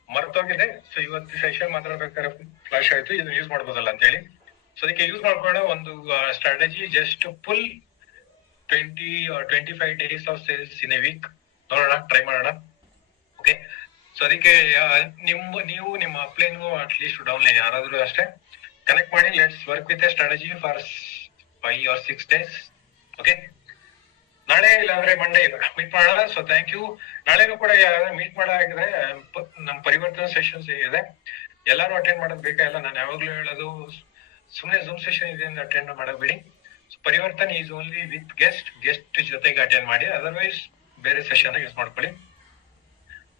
ಮರ್ತೋಗಿದೆ. ಸೊ ಇವತ್ತು ಸೆಷನ್ ಮಾತಾಡ್ಬೇಕಾದ್ರೆ ಫ್ಲಾಶ್ ಆಯ್ತು, ಇದನ್ನ ಯೂಸ್ ಮಾಡ್ಬೋದಲ್ಲ ಅಂತ ಹೇಳಿ. ಸೊ ಅದಕ್ಕೆ ಯೂಸ್ ಮಾಡ್ಕೊಳ್ಳೋ ಒಂದು strategy, just full 20 or 25 days of sales in a week ನೋಡೋಣ, ಟ್ರೈ ಮಾಡೋಣ. ಓಕೆ, ಸೊ ಅದಕ್ಕೆ ನೀವು ನಿಮ್ಮ ಅಪ್ಲೈನ್ಗೂ ಅಟ್ಲೀಸ್ಟ್ ಡೌನ್ಲೈನ್ ಯಾರಾದ್ರೂ ಅಷ್ಟೇ ಕನೆಕ್ಟ್ ಮಾಡಿ. Let's work with a strategy for 5 or 6 days. Okay, ನಾಳೆ ಇಲ್ಲಾಂದ್ರೆ ಮಂಡೇ ಮೀಟ್ ಮಾಡೋಣ. So thank you. ನಾಳೆನೂ ಕೂಡ ಮೀಟ್ ಮಾಡಾಗಿದ್ರೆ ನಮ್ ಪರಿವರ್ತನಾ ಸೆಷನ್ಸ್ ಇದೆ, ಎಲ್ಲಾರು ಅಟೆಂಡ್ ಮಾಡೋದ್ ಬೇಕಾಗಿಲ್ಲ. ನಾನು ಯಾವಾಗ್ಲೂ ಹೇಳೋದು, ಸುಮ್ನೆ ಜೂಮ್ ಸೆಷನ್ ಇದೆ ಅಂತ ಅಟೆಂಡ್ ಮಾಡಬೇಡಿ. Parivartan is only with guest ಜೊತೆಗೆ ಅಟೆಂಡ್ ಮಾಡಿ, ಅದರ್ವೈಸ್ ಬೇರೆ ಸೆಷನ್ ಯೂಸ್ ಮಾಡ್ಕೊಳ್ಳಿ.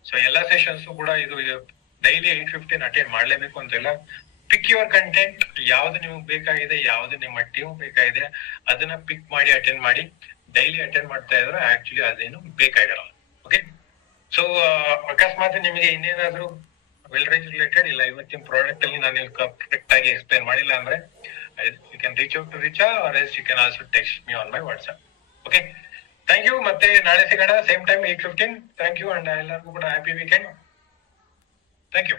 ಸೊ ಎಲ್ಲಾ ಸೆಷನ್ಸ್ ಕೂಡ ಇದು ಡೈಲಿ 8:15 ಅಟೆಂಡ್ ಮಾಡ್ಲೇಬೇಕು ಅಂತಿಲ್ಲ. ಪಿಕ್ ಯುವರ್ ಕಂಟೆಂಟ್, ಯಾವ್ದು ನಿಮ್ಗೆ ಬೇಕಾಗಿದೆ, ಯಾವ್ದು ನಿಮ್ಮ ಟೀಮ್ ಬೇಕಾಗಿದೆ ಅದನ್ನ ಪಿಕ್ ಮಾಡಿ ಅಟೆಂಡ್ ಮಾಡಿ. ಡೈಲಿ ಅಟೆಂಡ್ ಮಾಡ್ತಾ ಇದ್ರೆ ಆಕ್ಚುಲಿ ಅದೇನು ಬೇಕಾಗಿರಲ್ಲ. ಓಕೆ, ಸೊ ಅಕಸ್ಮಾತ್ ನಿಮಗೆ ಇನ್ನೇನಾದ್ರೂ ವೆಲ್ ರೇಂಜ್ ರಿಲೇಟೆಡ್ ಇಲ್ಲ ಇವತ್ತಿನ ಪ್ರಾಡಕ್ಟ್ ಅಲ್ಲಿ ನಾನು ಕರೆಕ್ಟ್ ಆಗಿ ಎಕ್ಸ್ಪ್ಲೈನ್ ಮಾಡಿಲ್ಲ ಅಂದ್ರೆ you can reach out to Richa or else you can also text me on my WhatsApp. Okay, thank you. ಮತ್ತೆ ನಾಳೆ ಸಿಗೋಣ same time 8:15. Thank you and ಎಲ್ಲರಿಗೂ ಕೂಡ ಹ್ಯಾಪಿ ವೀಕೆಂಡ್. Thank you.